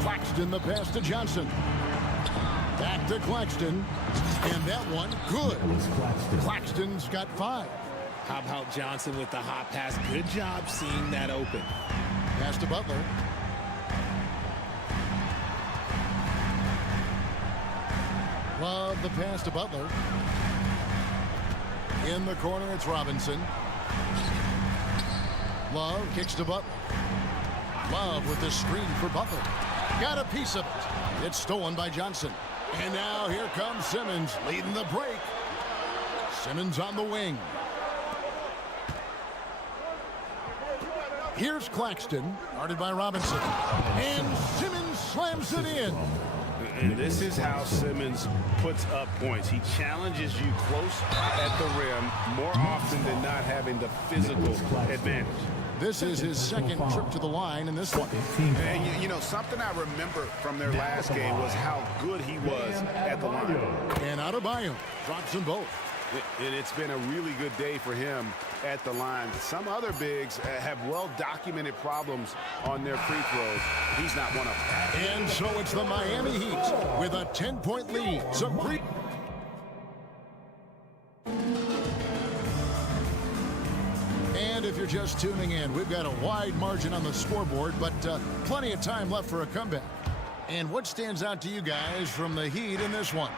Claxton the pass to Johnson. Back to Claxton. And that one, good. Claxton's got 5. How about Johnson with the hot pass? Good job seeing that open. Pass to Butler. Love the pass to Butler. In the corner, it's Robinson. Love kicks to Butler. Love with the screen for Butler. Got a piece of it. It's stolen by Johnson. And now here comes Simmons leading the break. Simmons on the wing. Here's Claxton, guarded by Robinson. And Simmons slams it in. And this is how Simmons puts up points. He challenges you close at the rim more often than not, having the physical advantage. This is his second trip to the line in this one. And you know, something I remember from their last game was how good he was at the line. And Adebayo drops them both. And it's been a really good day for him at the line. Some other bigs have well-documented problems on their free throws. He's not one of them. And so it's the Miami Heat with a 10-point lead. And if you're just tuning in, we've got a wide margin on the scoreboard, but plenty of time left for a comeback. And what stands out to you guys from the Heat in this one?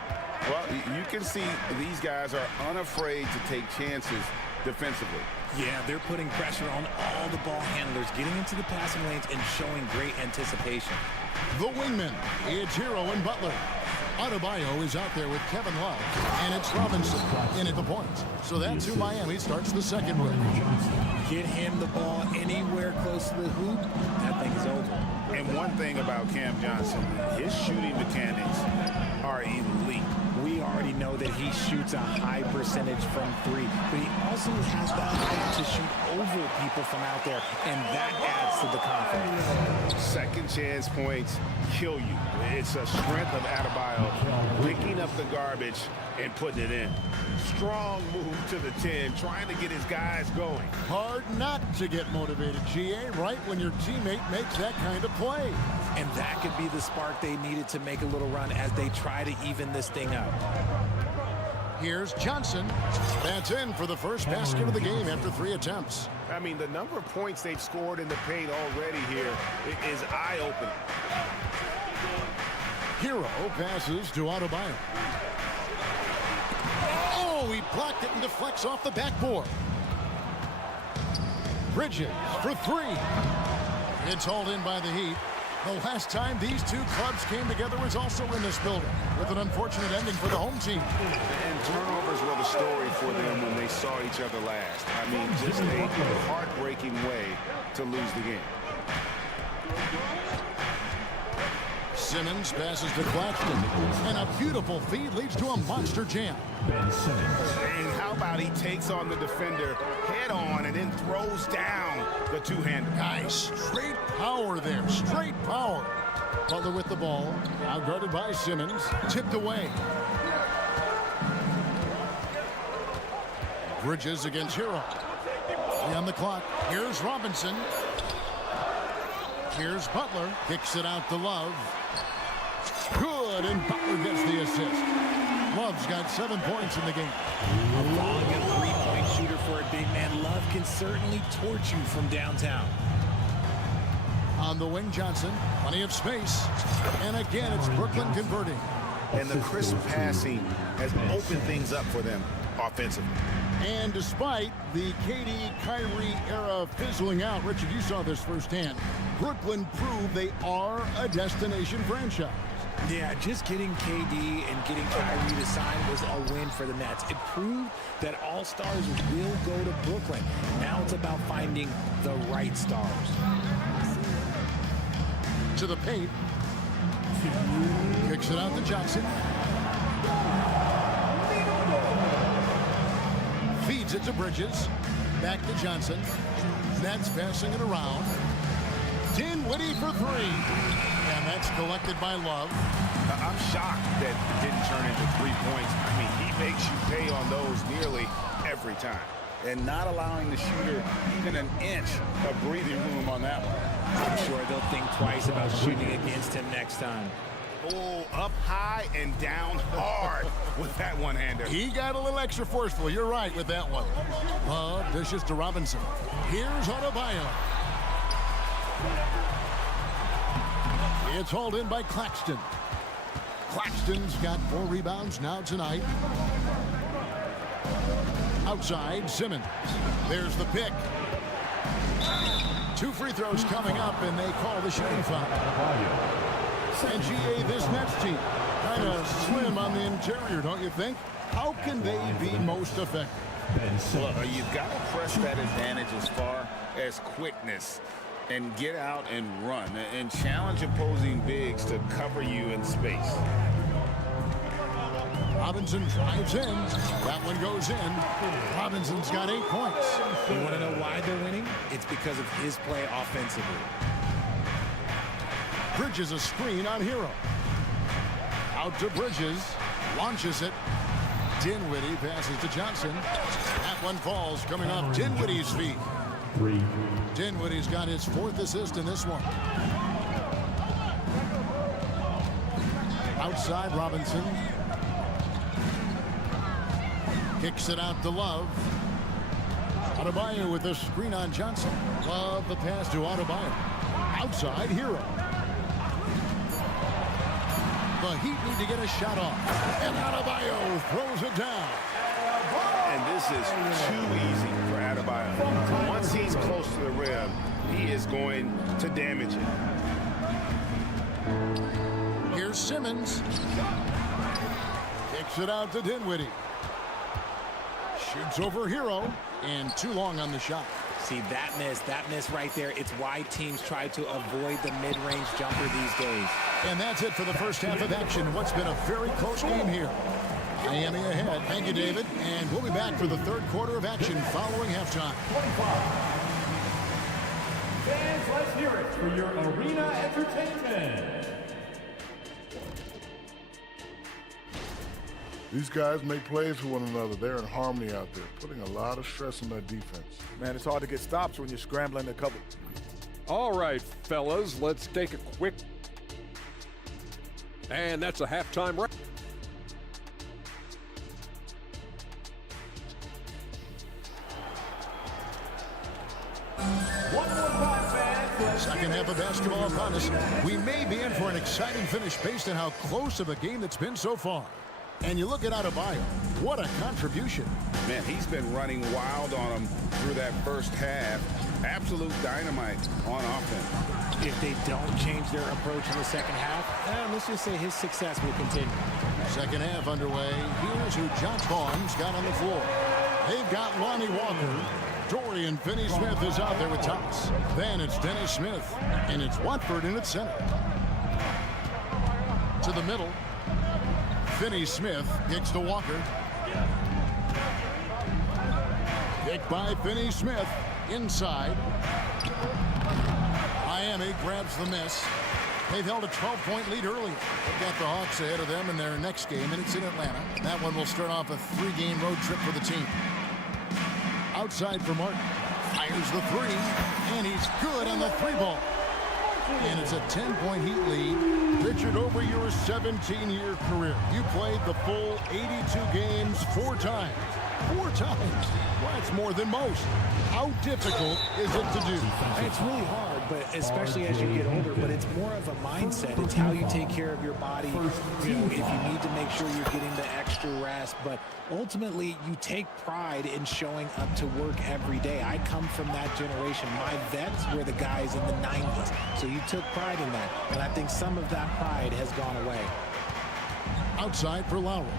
Well, you can see these guys are unafraid to take chances defensively. Yeah, they're putting pressure on all the ball handlers, getting into the passing lanes and showing great anticipation. The wingmen, it's Hero and Butler. Adebayo is out there with Kevin Love, and it's Robinson in at the point. So that's who Miami starts the second with. Get him the ball anywhere close to the hoop, that thing is over. And one thing about Cam Johnson, his shooting mechanics are elite. We already know that he shoots a high percentage from 3, but he also has that height to shoot over people from out there, and that adds to the confidence. Second chance points kill you. It's a strength of Adebayo picking up the garbage and putting it in. Strong move to the 10, trying to get his guys going. Hard not to get motivated, GA, right when your teammate makes that kind of play. And that could be the spark they needed to make a little run as they try to even this thing up. Here's Johnson. That's in for the first basket of the game after 3 attempts. I mean, the number of points they've scored in the paint already here is eye-opening. Hero passes to Adebayo. Oh, he blocked it and deflects off the backboard. Bridges for 3. It's hauled in by the Heat. The last time these two clubs came together was also in this building, with an unfortunate ending for the home team. And turnovers were the story for them when they saw each other last. I mean, just a heartbreaking way to lose the game. Simmons passes to Claxton, and a beautiful feed leads to a monster jam. And how about he takes on the defender head on and then throws down the two-hander. Nice, straight power there, straight power. Butler with the ball, now guarded by Simmons, tipped away. Bridges against Hero. On the clock, here's Robinson. Here's Butler, kicks it out to Love. Good, and Butler gets the assist. Love's got 7 points in the game. A long and 3-point shooter for a big man. Love can certainly torch you from downtown. On the wing, Johnson, plenty of space. And again, it's Brooklyn converting. And the crisp passing has opened things up for them offensively. And despite the KD-Kyrie era fizzling out, Richard, you saw this firsthand, Brooklyn proved they are a destination franchise. Yeah, just getting KD and getting Kyrie to sign was a win for the Nets. It proved that all stars will go to Brooklyn. Now it's about finding the right stars. To the paint. Kicks it out to Johnson. Feeds it to Bridges. Back to Johnson. Nets passing it around. Dinwiddie for three. And that's collected by Love. I'm shocked that it didn't turn into 3 points. I mean, he makes you pay on those nearly every time. And not allowing the shooter even an inch of breathing room on that one. I'm sure they'll think twice about shooting against him next time. Oh, up high and down hard with that one-hander. He got a little extra forceful. You're right with that one. Love dishes to Robinson. Here's Adebayo. It's hauled in by Claxton. Claxton's got 4 rebounds now tonight. Outside, Simmons. There's the pick. 2 free throws coming up, and they call the shooting foul. And GA, this Nets team, kind of slim on the interior, don't you think? How can they be most effective? Well, you've got to press that advantage as far as quickness and get out and run and challenge opposing bigs to cover you in space. Robinson drives in. That one goes in. Robinson's got 8 points. You want to know why they're winning? It's because of his play offensively. Bridges a screen on Hero. Out to Bridges. Launches it. Dinwiddie passes to Johnson. That one falls coming off Dinwiddie's feet. Dinwiddie's got his 4th assist in this one. Outside Robinson. Kicks it out to Love. Adebayo with the screen on Johnson. Love the pass to Adebayo. Outside Hero. The Heat need to get a shot off. And Adebayo throws it down. And this is too easy for Adebayo. Once he's close to the rim, he is going to damage it. Here's Simmons. Kicks it out to Dinwiddie. Shoots over Hero. And too long on the shot. See, that miss right there, it's why teams try to avoid the mid-range jumper these days. And that's it for the first half of action. What's been a very close game here. Miami ahead. Thank you, David. And we'll be back for the 3rd quarter of action following halftime. Fans, let's hear it for your arena entertainment. These guys make plays for one another. They're in harmony out there, putting a lot of stress on their defense. Man, it's hard to get stops when you're scrambling to cover. All right, fellas, let's take a quick... And that's a halftime break. Second half of basketball upon us. We may be in for an exciting finish based on how close of a game that's been so far. And you look at Adebayo, what a contribution. Man, he's been running wild on him through that first half. Absolute dynamite on offense. If they don't change their approach in the second half, let's just say his success will continue. Second half underway. Here's who Josh Vaughn's got on the floor. They've got Lonnie Walker. Dorian Finney-Smith is out there with Thomas. Then it's Dennis Smith. And it's Watford in at center. To the middle. Finney-Smith kicks to Walker. Kick by Finney-Smith. Inside. Miami grabs the miss. They've held a 12-point lead earlier. They've got the Hawks ahead of them in their next game, and it's in Atlanta. That one will start off a 3-game road trip for the team. Outside for Martin. Fires the 3, and he's good on the 3-ball. And it's a 10-point Heat lead. Richard, over your 17-year career, you played the full 82 games 4 times. 4 times. Well, that's more than most. How difficult is it to do? It's really hard, but especially as you get older, but it's more of a mindset. It's how you take care of your body. You know, if you need to make sure you're getting the extra rest, but ultimately you take pride in showing up to work every day. I come from that generation. My vets were the guys in the 90s, so you took pride in that, and I think some of that pride has gone away. Outside for Lowry.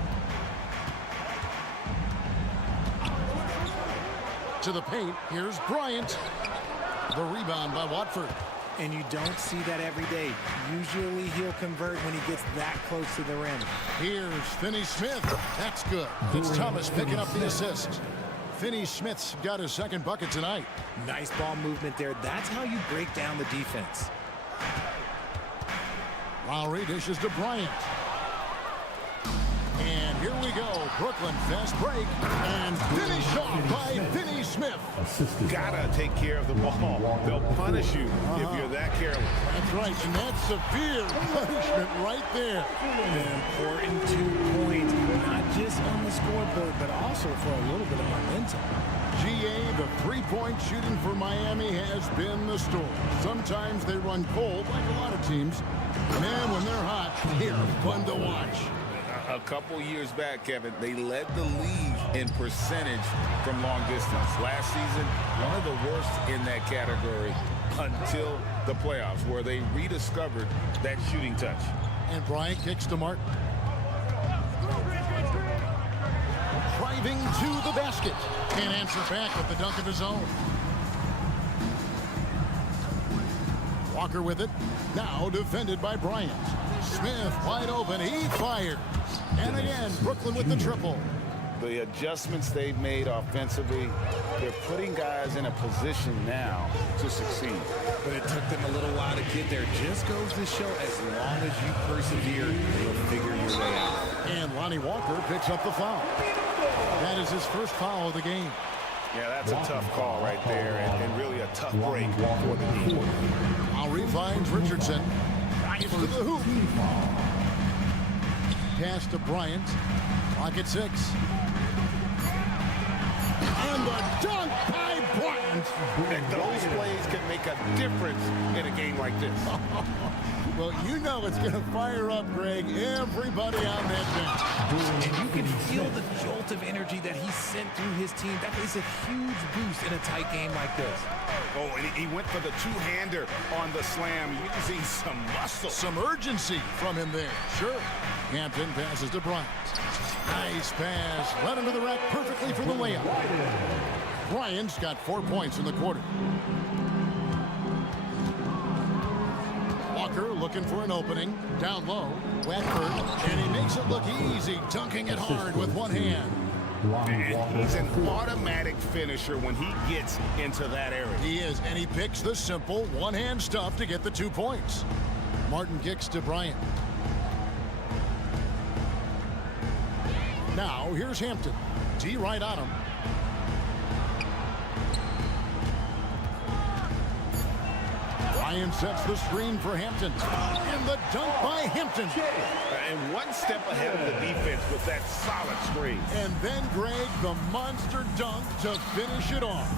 To the paint, here's Bryant. The rebound by Watford. And you don't see that every day. Usually he'll convert when he gets that close to the rim. Here's Finney-Smith. That's good. It's Thomas picking up the assist. Finney Smith's got his second bucket tonight. Nice ball movement there. That's how you break down the defense. Lowry dishes to Bryant. And here we go. Brooklyn fast break. And finish off by Finney Smith. Gotta take care of the ball. They'll punish you if you're that careless. That's right. And that's severe punishment right there. An important 2 points, not just on the scoreboard, but also for a little bit of momentum. GA, the three-point shooting for Miami has been the story. Sometimes they run cold, like a lot of teams. Man, when they're hot, they're fun to watch. A couple years back, Kevin, they led the league in percentage from long distance. Last season, one of the worst in that category until the playoffs, where they rediscovered that shooting touch. And Bryant kicks to Martin. Driving to the basket. Can't answer back with the dunk of his own. Walker with it. Now defended by Bryant. Smith wide open. He fires. And again, Brooklyn with the triple. The adjustments they've made offensively, they're putting guys in a position now to succeed. But it took them a little while to get there. Just goes to show, as long as you persevere, you'll figure your way out. And Lonnie Walker picks up the foul. That is his first foul of the game. Yeah, that's a tough call right there, and really a tough break for the game. Lowry finds Richardson. Drives to the hoop. Pass to Bryant. Clock at 6. And the dunk by Bryant. And those plays can make a difference in a game like this. Well, you know it's going to fire up, Greg, everybody on that bench. And you can feel the jolt of energy that he sent through his team. That is a huge boost in a tight game like this. Oh, and he went for the two-hander on the slam, using some muscle. Some urgency from him there. Sure. Hampton passes to Bryant. Nice pass. Right under the rack perfectly for the layup. Bryant's got 4 points in the quarter. Walker looking for an opening. Down low. Watford. And he makes it look easy, dunking it hard with one hand. And he's an automatic finisher when he gets into that area. He is, and he picks the simple one-hand stuff to get the 2 points. Martin kicks to Bryant. Now, here's Hampton. T right on him. Bryant sets the screen for Hampton. And the dunk by Hampton. And one step ahead of the defense with that solid screen. And then, Greg, the monster dunk to finish it off.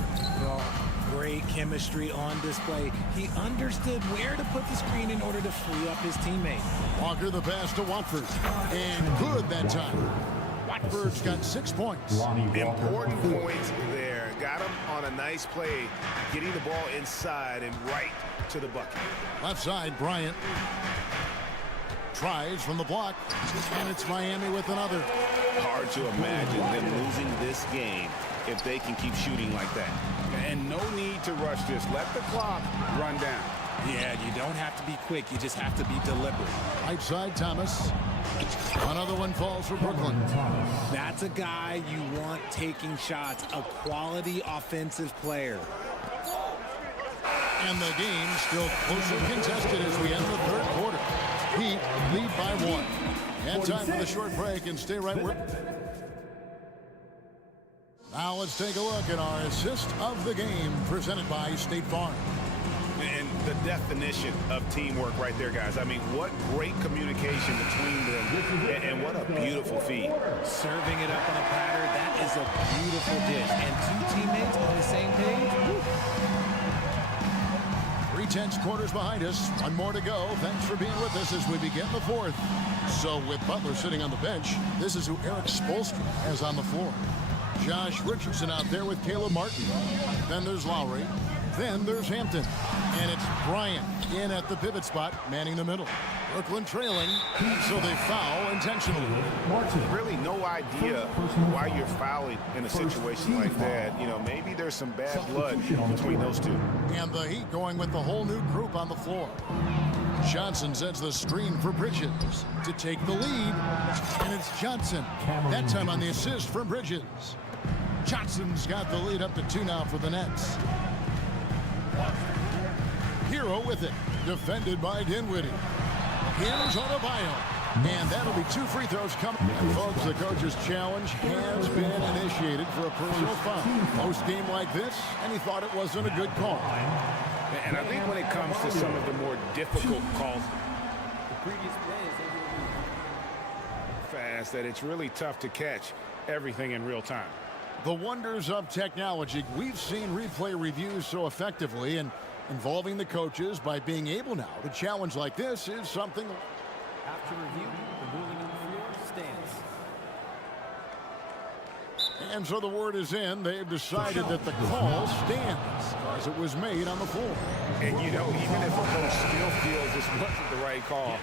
Well, great chemistry on display. He understood where to put the screen in order to free up his teammate. Walker the pass to Watford. And good that time. Watford's got 6 points. Important points there. Got him on a nice play, getting the ball inside and right to the bucket. Left side, Bryant. Tries from the block. And it's Miami with another. Hard to imagine them losing this game if they can keep shooting like that. And no need to rush this. Let the clock run down. Yeah, you don't have to be quick. You just have to be deliberate. Right side, Thomas. Another one falls for Brooklyn. That's a guy you want taking shots, a quality offensive player. And the game still closely contested as we end the third quarter. Heat lead by 1. And time for the short break, and stay right where. Now let's take a look at our assist of the game presented by State Farm. And the definition of teamwork right there, guys. I mean, what great communication between them, and what a beautiful feed. Serving it up on a platter, that is a beautiful dish. And 2 teammates on the same page. Woo. 3/10 quarters behind us. 1 more to go. Thanks for being with us as we begin the 4th. So with Butler sitting on the bench, this is who Eric Spoelstra has on the floor. Josh Richardson out there with Caleb Martin. Then there's Lowry. Then there's Hampton. And it's Bryant in at the pivot spot, manning the middle. Brooklyn trailing, so they foul intentionally. Really no idea why you're fouling in a situation like that. You know, maybe there's some bad blood between those two. And the Heat going with the whole new group on the floor. Johnson sets the screen for Bridges to take the lead. And it's Johnson, that time on the assist from Bridges. Johnson's got the lead up to 2 now for the Nets. Hero with it. Defended by Dinwiddie. Here's Adebayo. And that'll be 2 free throws coming. And folks, the coach's challenge has been initiated for a personal foul. Post-game like this, and he thought it wasn't a good call. And I think when it comes to some of the more difficult calls, fast, that it's really tough to catch everything in real time. The wonders of technology. We've seen replay reviews so effectively, and involving the coaches by being able now to challenge like this is something. After review, the ruling on the floor stands. And so the word is in. They've decided that the call stands as it was made on the floor. And, you know, even if a coach still feels this wasn't the right call,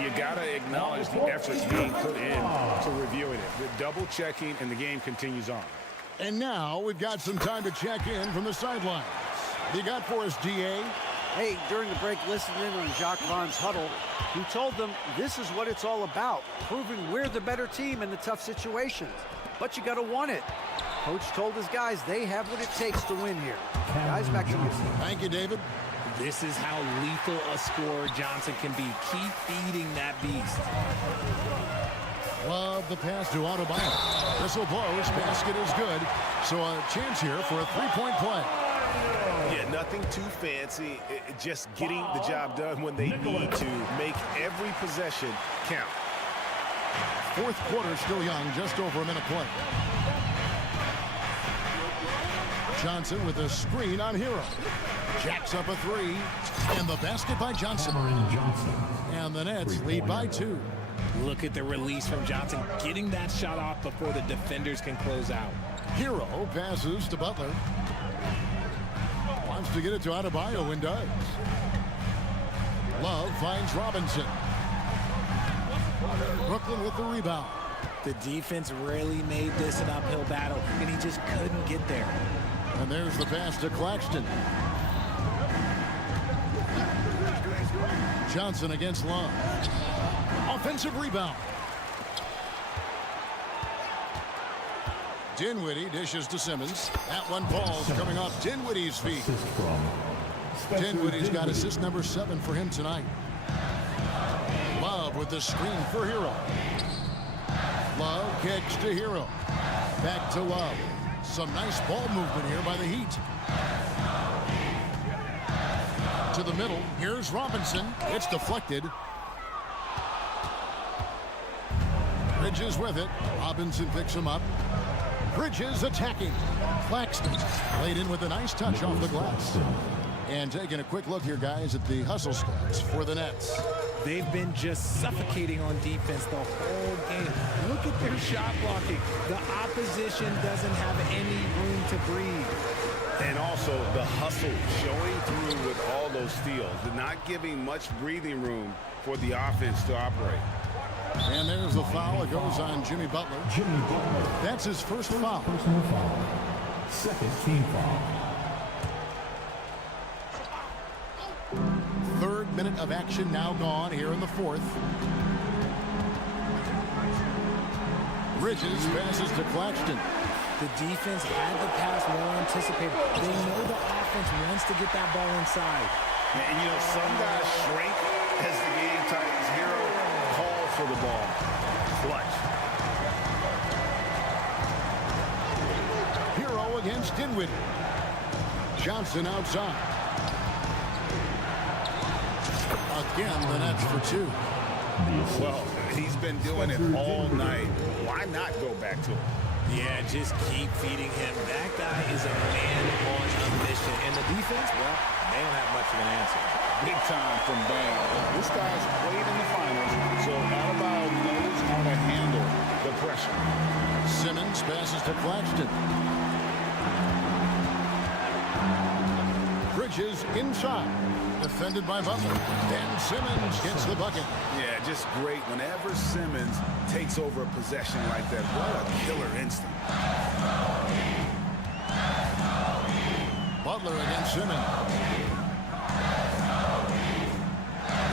you got to acknowledge the effort being put in to reviewing it. The double checking, and the game continues on. And now we've got some time to check in from the sidelines. You got for us, DA? Hey, during the break, listening in on Jacques Vaughn's huddle, he told them this is what it's all about, proving we're the better team in the tough situations. But you got to want it. Coach told his guys they have what it takes to win here. Guys, back to you. Thank you, David. This is how lethal a scorer Johnson can be. Keep feeding that beast. Love the pass to Adebayo. Whistle blows. Basket is good. So a chance here for a three-point play. Yeah, nothing too fancy. Just getting the job done when they need to. Make every possession count. Fourth quarter still young. Just over a minute play. Johnson with a screen on Hero. Jacks up a 3. And the basket by Johnson. And the Nets lead by 2. Look at the release from Johnson, getting that shot off before the defenders can close out. Hero passes to Butler. Wants to get it to Adebayo and does. Love finds Robinson. Brooklyn with the rebound. The defense really made this an uphill battle, and he just couldn't get there. And there's the pass to Claxton. Johnson against Love. Offensive rebound. Dinwiddie dishes to Simmons. That one falls coming off Dinwiddie's feet. Dinwiddie's got assist number 7 for him tonight. Love with the screen for Hero. Love kicks to Hero. Back to Love. Some nice ball movement here by the Heat. To the middle. Here's Robinson. It's deflected. Bridges with it. Robinson picks him up. Bridges attacking. Claxton laid in with a nice touch off the glass. And taking a quick look here, guys, at the hustle stats for the Nets. They've been just suffocating on defense the whole game. Look at their shot blocking. The opposition doesn't have any room to breathe. And also the hustle showing through with all those steals, not giving much breathing room for the offense to operate. And there's the foul. It goes on Jimmy Butler. That's his first foul. Personal foul. Second team foul. Third minute of action now gone here in the fourth. Bridges passes to Claxton. The defense had the pass well anticipated. They know the offense wants to get that ball inside. And, you know, some guys shrink as the game tightens. Hero calls for the ball. Clutch. Hero against Dinwiddie. Johnson outside. Again, the Nets for 2. Well, he's been doing it all night. Why not go back to him? Yeah, just keep feeding him. That guy is a man on a mission. And the defense, well, they don't have much of an answer. Big time from Bam. This guy's played in the finals, so Adebayo knows how to handle the pressure. Simmons passes to Claxton. Bridges inside. Defended by Butler. Then Simmons gets the bucket. Yeah, just great. Whenever Simmons takes over a possession like that, what a killer instinct. Butler against Simmons.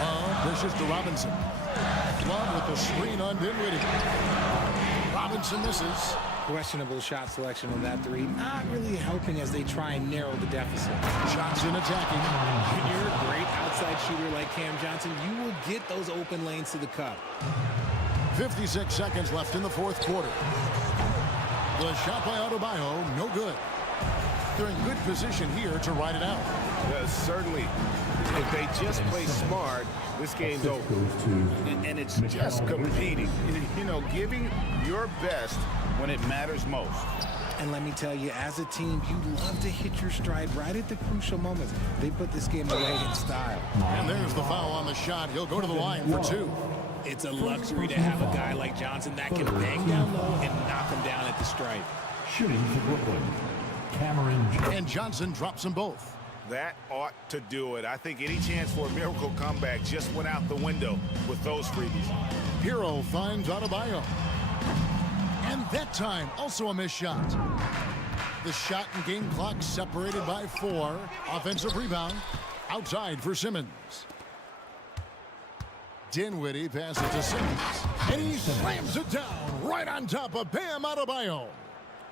Love pushes to Robinson. Love with the screen on Dinwiddie. Robinson misses. Questionable shot selection on that three. Not really helping as they try and narrow the deficit. Johnson attacking. When you're a great outside shooter like Cam Johnson, you will get those open lanes to the cup. 56 seconds left in the fourth quarter. The shot by Adebayo, no good. They're in good position here to ride it out. Certainly. If they just play smart, this game's over. And it's just competing. You know, giving your best when it matters most. And let me tell you, as a team, you love to hit your stride right at the crucial moments. They put this game away in style. And there's the foul on the shot. He'll go to the line for two. It's a luxury to have a guy like Johnson that can bang down low and knock him down at the stripe. Shooting for Brooklyn, Cameron. And Johnson drops them both. That ought to do it. I think any chance for a miracle comeback just went out the window with those freebies. Hero finds Adebayo. And that time, also a missed shot. The shot and game clock separated by 4. Offensive rebound. Outside for Simmons. Dinwiddie passes to Simmons. And he slams it down right on top of Bam Adebayo.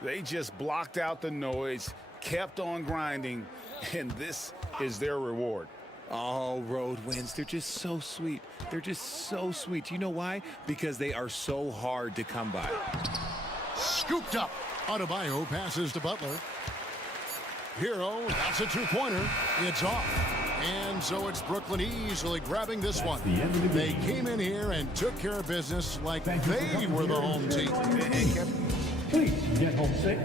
They just blocked out the noise, kept on grinding, and this is their reward. Oh, road wins. They're just so sweet. They're just so sweet. You know why? Because they are so hard to come by. Scooped up. Adebayo passes to Butler. Hero, that's a two-pointer. It's off. And so it's Brooklyn easily grabbing this one. They came in here and took care of business like they were the home team. Please get home safe.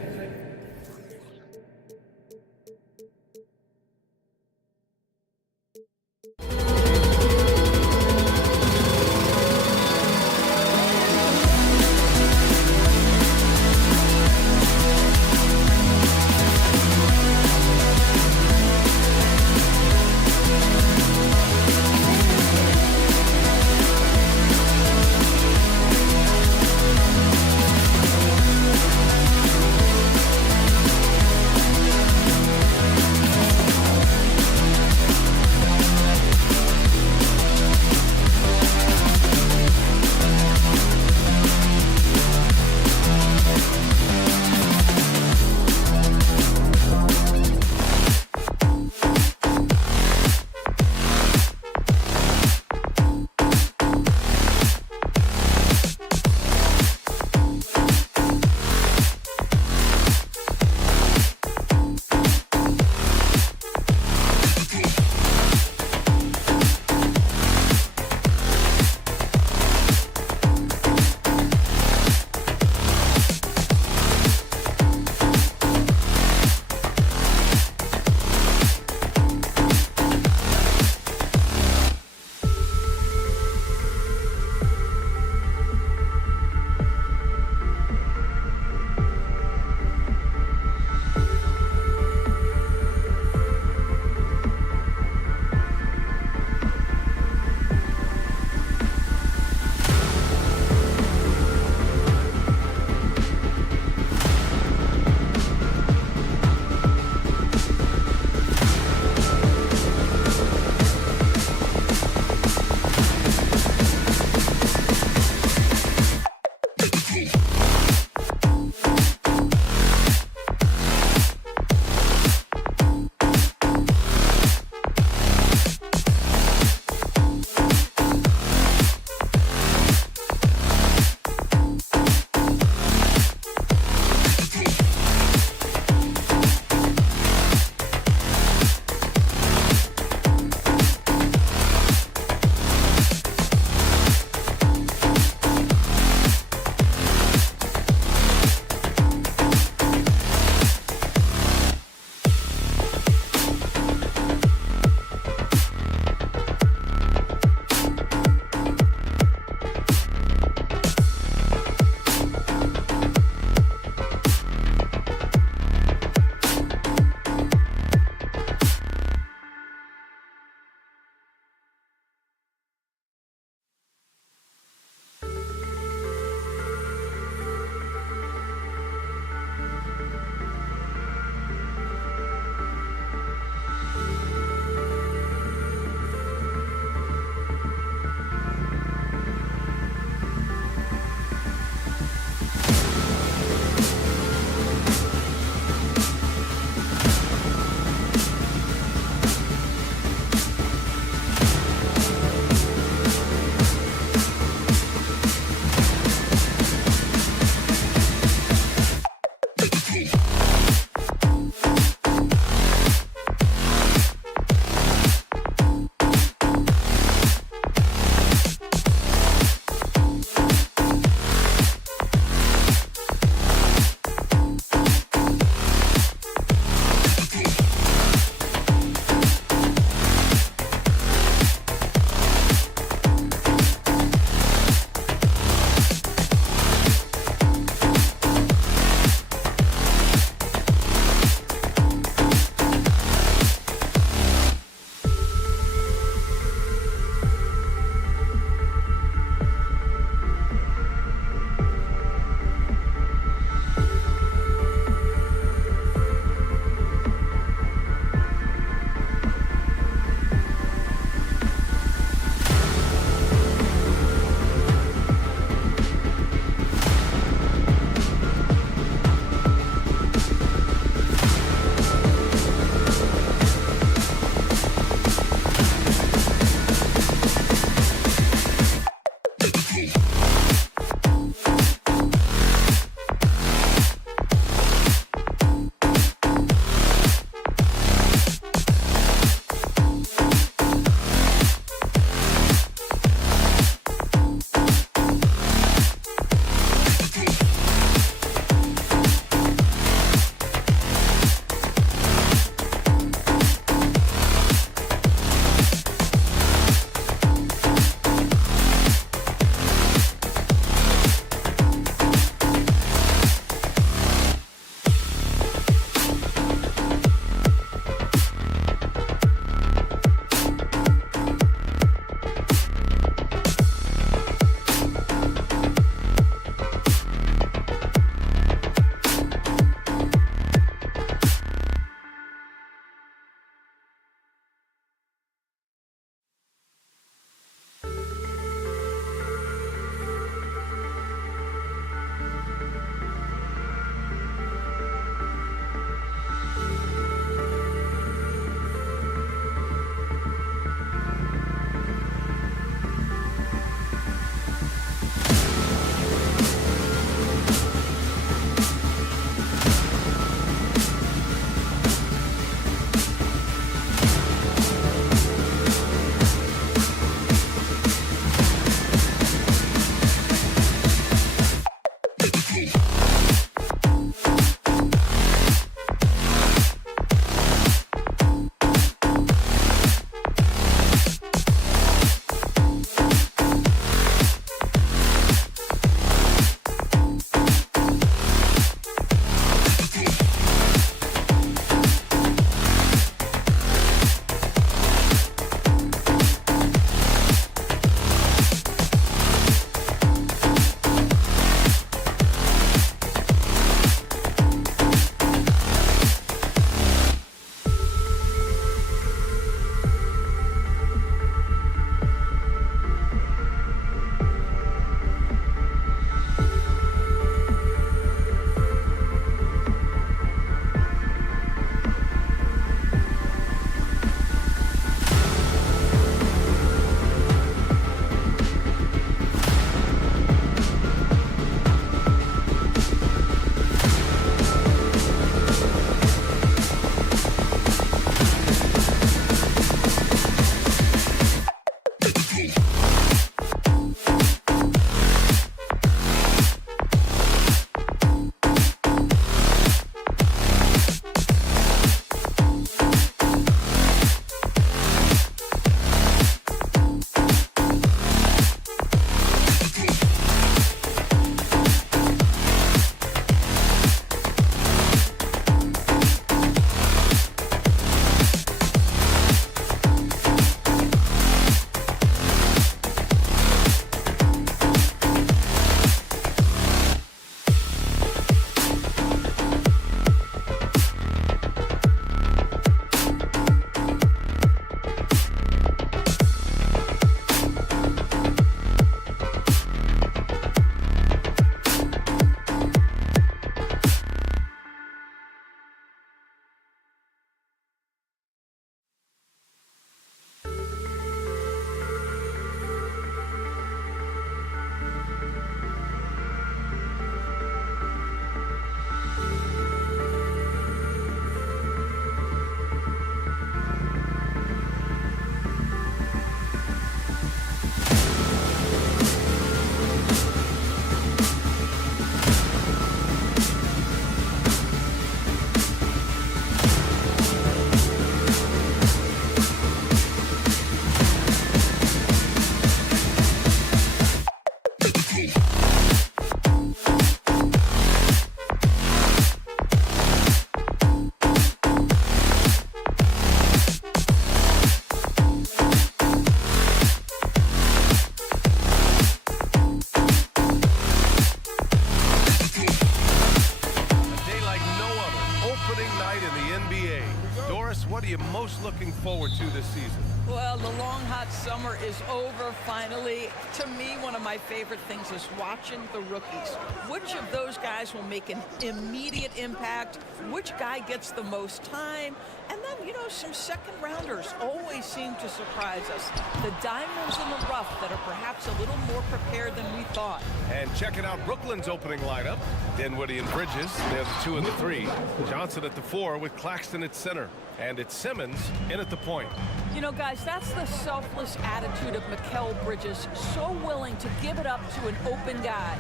forward to this season? Well, the long, hot summer is over finally. To me, one of my favorite things is watching the rookies. Which of those guys will make an immediate impact? Which guy gets the most time? And then, you know, some second-rounders always seem to surprise us. The diamonds in the rough that are perhaps a little more prepared than we thought. And checking out Brooklyn's opening lineup, Dinwiddie and Bridges, they're the 2 and the 3. Johnson at the 4 with Claxton at center. And it's Simmons in at the point. You know, guys, that's the selfless attitude of Mikal Bridges, so willing to give it up to an open guy.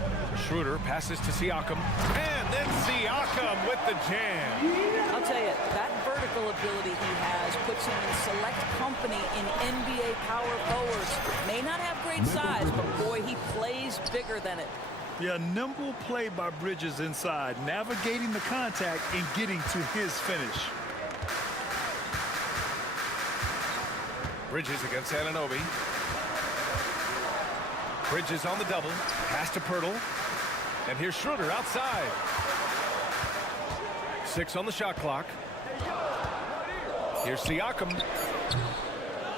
Schroeder passes to Siakam, and then Siakam with the jam. I'll tell you, that vertical ability he has puts him in select company in NBA power forwards. May not have great size, but boy, he plays bigger than it. Yeah, nimble play by Bridges inside, navigating the contact and getting to his finish. Bridges against Anunoby. Bridges on the double. Pass to Pirtle. And here's Schroeder outside. 6 on the shot clock. Here's Siakam.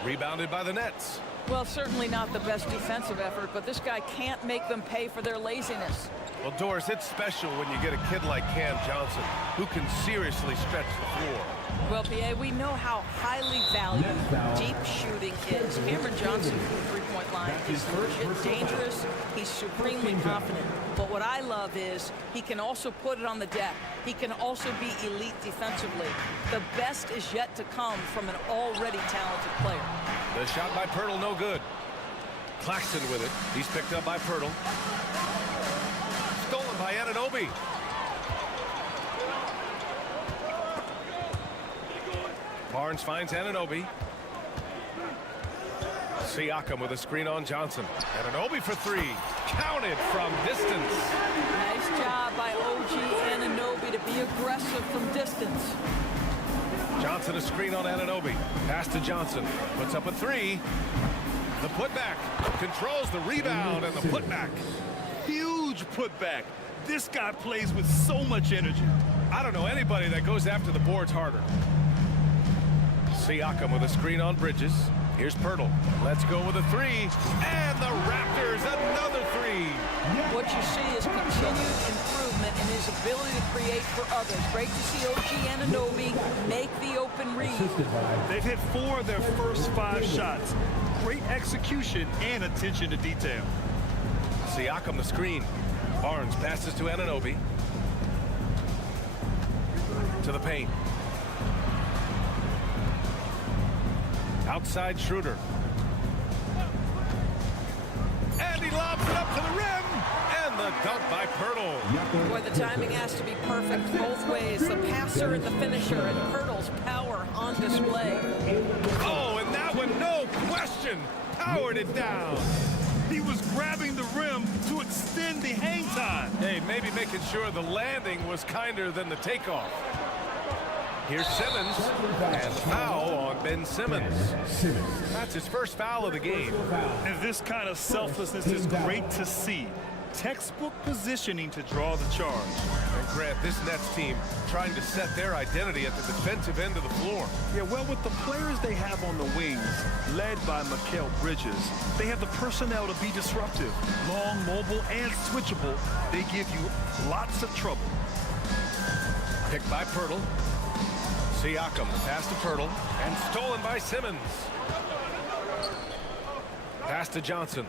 Rebounded by the Nets. Well, certainly not the best defensive effort, but this guy can't make them pay for their laziness. Well, Doris, it's special when you get a kid like Cam Johnson who can seriously stretch the floor. Well, P.A., we know how highly valued deep shooting is. Cameron Johnson from the three-point line is legit dangerous. He's supremely confident. But what I love is he can also put it on the deck. He can also be elite defensively. The best is yet to come from an already talented player. The shot by Pirtle, no good. Claxton with it. He's picked up by Pirtle. Stolen by Anunoby. Barnes finds Anunoby. Siakam with a screen on Johnson. Anunoby for 3. Counted from distance. Nice job by OG Anunoby to be aggressive from distance. Johnson a screen on Anunoby. Pass to Johnson. Puts up a 3. The putback. Controls the rebound and the putback. Huge putback. This guy plays with so much energy. I don't know anybody that goes after the boards harder. Siakam with a screen on Bridges. Here's Pirtle. Let's go with a 3. And the Raptors another 3. What you see is continued improvement in his ability to create for others. Great to see OG Anunoby make the open read. They've hit 4 of their first 5 shots. Great execution and attention to detail. Siakam the screen. Barnes passes to Anunoby. To the paint. Outside Schroeder. And he lobs it up to the rim. And the dunk by Pirtle. Boy, the timing has to be perfect both ways. The passer and the finisher, and Pirtle's power on display. Oh, and that one, no question, powered it down. He was grabbing the rim to extend the hang time. Hey, maybe making sure the landing was kinder than the takeoff. Here's Simmons, and the foul on Ben Simmons. That's his first foul of the game. And this kind of selflessness is great to see. Textbook positioning to draw the charge. And Grant, this Nets team trying to set their identity at the defensive end of the floor. Yeah, well, with the players they have on the wings, led by Mikal Bridges, they have the personnel to be disruptive. Long, mobile, and switchable. They give you lots of trouble. Picked by Pirtle. Siakam, pass to Pirtle, and stolen by Simmons. Pass to Johnson.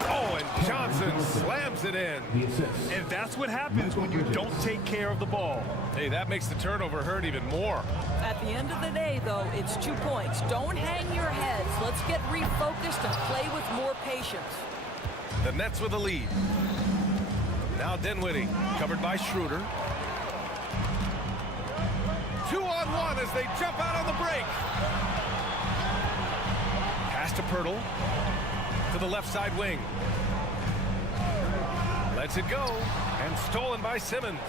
Oh, and Johnson slams it in. And that's what happens when you don't take care of the ball. Hey, that makes the turnover hurt even more. At the end of the day, though, it's 2 points. Don't hang your heads. Let's get refocused and play with more patience. The Nets with a lead. Now Dinwiddie, covered by Schroeder. 2-on-1 as they jump out on the break. Pass to Pirtle. To the left side wing. Lets it go. And stolen by Simmons.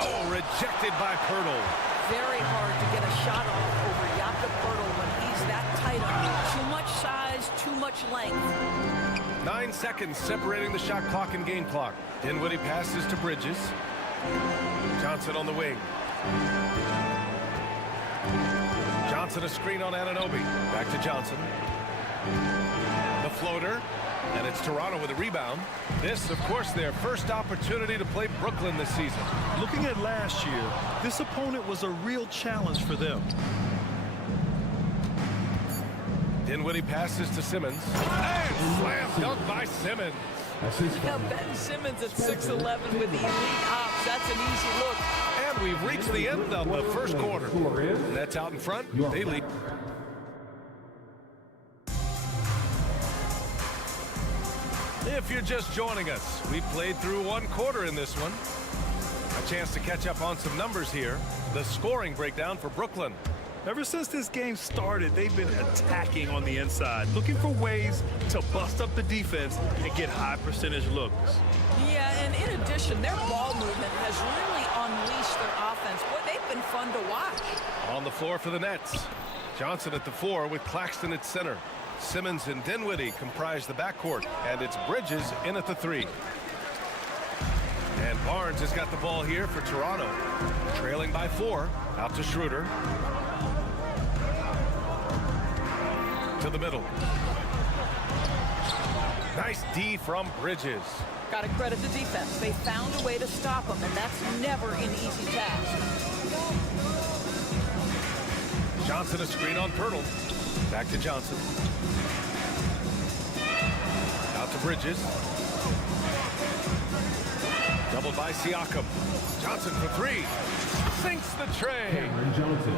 Oh, rejected by Pirtle. Very hard to get a shot off over Jakob Pirtle when he's that tight on you. Too much size, too much length. 9 seconds separating the shot clock and game clock. Dinwiddie passes to Bridges. Johnson on the wing. Johnson a screen on Anunoby. Back to Johnson. The floater. And it's Toronto with a rebound. This, of course, their first opportunity to play Brooklyn this season. Looking at last year, this opponent was a real challenge for them. Dinwiddie passes to Simmons. And slam dunk by Simmons. Now Ben Simmons at 6'11" with elite hops. That's an easy look. And we've reached the end of the first quarter. Nets out in front. They lead. If you're just joining us, we played through one quarter in this one. A chance to catch up on some numbers here. The scoring breakdown for Brooklyn. Ever since this game started, they've been attacking on the inside, looking for ways to bust up the defense and get high percentage looks. Yeah, and in addition, their ball movement has really unleashed their offense. Boy, they've been fun to watch. On the floor for the Nets. Johnson at the 4 with Claxton at center. Simmons and Dinwiddie comprise the backcourt, and it's Bridges in at the 3. And Barnes has got the ball here for Toronto. Trailing by 4. Out to Schroeder. To the middle. Nice D from Bridges. Got to credit the defense. They found a way to stop them, and that's never an easy task. Johnson a screen on Pirtle. Back to Johnson. Out to Bridges. Doubled by Siakam. Johnson for 3. Sinks the tray.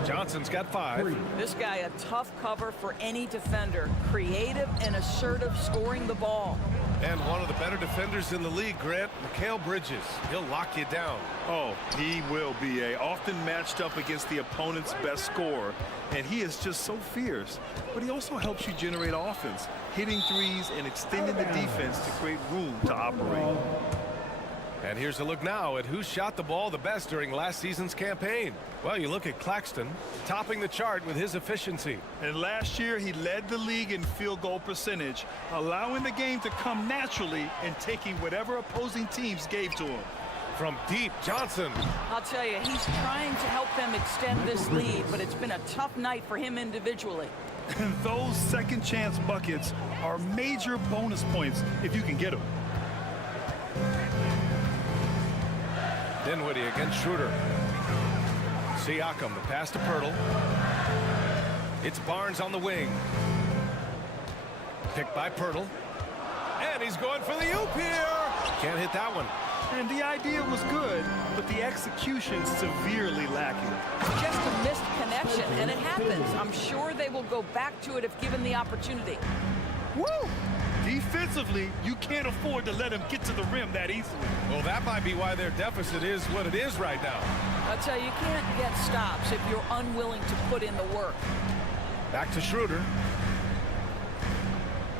Johnson's got 5. This guy a tough cover for any defender. Creative and assertive scoring the ball. And one of the better defenders in the league, Grant, Mikal Bridges. He'll lock you down. Oh, he will be often matched up against the opponent's best scorer, and he is just so fierce. But he also helps you generate offense, hitting threes and extending the defense to create room to operate. And here's a look now at who shot the ball the best during last season's campaign. Well, you look at Claxton, topping the chart with his efficiency. And last year, he led the league in field goal percentage, allowing the game to come naturally and taking whatever opposing teams gave to him. From deep, Johnson. I'll tell you, he's trying to help them extend this lead, but it's been a tough night for him individually. And those second chance buckets are major bonus points if you can get them. Dinwiddie against Schroeder. Siakam, the pass to Pirtle. It's Barnes on the wing. Picked by Pirtle. And he's going for the oop here. Can't hit that one. And the idea was good, but the execution severely lacking. Just a missed connection, and it happens. I'm sure they will go back to it if given the opportunity. Woo! Defensively, you can't afford to let him get to the rim that easily. Well, that might be why their deficit is what it is right now. I'll tell you, you can't get stops if you're unwilling to put in the work. Back to Schroeder.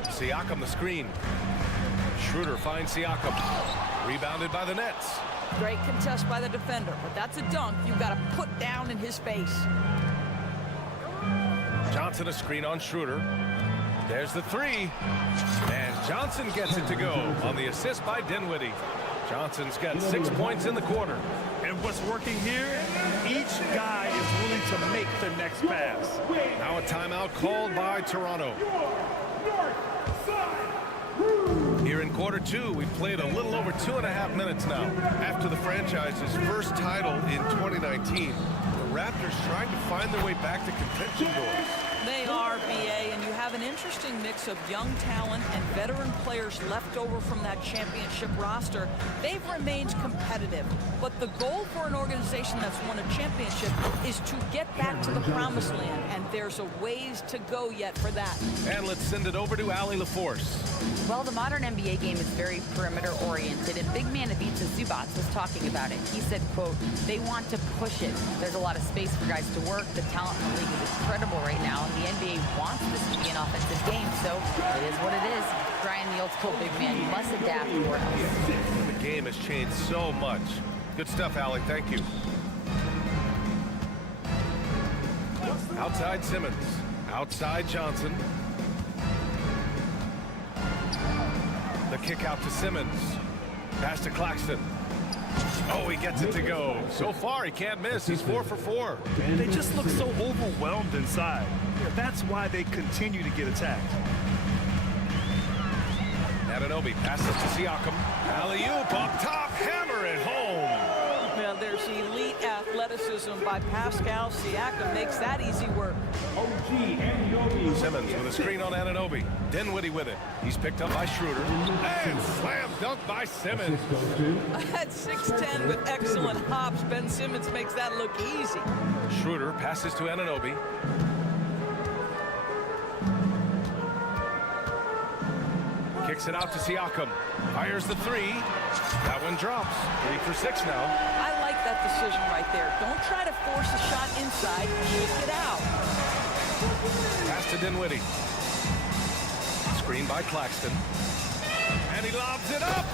Siakam the screen. Schroeder finds Siakam. Rebounded by the Nets. Great contest by the defender, but that's a dunk you've got to put down in his face. Johnson a screen on Schroeder. There's the 3. And Johnson gets it to go on the assist by Dinwiddie. Johnson's got 6 points in the quarter. And what's working here, each guy is willing to make the next pass. Now a timeout called by Toronto. Here in quarter 2, we've played a little over 2.5 minutes now. After the franchise's first title in 2019, the Raptors trying to find their way back to contention doors. They are, BA, and you have an interesting mix of young talent and veteran players left over from that championship roster. They've remained competitive, but the goal for an organization that's won a championship is to get back to the promised land, and there's a ways to go yet for that. And let's send it over to Allie LaForce. Well, the modern NBA game is very perimeter-oriented, and big man Ivica Zubac was talking about it. He said, quote, they want to push it. There's a lot of space for guys to work. The talent in the league is incredible right now. The NBA wants this to be an offensive game, so it is what it is. Brian, the old school big man, you must adapt or else. The game has changed so much. Good stuff, Allie. Thank you. Outside Simmons. Outside Johnson. The kick out to Simmons. Pass to Claxton. Oh, he gets it to go. So far, he can't miss. He's 4 for 4. They just look so overwhelmed inside. Yeah, that's why they continue to get attacked. Anunoby passes to Siakam. Alley-oop up top, hammer it home. Now there's elite athleticism by Pascal Siakam, makes that easy work. Simmons with a screen on Anunoby. Dinwiddie with it. He's picked up by Schroeder. And slam dunk by Simmons. At 6'10" with excellent hops, Ben Simmons makes that look easy. Schroeder passes to Anunoby. Kicks it out to Siakam. Fires the three. That one drops. 3 for 6 now. I like that decision right there. Don't try to force a shot inside. Kick it out. Pass to Dinwiddie. Screen by Claxton. And he lobs it up.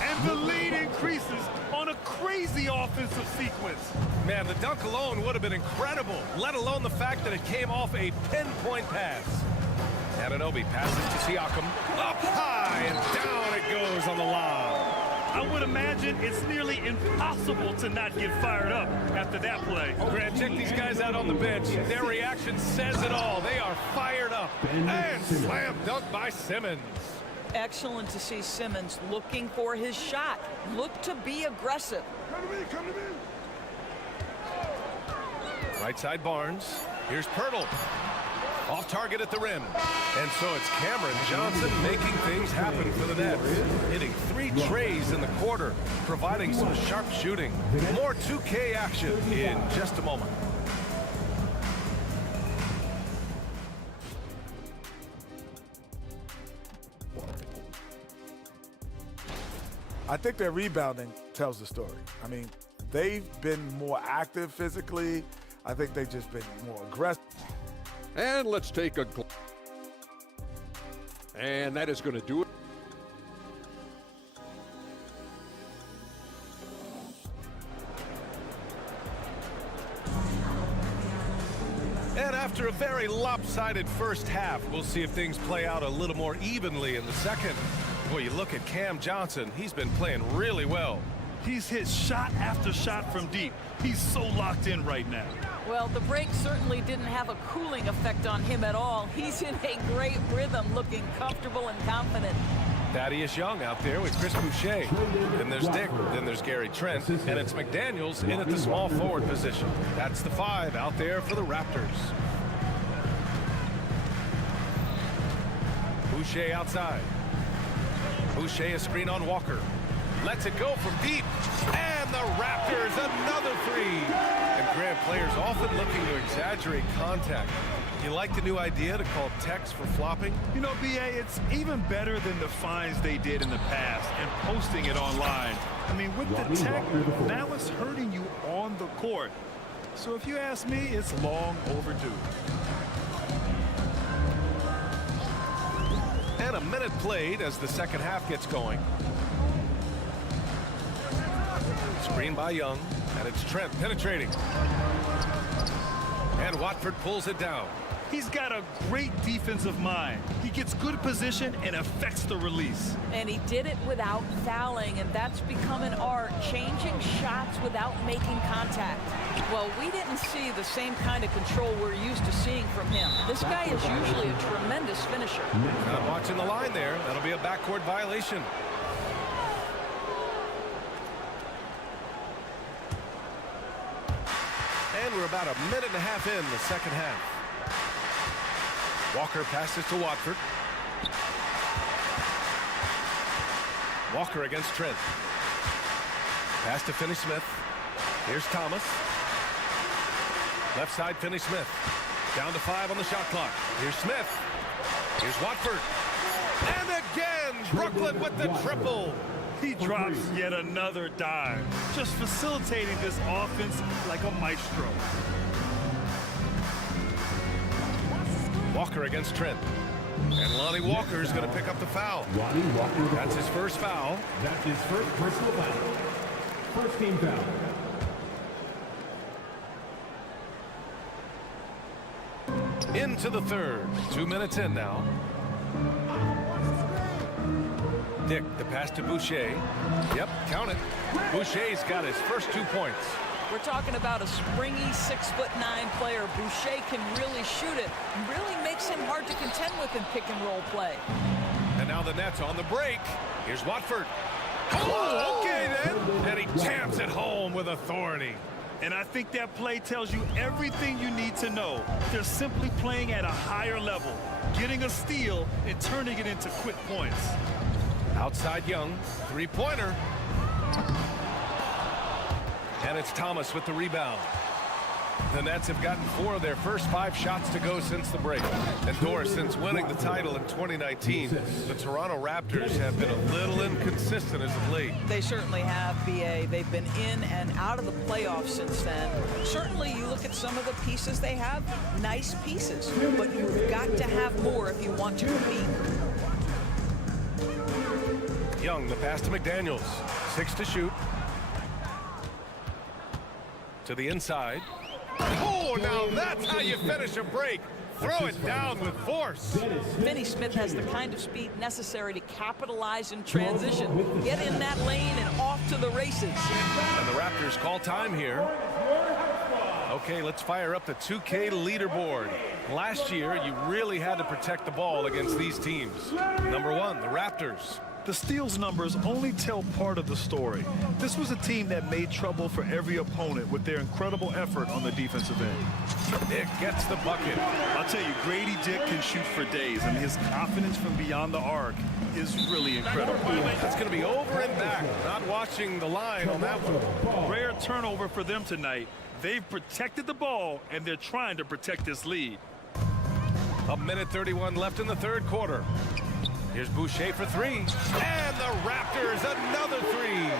And the lead increases on a crazy offensive sequence. Man, the dunk alone would have been incredible, let alone the fact that it came off a pinpoint pass. Anunoby passes to Siakam. Up high and down it goes on the lob. I would imagine it's nearly impossible to not get fired up after that play. Grant, check these guys out on the bench. Their reaction says it all. They are fired up. And slam dunk by Simmons. Excellent to see Simmons looking for his shot. Look to be aggressive. Come to me. Right side Barnes. Here's Pirtle. Off target at the rim. And so it's Cameron Johnson making things happen for the Nets. Hitting 3 trays in the quarter, providing some sharp shooting. More 2K action in just a moment. I think their rebounding tells the story. I mean, they've been more active physically. I think they've just been more aggressive. And let's take a and that is going to do it. And after a very lopsided first half, we'll see if things play out a little more evenly in the second. Boy, you look at Cam Johnson, he's been playing really well. He's hit shot after shot from deep. He's so locked in right now. Well, the break certainly didn't have a cooling effect on him at all. He's in a great rhythm, looking comfortable and confident. Thaddeus Young out there with Chris Boucher. Then there's Dick, then there's Gary Trent, and it's McDaniels in at the small forward position. That's the 5 out there for the Raptors. Boucher outside. Boucher a screen on Walker. Lets it go from deep. And the Raptors, another 3. And Grant, players often looking to exaggerate contact. You like the new idea to call techs for flopping? You know, B.A., it's even better than the fines they did in the past and posting it online. I mean, with the tech, now it's hurting you on the court. So if you ask me, it's long overdue. And a minute played as the second half gets going. Screen by Young, and it's Trent penetrating. And Watford pulls it down. He's got a great defensive mind. He gets good position and affects the release. And he did it without fouling, and that's become an art, changing shots without making contact. Well, we didn't see the same kind of control we're used to seeing from him. This guy is usually a tremendous finisher. Not watching the line there. That'll be a backcourt violation. And we're about a minute and a half in the second half. Walker passes to Watford. Walker against Trent. Pass to Finney-Smith. Here's Thomas. Left side, Finney-Smith. Down to 5 on the shot clock. Here's Smith. Here's Watford. And again, Brooklyn with the triple. He drops yet another dime, just facilitating this offense like a maestro. Walker against Trent. And Lonnie Walker is going to pick up the foul. That's his first foul. That's his first personal foul. First team foul. Into the third. 2 minutes in now. Dick, the pass to Boucher. Yep, count it. Boucher's got his first 2 points. We're talking about a springy 6'9" player. Boucher can really shoot it. Really makes him hard to contend with in pick and roll play. And now the Nets on the break. Here's Watford. Oh, okay then. And he jams it home with authority. And I think that play tells you everything you need to know. They're simply playing at a higher level, getting a steal and turning it into quick points. Outside Young, three-pointer. And it's Thomas with the rebound. The Nets have gotten 4 of their first 5 shots to go since the break. And Doris, since winning the title in 2019, the Toronto Raptors have been a little inconsistent as of late. They certainly have, BA. They've been in and out of the playoffs since then. Certainly, you look at some of the pieces they have, nice pieces. But you've got to have more if you want to compete. Young, the pass to McDaniels. 6 to shoot. To the inside. Oh, now that's how you finish a break. Throw it down with force. Finney Smith has the kind of speed necessary to capitalize in transition. Get in that lane and off to the races. And the Raptors call time here. Okay, let's fire up the 2K leaderboard. Last year, you really had to protect the ball against these teams. Number 1, the Raptors. The steals numbers only tell part of the story. This was a team that made trouble for every opponent with their incredible effort on the defensive end. Dick gets the bucket. I'll tell you, Grady Dick can shoot for days, and his confidence from beyond the arc is really incredible. That's going to be over and back. Not watching the line on that one. Rare turnover for them tonight. They've protected the ball, and they're trying to protect this lead. 1:31 left in the third quarter. Here's Boucher for 3. And the Raptors, another 3.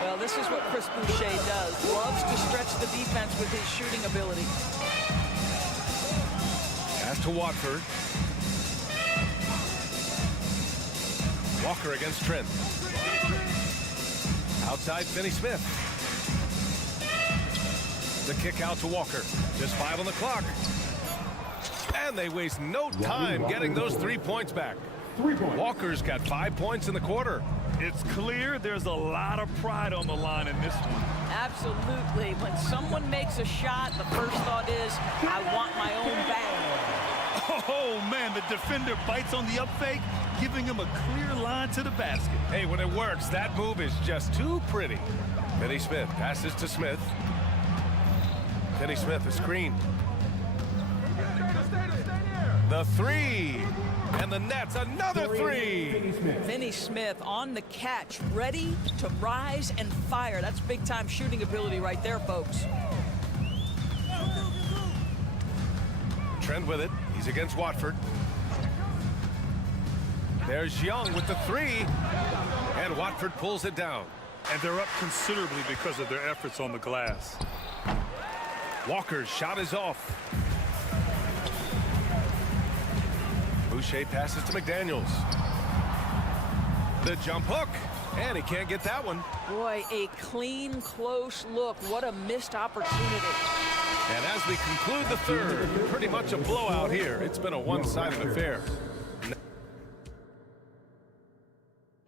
Well, this is what Chris Boucher does. Loves to stretch the defense with his shooting ability. Pass to Watford. Walker against Trent. Outside, Finney Smith. The kick out to Walker. Just 5 on the clock. And they waste no time getting those 3 points back. Walker's got 5 points in the quarter. It's clear there's a lot of pride on the line in this one. Absolutely. When someone makes a shot, the first thought is, I want my own bag. Oh, man, the defender bites on the up fake, giving him a clear line to the basket. Hey, when it works, that move is just too pretty. Finney Smith passes to Smith. Finney Smith, a screen. The 3. And the Nets, another 3. Finney Smith on the catch, ready to rise and fire. That's big-time shooting ability right there, folks. Trent with it. He's against Watford. There's Young with the 3. And Watford pulls it down. And they're up considerably because of their efforts on the glass. Walker's shot is off. Boucher passes to McDaniels. The jump hook. And he can't get that one. Boy, a clean, close look. What a missed opportunity. And as we conclude the third, pretty much a blowout here. It's been a one-sided affair.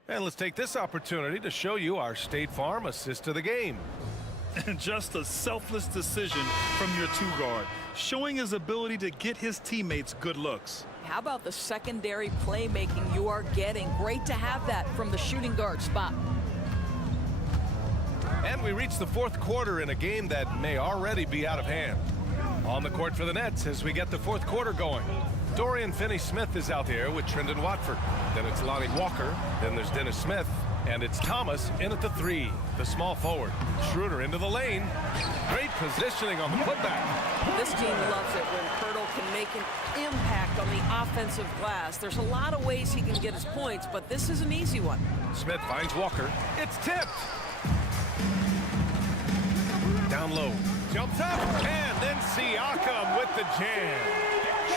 And let's take this opportunity to show you our State Farm assist of the game. And just a selfless decision from your 2-guard, showing his ability to get his teammates good looks. How about the secondary playmaking you are getting? Great to have that from the shooting guard spot. And we reach the fourth quarter in a game that may already be out of hand. On the court for the Nets as we get the fourth quarter going. Dorian Finney-Smith is out there with Trendon Watford. Then it's Lonnie Walker. Then there's Dennis Smith. And it's Thomas in at the 3, the small forward. Schroeder into the lane. Great positioning on the putback. This team loves it when Pirtle can make an impact on the offensive glass. There's a lot of ways he can get his points, but this is an easy one. Smith finds Walker. It's tipped. Down low. Jumps up. And then Siakam with the jam.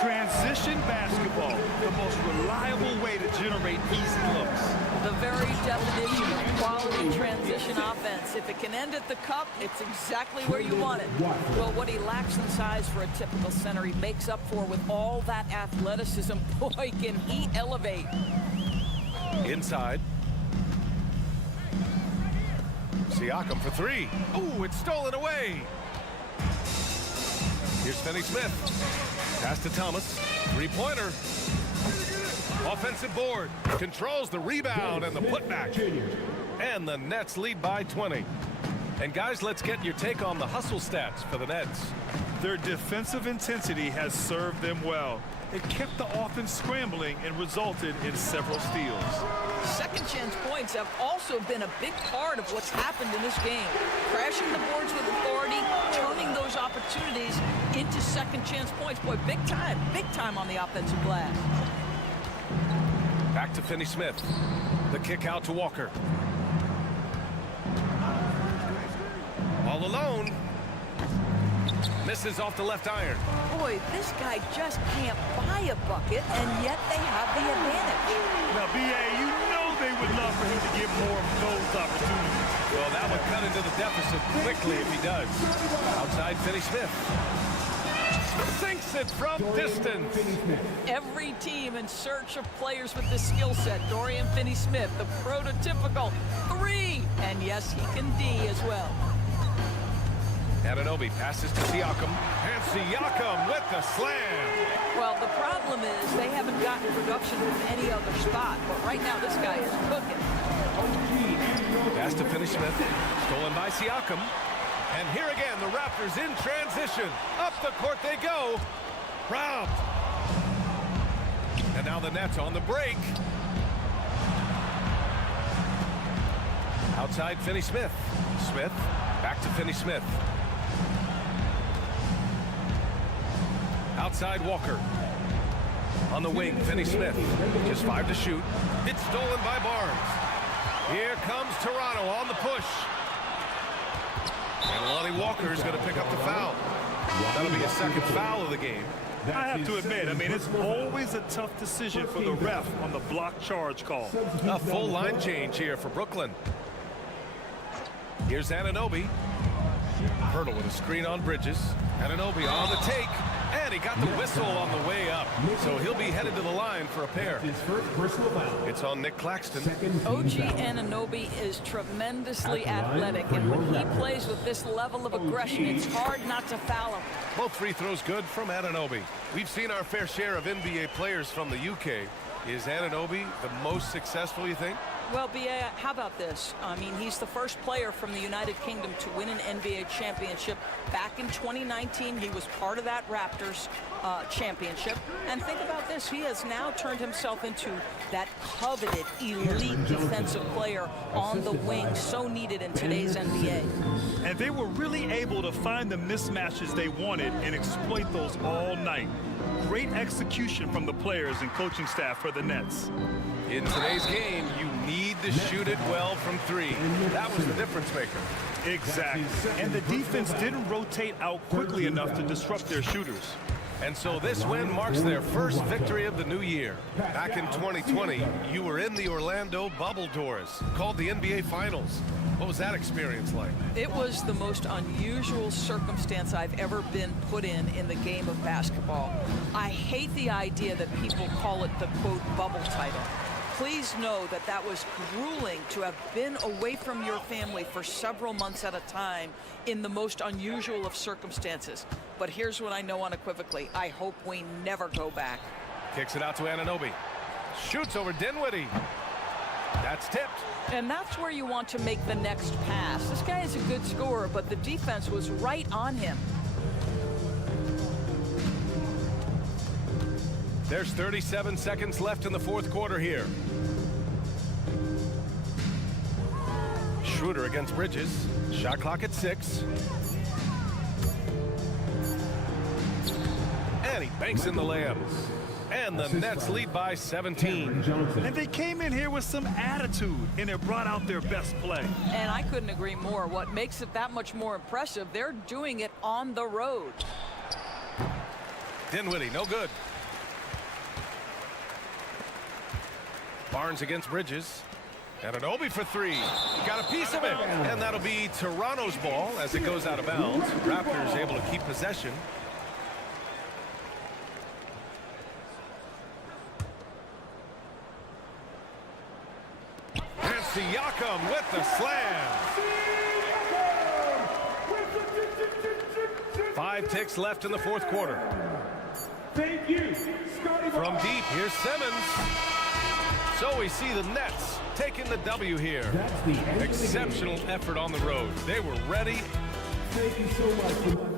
Transition basketball, the most reliable way to generate easy looks. The very definition of quality transition offense. If it can end at the cup, it's exactly where you want it. Well, what he lacks in size for a typical center, he makes up for with all that athleticism. Boy, can he elevate. Inside. Siakam for three. Ooh, it's stolen away. Here's Finney-Smith. Pass to Thomas. Three-pointer. Offensive board. Controls the rebound and the putback. And the Nets lead by 20. And guys, let's get your take on the hustle stats for the Nets. Their defensive intensity has served them well. It kept the offense scrambling and resulted in several steals. Second chance points have also been a big part of what's happened in this game. Crashing the boards with authority, turning those opportunities into second chance points. Boy, big time on the offensive glass. Back to Finney-Smith. The kick out to Walker. All alone. Misses off the left iron. Boy, this guy just can't buy a bucket, and yet they have the advantage. Now, B.A., you know they would love for him to get more of those opportunities. Well, that would cut into the deficit quickly if he does. Outside Finney-Smith. Sinks it from distance. Every team in search of players with this skill set. Dorian Finney-Smith, the prototypical three. And yes, he can D as well. Anunoby passes to Siakam. And Siakam with the slam. Well, the problem is they haven't gotten production from any other spot. But right now, this guy is cooking. Pass to Finney-Smith. Stolen by Siakam. And here again, the Raptors in transition. Up the court they go. Robbed. And now the Nets on the break. Outside Finney-Smith. Smith. Back to Finney-Smith. Outside Walker. On the wing, Finney-Smith. Just 5 to shoot. It's stolen by Barnes. Here comes Toronto on the push. And Lonnie Walker is going to pick up the foul. That'll be his second foul of the game. I have to admit, it's always a tough decision for the ref on the block charge call. A full line change here for Brooklyn. Here's Anunoby. Hurdle with a screen on Bridges. Anunoby on the take. And he got the whistle on the way up. So he'll be headed to the line for a pair. It's on Nick Claxton. OG Anunoby is tremendously athletic. And when he plays with this level of aggression, it's hard not to foul him. Both free throws good from Anunoby. We've seen our fair share of NBA players from the UK. Is Anunoby the most successful, you think? Well, B.A., how about this? He's the first player from the United Kingdom to win an NBA championship. Back in 2019, he was part of that Raptors championship. And think about this. He has now turned himself into that coveted, elite defensive player on the wing, so needed in today's NBA. And they were really able to find the mismatches they wanted and exploit those all night. Great execution from the players and coaching staff for the Nets. In today's game, you need to shoot it well from three. That was the difference maker. Exactly. And the defense didn't rotate out quickly enough to disrupt their shooters. And so this win marks their first victory of the new year. Back in 2020, you were in the Orlando bubble doors, called the NBA Finals. What was that experience like? It was the most unusual circumstance I've ever been put in the game of basketball. I hate the idea that people call it the, quote, bubble title. Please know that that was grueling to have been away from your family for several months at a time in the most unusual of circumstances. But here's what I know unequivocally. I hope we never go back. Kicks it out to Anunoby. Shoots over Dinwiddie. That's tipped. And that's where you want to make the next pass. This guy is a good scorer, but the defense was right on him. There's 37 seconds left in the fourth quarter here. Schroeder against Bridges. Shot clock at 6. And he banks in the layup. And the Nets lead by 17. And they came in here with some attitude, and it brought out their best play. And I couldn't agree more. What makes it that much more impressive, they're doing it on the road. Dinwiddie, no good. Barnes against Bridges. Anunoby for 3. Got a piece of it. And that'll be Toronto's ball as it goes out of bounds. Raptors able to keep possession. And Siakam with the slam. 5 ticks left in the fourth quarter. Thank you, Scotty. From deep, here's Simmons. So we see the Nets taking the W here. That's the end of the Exceptional game. effort on the road. They were ready. Thank you so much.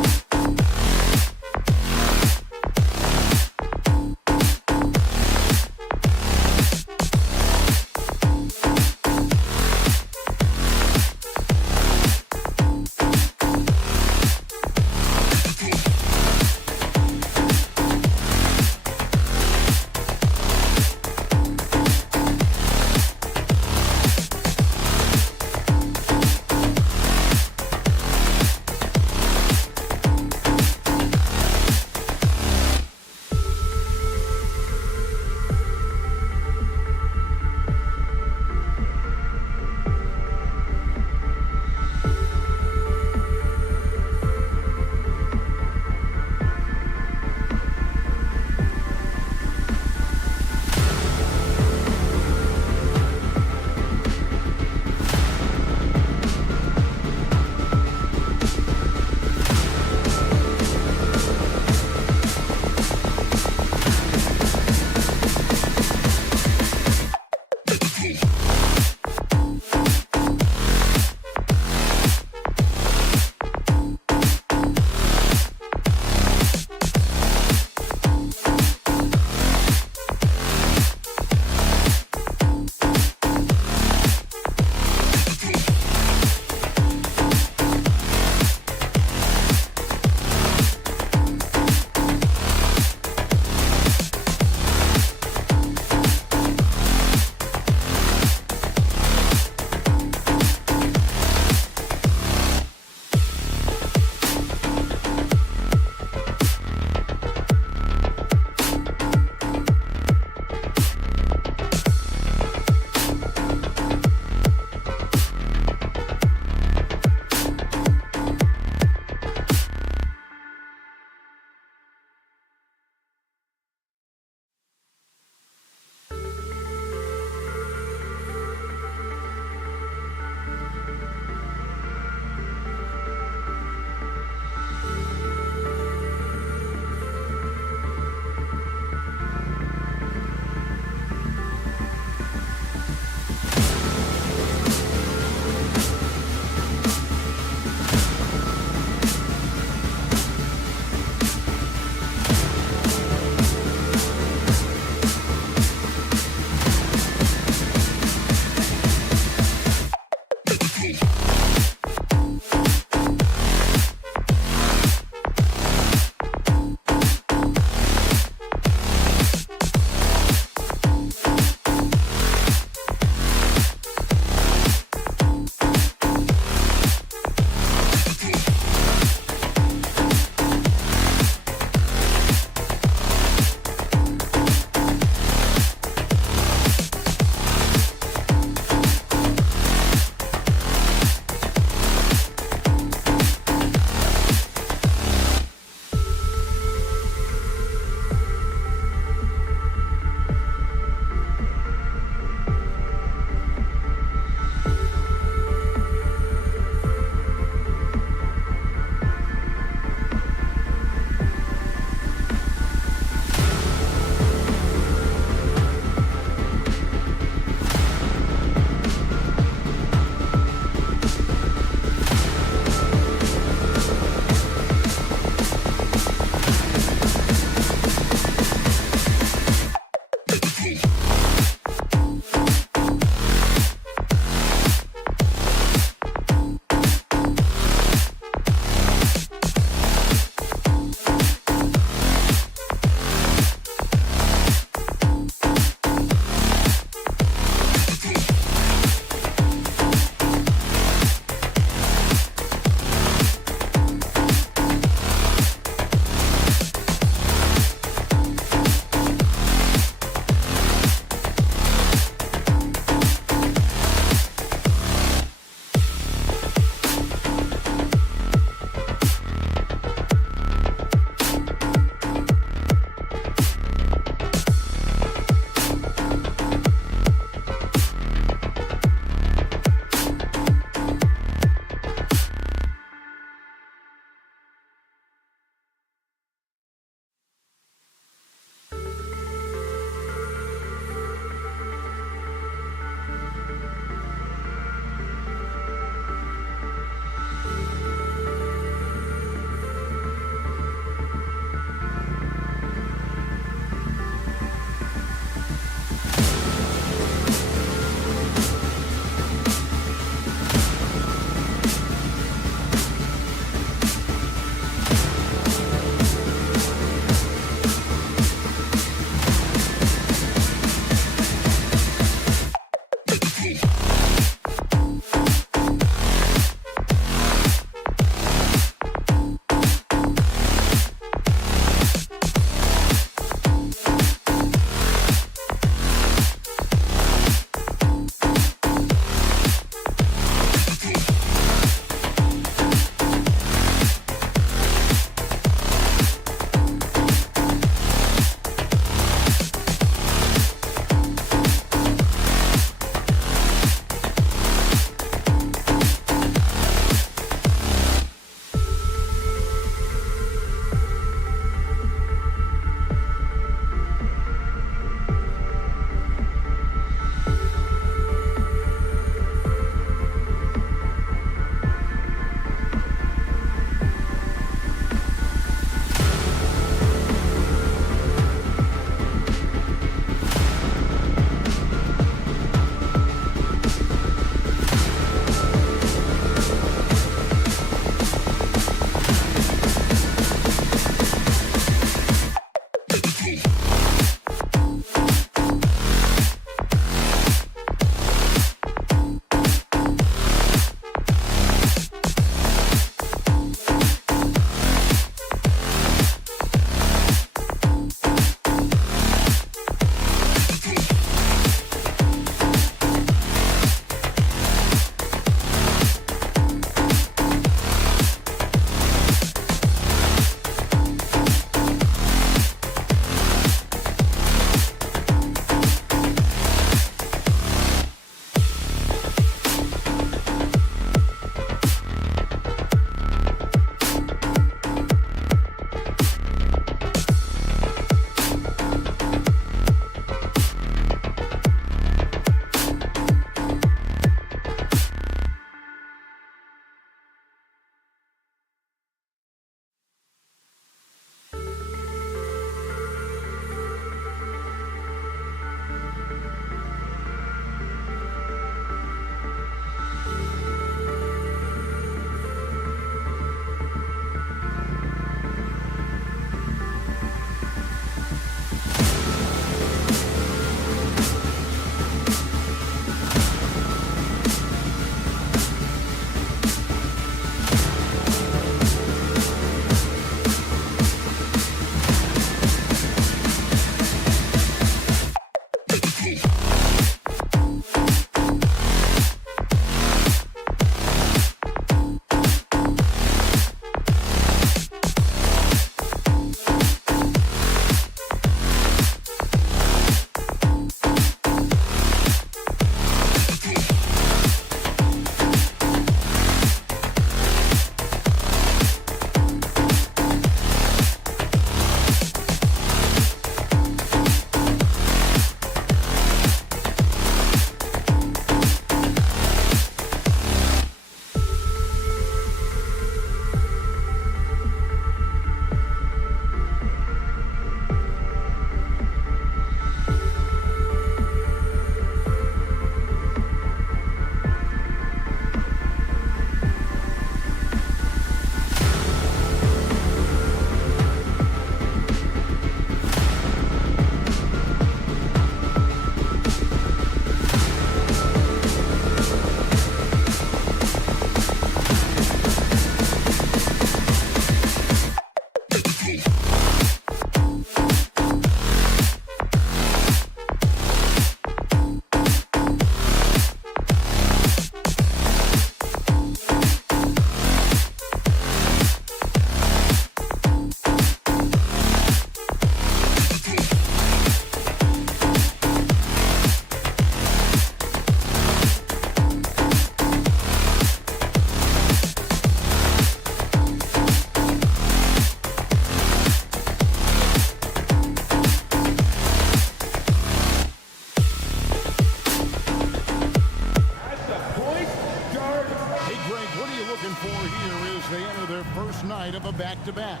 back-to-back.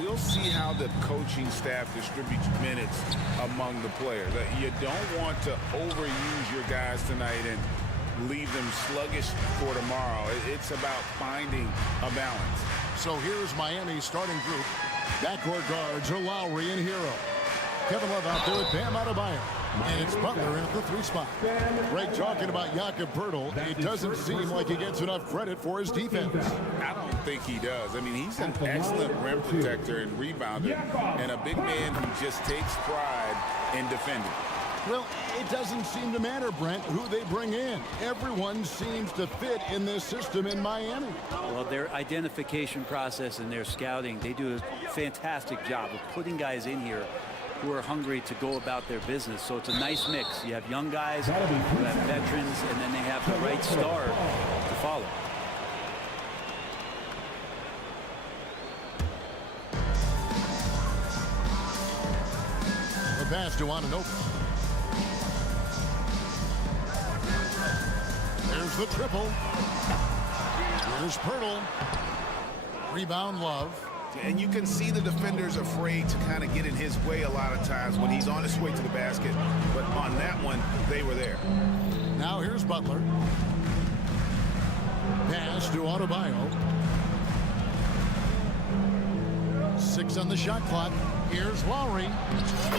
We'll see how the coaching staff distributes minutes among the players. You don't want to overuse your guys tonight and leave them sluggish for tomorrow. It's about finding a balance. So here's Miami's starting group. Backcourt guards are Lowry and Hero. Kevin Love out there with Bam Adebayo. And it's Butler in at the 3 spot. Greg talking about Jakob Poeltl. It doesn't seem like he gets enough credit for his defense. I don't think he does. I mean, he's an excellent rim protector and rebounder, and a big man who just takes pride in defending. Well, it doesn't seem to matter, Brent, who they bring in. Everyone seems to fit in this system in Miami. Well, their identification process and their scouting, they do a fantastic job of putting guys in here who are hungry to go about their business. So it's a nice mix. You have young guys, you have veterans, and then they have the right star to follow. The pass to Anunoby. There's the triple. Here's Poeltl. Rebound, Love. And you can see the defenders afraid to kind of get in his way a lot of times when he's on his way to the basket. But on that one, they were there. Now here's Butler. Pass to Adebayo. 6 on the shot clock. Here's Lowry.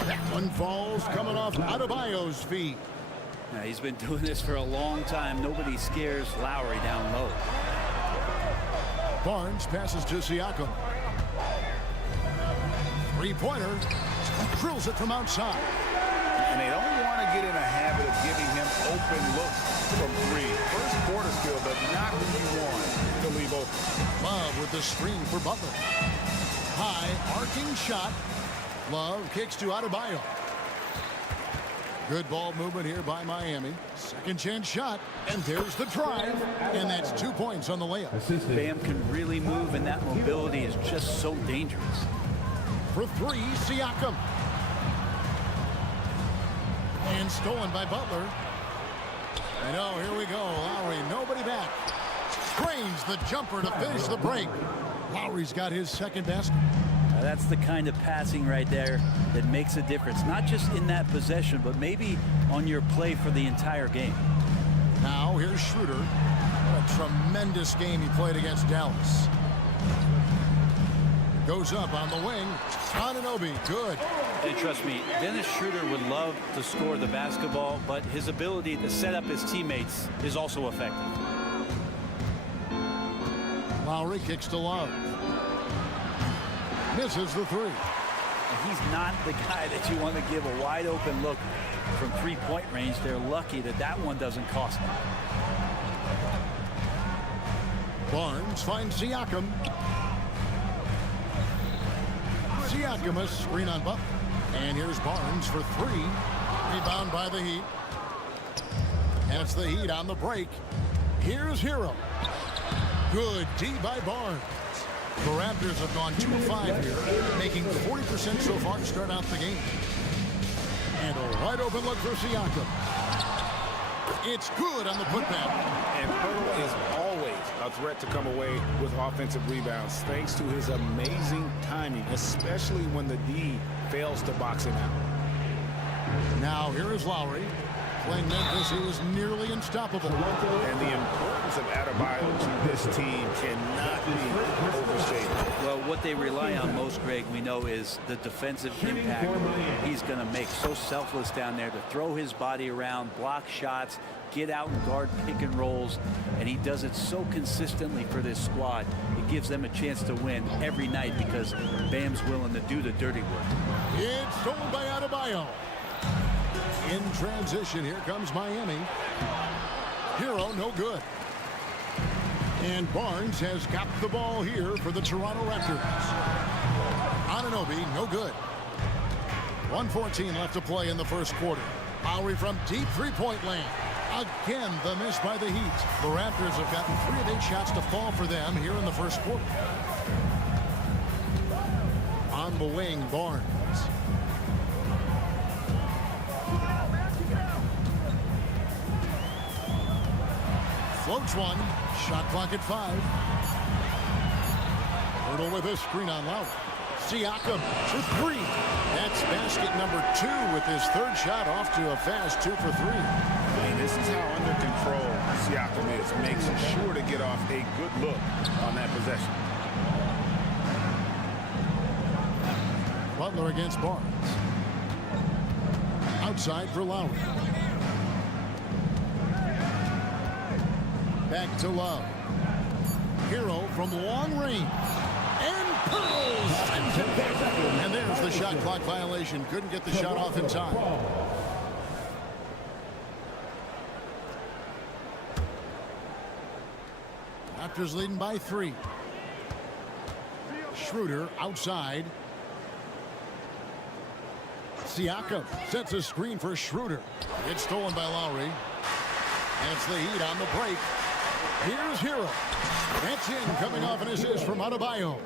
That one falls coming off Adebayo's feet. Now, he's been doing this for a long time. Nobody scares Lowry down low. Barnes passes to Siakam. 3-pointer. Drills it from outside. And they don't want to get in a habit of giving him open looks from 3. First quarter skill, but not who you want to leave open. Love with the screen for Butler. High arcing shot. Love kicks to Adebayo. Good ball movement here by Miami. Second chance shot, and there's the drive, and that's 2 points on the layup. Bam can really move, and that mobility is just so dangerous. For 3, Siakam. And stolen by Butler. And oh, here we go. Lowry, nobody back. Drains the jumper to finish the break. Lowry's got his second basket. That's the kind of passing right there that makes a difference, not just in that possession, but maybe on your play for the entire game. Now here's Schroeder. What a tremendous game he played against Dallas. Goes up on the wing. Anunoby, good. And trust me, Dennis Schroeder would love to score the basketball, but his ability to set up his teammates is also effective. Lowry kicks to Love. Misses the 3. He's not the guy that you want to give a wide open look from 3-point range. They're lucky that that one doesn't cost them. Barnes finds Siakam. Siakam a screen on Butler. And here's Barnes for 3. Rebound by the Heat. And it's the Heat on the break. Here's Hero. Good D by Barnes. The Raptors have gone 2 of 5 here, making 40% so far to start out the game. And a wide open look for Siakam. It's good on the putback. And Poeltl is always a threat to come away with offensive rebounds thanks to his amazing timing, especially when the D fails to box him out. Now here is Lowry. Playing Memphis, he was nearly unstoppable. And the importance of Adebayo to this team cannot be overstated. Well, what they rely on most, Greg, we know, is the defensive impact he's going to make. So selfless down there to throw his body around, block shots, get out and guard pick and rolls, and he does it so consistently for this squad. It gives them a chance to win every night because Bam's willing to do the dirty work. It's stolen by Adebayo. In transition, here comes Miami. Hero, no good. And Barnes has got the ball here for the Toronto Raptors. Anunoby, no good. 1:14 left to play in the first quarter. Lowry from deep 3-point lane. Again, the miss by the Heat. The Raptors have gotten 3 of 8 shots to fall for them here in the first quarter. On the wing, Barnes. Floats one. Shot clock at 5. Pirtle with a screen on Lowry. Siakam for three. That's basket number 2 with his third shot off to a fast 2 for 3. And this is how under control Siakam is. Makes sure to get off a good look on that possession. Butler against Barnes. Outside for Lowry. Back to Love. Hero from long range. And Pirtle sends it back. And there's the shot clock violation. Couldn't get the shot off in time. Raptors leading by 3. Schroeder outside. Siakam sets a screen for Schroeder. It's stolen by Lowry. That's the Heat on the break. Here's Hero. That's in, coming off an assist from Adebayo.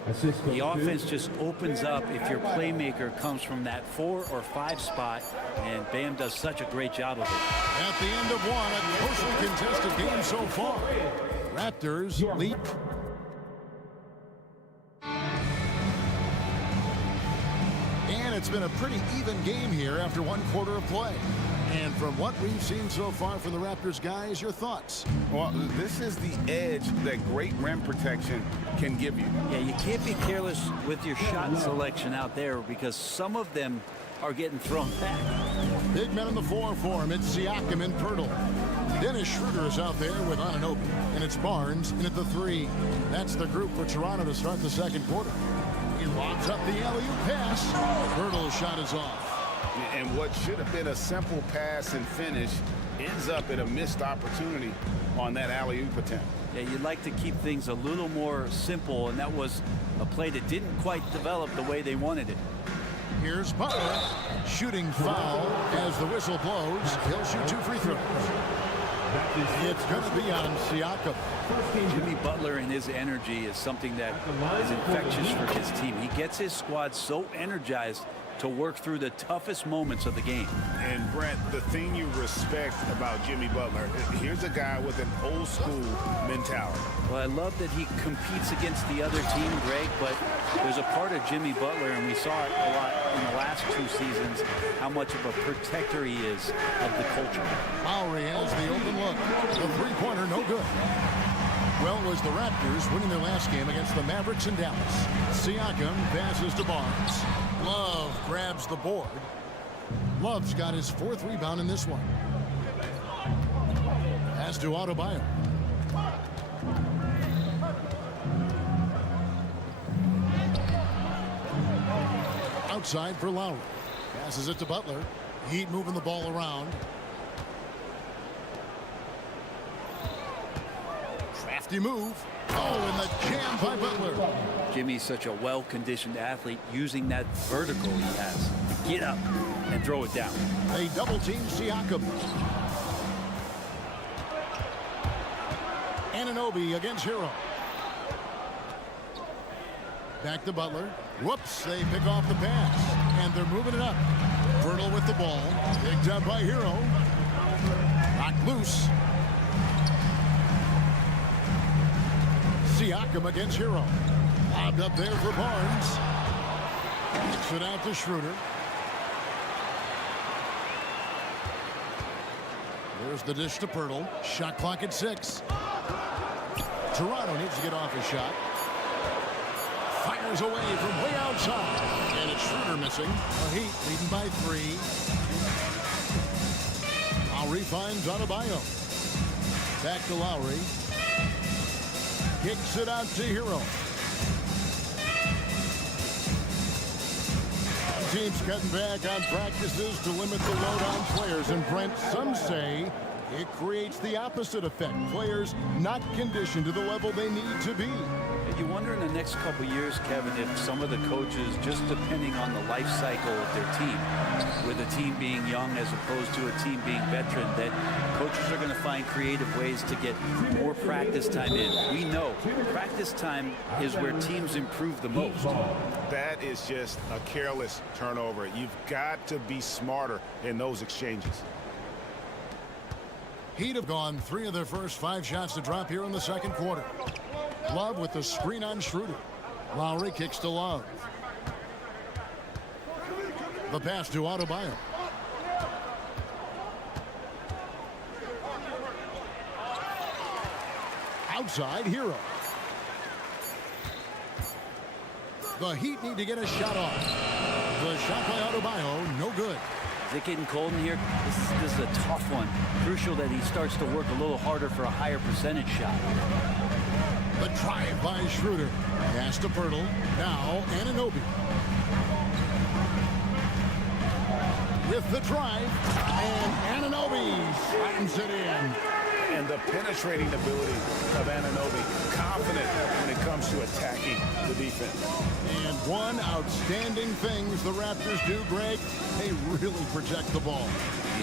The offense just opens up if your playmaker comes from that 4 or 5 spot, and Bam does such a great job of it. At the end of one, a closely contested game so far. Raptors lead. And it's been a pretty even game here after 1 quarter of play. And from what we've seen so far from the Raptors guys, your thoughts? Well, this is the edge that great rim protection can give you. Yeah, you can't be careless with your shot selection out there because some of them are getting thrown back. Big men in the 4 for him. It's Siakam and Pirtle. Dennis Schroeder is out there with Anunoby. And it's Barnes in at the 3. That's the group for Toronto to start the second quarter. He lobs up the alley-oop pass. Pirtle's shot is off. And what should have been a simple pass and finish ends up at a missed opportunity on that alley-oop attempt. Yeah, you'd like to keep things a little more simple, and that was a play that didn't quite develop the way they wanted it. Here's Butler. Shooting foul as the whistle blows. He'll shoot 2 free throws. It's going to be on Siakam. Jimmy Butler and his energy is something that is infectious for his team. He gets his squad so energized to work through the toughest moments of the game. And Brent, the thing you respect about Jimmy Butler, here's a guy with an old school mentality. Well, I love that he competes against the other team, Greg, but there's a part of Jimmy Butler, and we saw it a lot in the last 2 seasons, how much of a protector he is of the culture. Lowry has the open look. The three-pointer, no good. Well, it was the Raptors winning their last game against the Mavericks in Dallas. Siakam passes to Barnes. Love grabs the board. Love's got his 4th rebound in this one. Pass to Adebayo. Outside for Lowry. Passes it to Butler. Heat moving the ball around. Crafty move. Oh, and the jam by Butler. Jimmy's such a well-conditioned athlete, using that vertical he has to get up and throw it down. They double-team Siakam. Anunoby against Hero. Back to Butler. Whoops, they pick off the pass. And they're moving it up. Pirtle with the ball. Picked up by Hero. Knocked loose. Siakam against Hero. Lobbed up there for Barnes. Kicks it out to Schroeder. There's the dish to Pirtle. Shot clock at 6. Toronto needs to get off a shot. Fires away from way outside. And it's Schroeder missing. The Heat leading by 3. Lowry finds Adebayo. Back to Lowry. Kicks it out to Hero. Teams cutting back on practices to limit the load on players. And Brent, some say it creates the opposite effect. Players not conditioned to the level they need to be. You wonder in the next couple years, Kevin, if some of the coaches, just depending on the life cycle of their team, with a team being young as opposed to a team being veteran, that coaches are going to find creative ways to get more practice time in. We know practice time is where teams improve the most. That is just a careless turnover. You've got to be smarter in those exchanges. Heat have gone 3 of their first 5 shots to drop here in the second quarter. Love with the screen on Schroeder. Lowry kicks to Love. The pass to Adebayo. Outside, Hero. The Heat need to get a shot off. The shot by Adebayo, no good. Is it getting cold in here? This is a tough one. Crucial that he starts to work a little harder for a higher percentage shot. The drive by Schroeder. Pass to Pirtle. Now Anunoby. With the drive. And Anunoby slams it in. And the penetrating ability of Anunoby. Confident when it comes to attacking the defense. And one outstanding thing the Raptors do, Greg, they really protect the ball.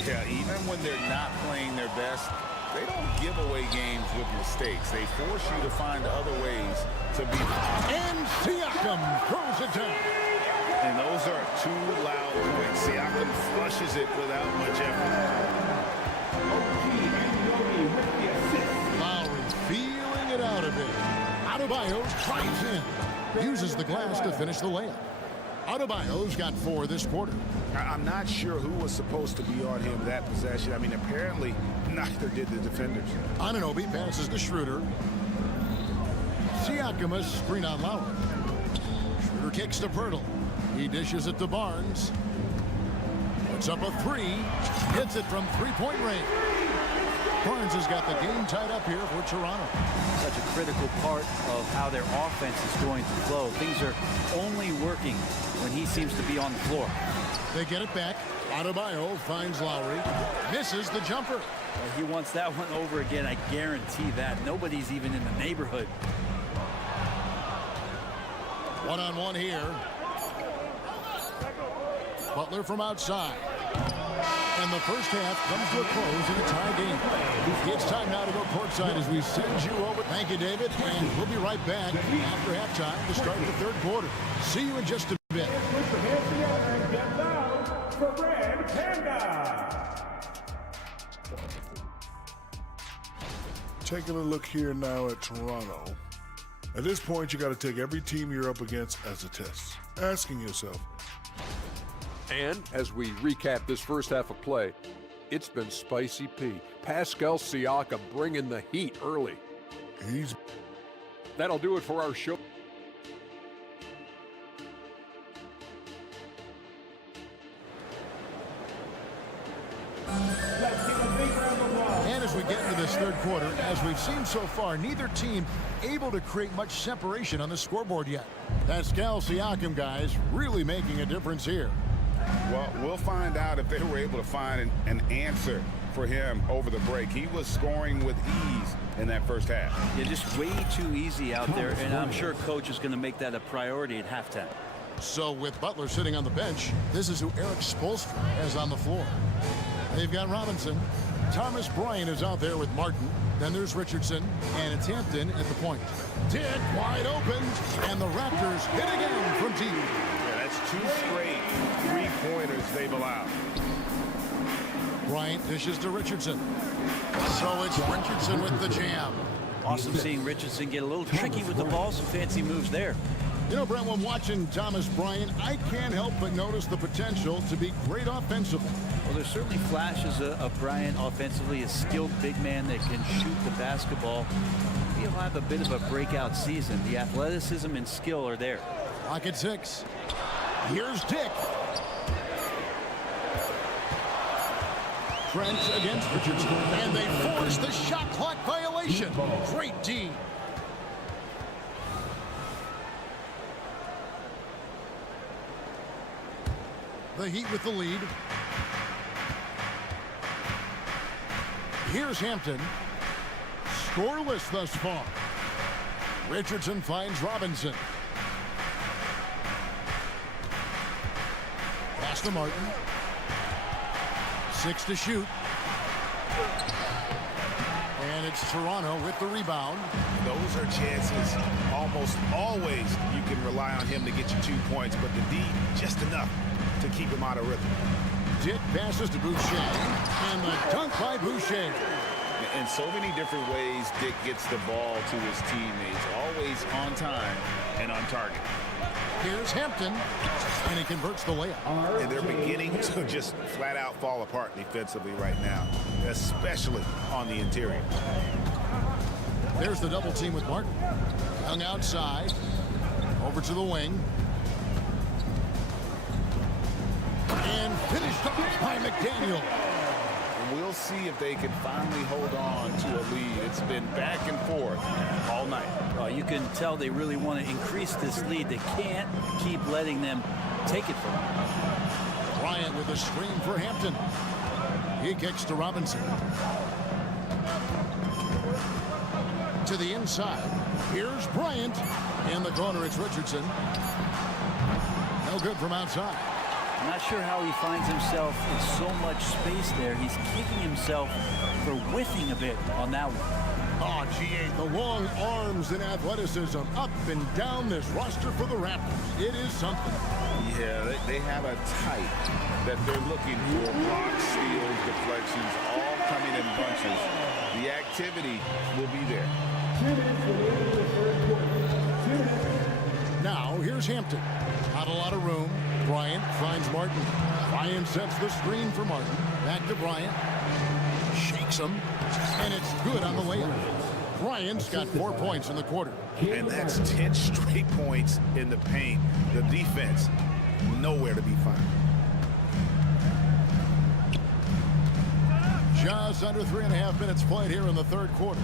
Yeah, even when they're not playing their best, they don't give away games with mistakes. They force you to find other ways to beat them. And Siakam throws it down. And those are two loud points. Siakam flushes it without much effort. Lowry feeling it out a bit. Adebayo drives in. Uses the glass to finish the layup. Adebayo's got 4 this quarter. I'm not sure who was supposed to be on him that possession. I mean, apparently neither did the defenders. Anunoby passes to Schroeder. Siakam a screen on Lowry. Schroeder kicks to Pirtle. He dishes it to Barnes. Puts up a 3. Hits it from three-point range. Barnes has got the game tied up here for Toronto. Such a critical part of how their offense is going to flow. Things are only working when he seems to be on the floor. They get it back. Adebayo finds Lowry. Misses the jumper. Well, he wants that one over again, I guarantee that. Nobody's even in the neighborhood. One-on-one here. Butler from outside. And the first half comes to a close in a tie game. It's time now to go courtside as we send you over. Thank you, David. And we'll be right back after halftime to start the third quarter. See you in just a bit. Put your hands together and get loud for Brad Panda. Taking a look here now at Toronto. At this point, you got to take every team you're up against as a test. Asking yourself. And as we recap this first half of play, it's been Spicy P. Pascal Siakam bringing the heat early. That'll do it for our show. And as we get into this third quarter, as we've seen so far, neither team able to create much separation on the scoreboard yet. Pascal Siakam, guys, really making a difference here. Well, we'll find out if they were able to find an answer for him over the break. He was scoring with ease in that first half. Yeah, just way too easy out there, and I'm sure coach is going to make that a priority at halftime. So with Butler sitting on the bench, this is who Eric Spoelstra has on the floor. They've got Robinson. Thomas Bryant is out there with Martin. Then there's Richardson, and it's Hampton at the point. Dick wide open, and the Raptors hit again from deep. Yeah, that's 2 straight three-pointers they've allowed. Bryant dishes to Richardson. So it's Richardson with the jam. Awesome seeing Richardson get a little tricky with the ball. Some fancy moves there. You know, Brent, when watching Thomas Bryant, I can't help but notice the potential to be great offensively. Well, there's certainly flashes of Bryant offensively, a skilled big man that can shoot the basketball. He'll have a bit of a breakout season. The athleticism and skill are there. Clock at 6. Here's Dick. Trent against Richardson. And they force the shot clock violation. Great D. The Heat with the lead. Here's Hampton. Scoreless thus far. Richardson finds Robinson. Pass to Martin. 6 to shoot. And it's Toronto with the rebound. Those are chances almost always you can rely on him to get you 2 points, but the D just enough to keep him out of rhythm. Dick passes to Boucher, and the dunk by Boucher. In so many different ways, Dick gets the ball to his teammates, always on time and on target. Here's Hampton, and he converts the layup. And they're beginning to just flat out fall apart defensively right now, especially on the interior. There's the double team with Martin. Young outside, over to the wing. And finished off by McDaniel. We'll see if they can finally hold on to a lead. It's been back and forth all night. Well, you can tell they really want to increase this lead. They can't keep letting them take it from them. Bryant with a screen for Hampton. He kicks to Robinson. To the inside. Here's Bryant. In the corner, it's Richardson. No good from outside. I'm not sure how he finds himself in so much space there. He's kicking himself for whiffing a bit on that one. Oh, GA, the long arms and athleticism up and down this roster for the Raptors. It is something. Yeah, they have a type that they're looking for. Blocks, steals, deflections, all coming in bunches. The activity will be there. Now, here's Hampton. Not a lot of room. Bryant finds Martin. Bryant sets the screen for Martin. Back to Bryant. Shakes him. And it's good on the layup. Bryant's got 4 points in the quarter. And that's 10 straight points in the paint. The defense, nowhere to be found. Just under 3.5 minutes played here in the third quarter.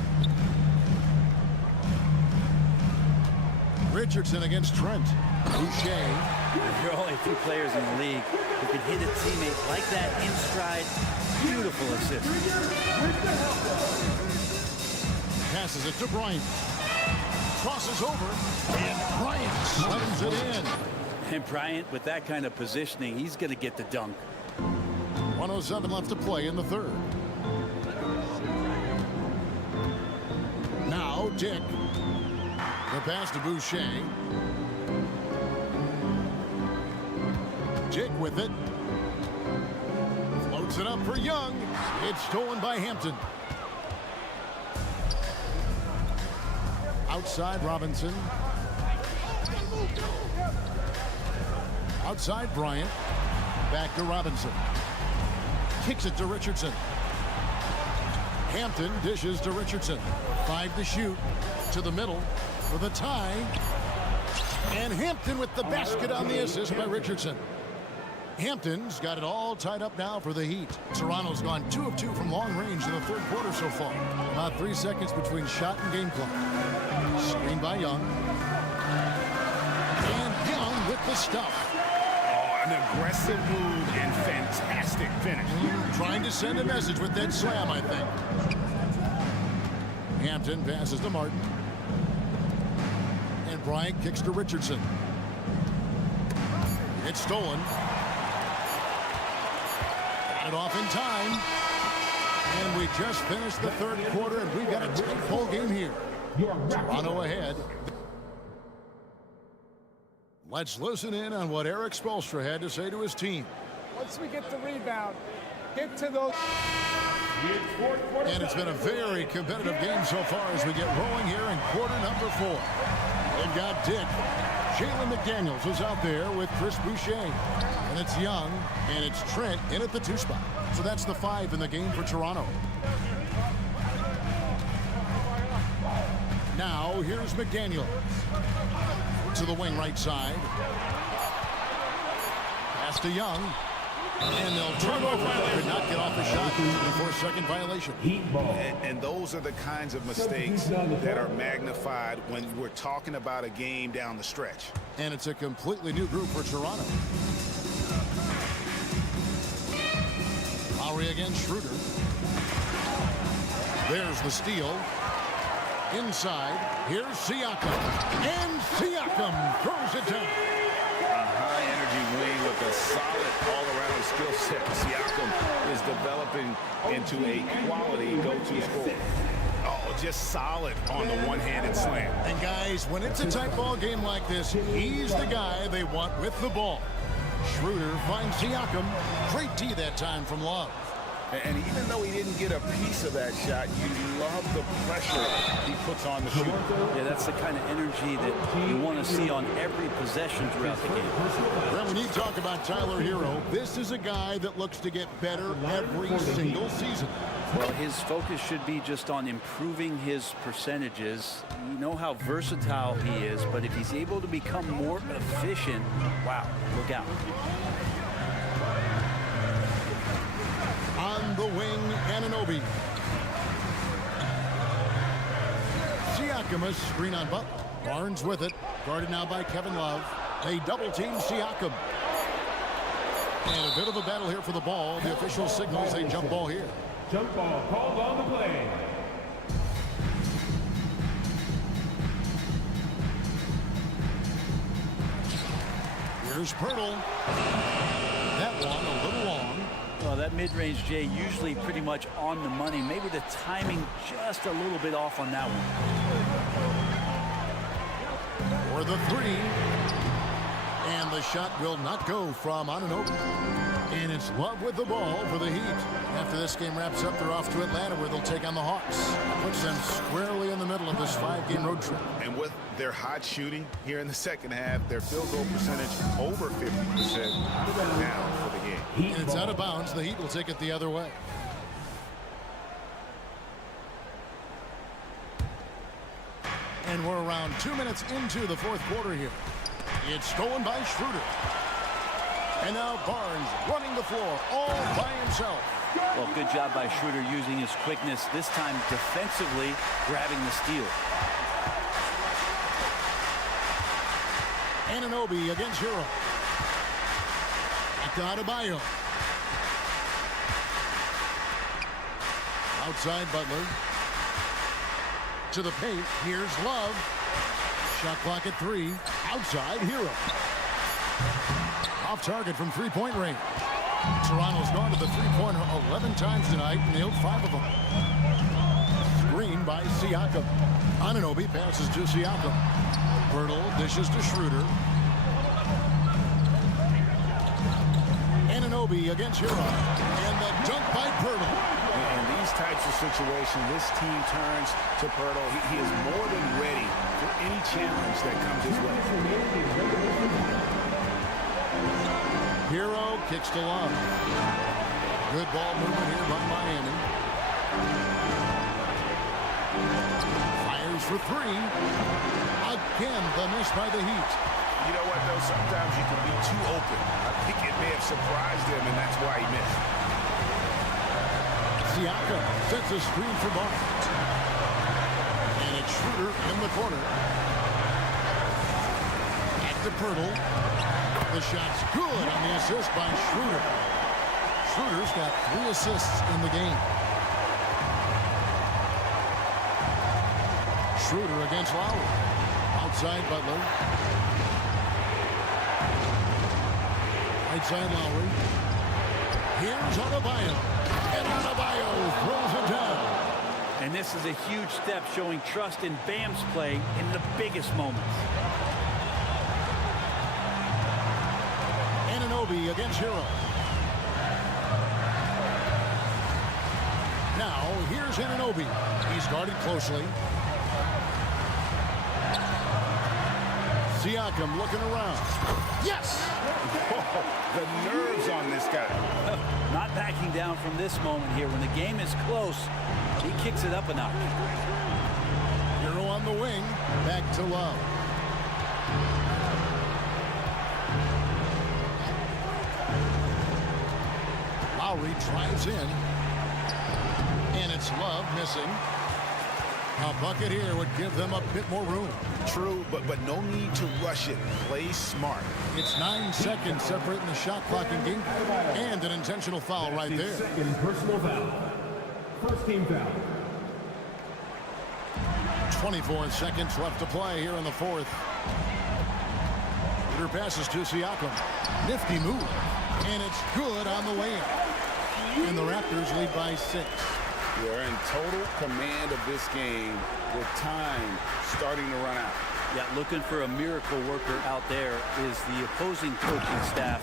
Richardson against Trent. Boucher. There are only 2 players in the league who can hit a teammate like that in stride. Beautiful assist. Passes it to Bryant. Crosses over, and Bryant slams it in. And Bryant, with that kind of positioning, he's going to get the dunk. 1:07 left to play in the third. Now Dick. The pass to Boucher. Dick with it. Floats it up for Young. It's stolen by Hampton. Outside Robinson. Outside Bryant. Back to Robinson. Kicks it to Richardson. Hampton dishes to Richardson. 5 to shoot. To the middle for the tie. And Hampton with the basket on the assist by Richardson. Hampton's got it all tied up now for the Heat. Toronto's gone 2 of 2 from long range in the third quarter so far. About 3 seconds between shot and game clock. Screen by Young. And Young with the stuff. Oh, an aggressive move and fantastic finish. Trying to send a message with that slam, I think. Hampton passes to Martin. And Bryant kicks to Richardson. It's stolen. Got it off in time. And we just finished the third quarter, and we've got a tight ball game here. Toronto ahead. Let's listen in on what Eric Spoelstra had to say to his team. Once we get the rebound, get to those. And it's been a very competitive game so far as we get rolling here in quarter number 4. They've got Dick. Jalen McDaniels is out there with Chris Boucher. And it's Young, and it's Trent in at the 2 spot. So that's the 5 in the game for Toronto. Now, here's McDaniels. To the wing right side. Pass to Young. And they'll turn over. Could not get off the shot. 4-second violation. And those are the kinds of mistakes that are magnified when we're talking about a game down the stretch. And it's a completely new group for Toronto. Lowry against Schroeder. There's the steal. Inside. Here's Siakam. And Siakam throws it down. A high-energy wing with a solid all-around skill set. Siakam is developing into a quality go-to scorer. Oh, just solid on the one-handed slam. And guys, when it's a tight ball game like this, he's the guy they want with the ball. Schroeder finds Siakam. Great D that time from Love. And even though he didn't get a piece of that shot, you love the pressure he puts on the shooter. Yeah, that's the kind of energy that you want to see on every possession throughout the game. Well, when you talk about Tyler Hero, this is a guy that looks to get better every single season. Well, his focus should be just on improving his percentages. You know how versatile he is, but if he's able to become more efficient, wow, look out. On the wing, Anunoby. Siakam, a screen on Butler. Barnes with it. Guarded now by Kevin Love. They double team Siakam. And a bit of a battle here for the ball. The official signals a jump ball here. Jump ball called on the play. Here's Pirtle. That one a little long. Well, that mid-range, Jay, usually pretty much on the money. Maybe the timing just a little bit off on that one. For the three. And the shot will not go from Anunoby. And it's Love with the ball for the Heat. After this game wraps up, they're off to Atlanta where they'll take on the Hawks. Puts them squarely in the middle of this 5-game road trip. And with their hot shooting here in the second half, their field goal percentage over 50% now for the game. And it's out of bounds. The Heat will take it the other way. And we're around 2 minutes into the fourth quarter here. It's stolen by Schroeder. And now Barnes running the floor all by himself. Well, good job by Schroeder using his quickness, this time defensively grabbing the steal. Anunoby against Hero. Back to Adebayo. Outside Butler. To the paint. Here's Love. Shot clock at 3. Outside Hero. Off target from three-point range. Toronto's gone to the three-pointer 11 times tonight, nailed 5 of them. Screen by Siakam. Anunoby passes to Siakam. Pirtle dishes to Schroeder. Anunoby against Hero. And the dunk by Pirtle. In these types of situations, this team turns to Pirtle. He is more than ready for any challenge that comes his way. Hero kicks to Love. Good ball movement here by Miami. Fires for 3. Again, the miss by the Heat. You know what, though? Sometimes you can be too open. I think it may have surprised him, and that's why he missed. Siakam sets a screen for Barnes. And it's Schroeder in the corner. Back to Pirtle. The shot's good on the assist by Schroeder. Schroeder's got 3 assists in the game. Schroeder against Lowry. Outside Butler. Right side Lowry. Here's Adebayo. And Adebayo throws it down. And this is a huge step showing trust in Bam's play in the biggest moments. Anunoby against Hero. Now, here's Anunoby. He's guarded closely. Siakam looking around. Yes! The nerves on this guy. Not backing down from this moment here. When the game is close, he kicks it up a notch. Hero on the wing. Back to Love. Lowry drives in. And it's Love missing. A bucket here would give them a bit more room. True, but no need to rush it. Play smart. It's 9 seconds separating the shot clock and game. And an intentional foul right there. Second personal foul. First team foul. 24 seconds left to play here in the fourth. Shooter passes to Siakam. Nifty move. And it's good on the way in. And the Raptors lead by 6. They're in total command of this game with time starting to run out. Yeah, looking for a miracle worker out there is the opposing coaching staff.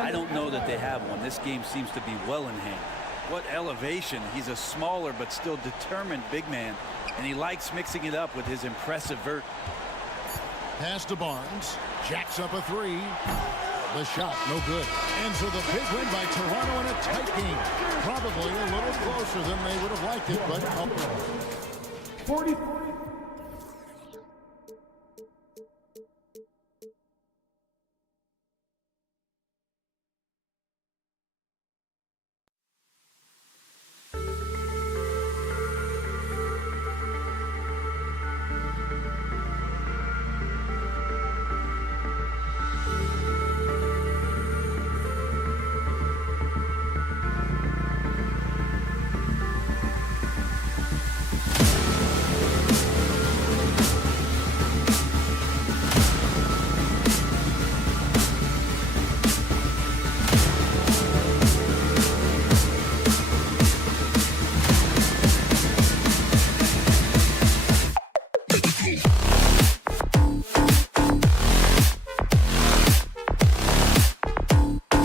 I don't know that they have one. This game seems to be well in hand. What elevation. He's a smaller but still determined big man, and he likes mixing it up with his impressive vert. Pass to Barnes. Jacks up a three. The shot, no good. Ends with a big win by Toronto in a tight game. Probably a little closer than they would have liked it, but 40. Let's go.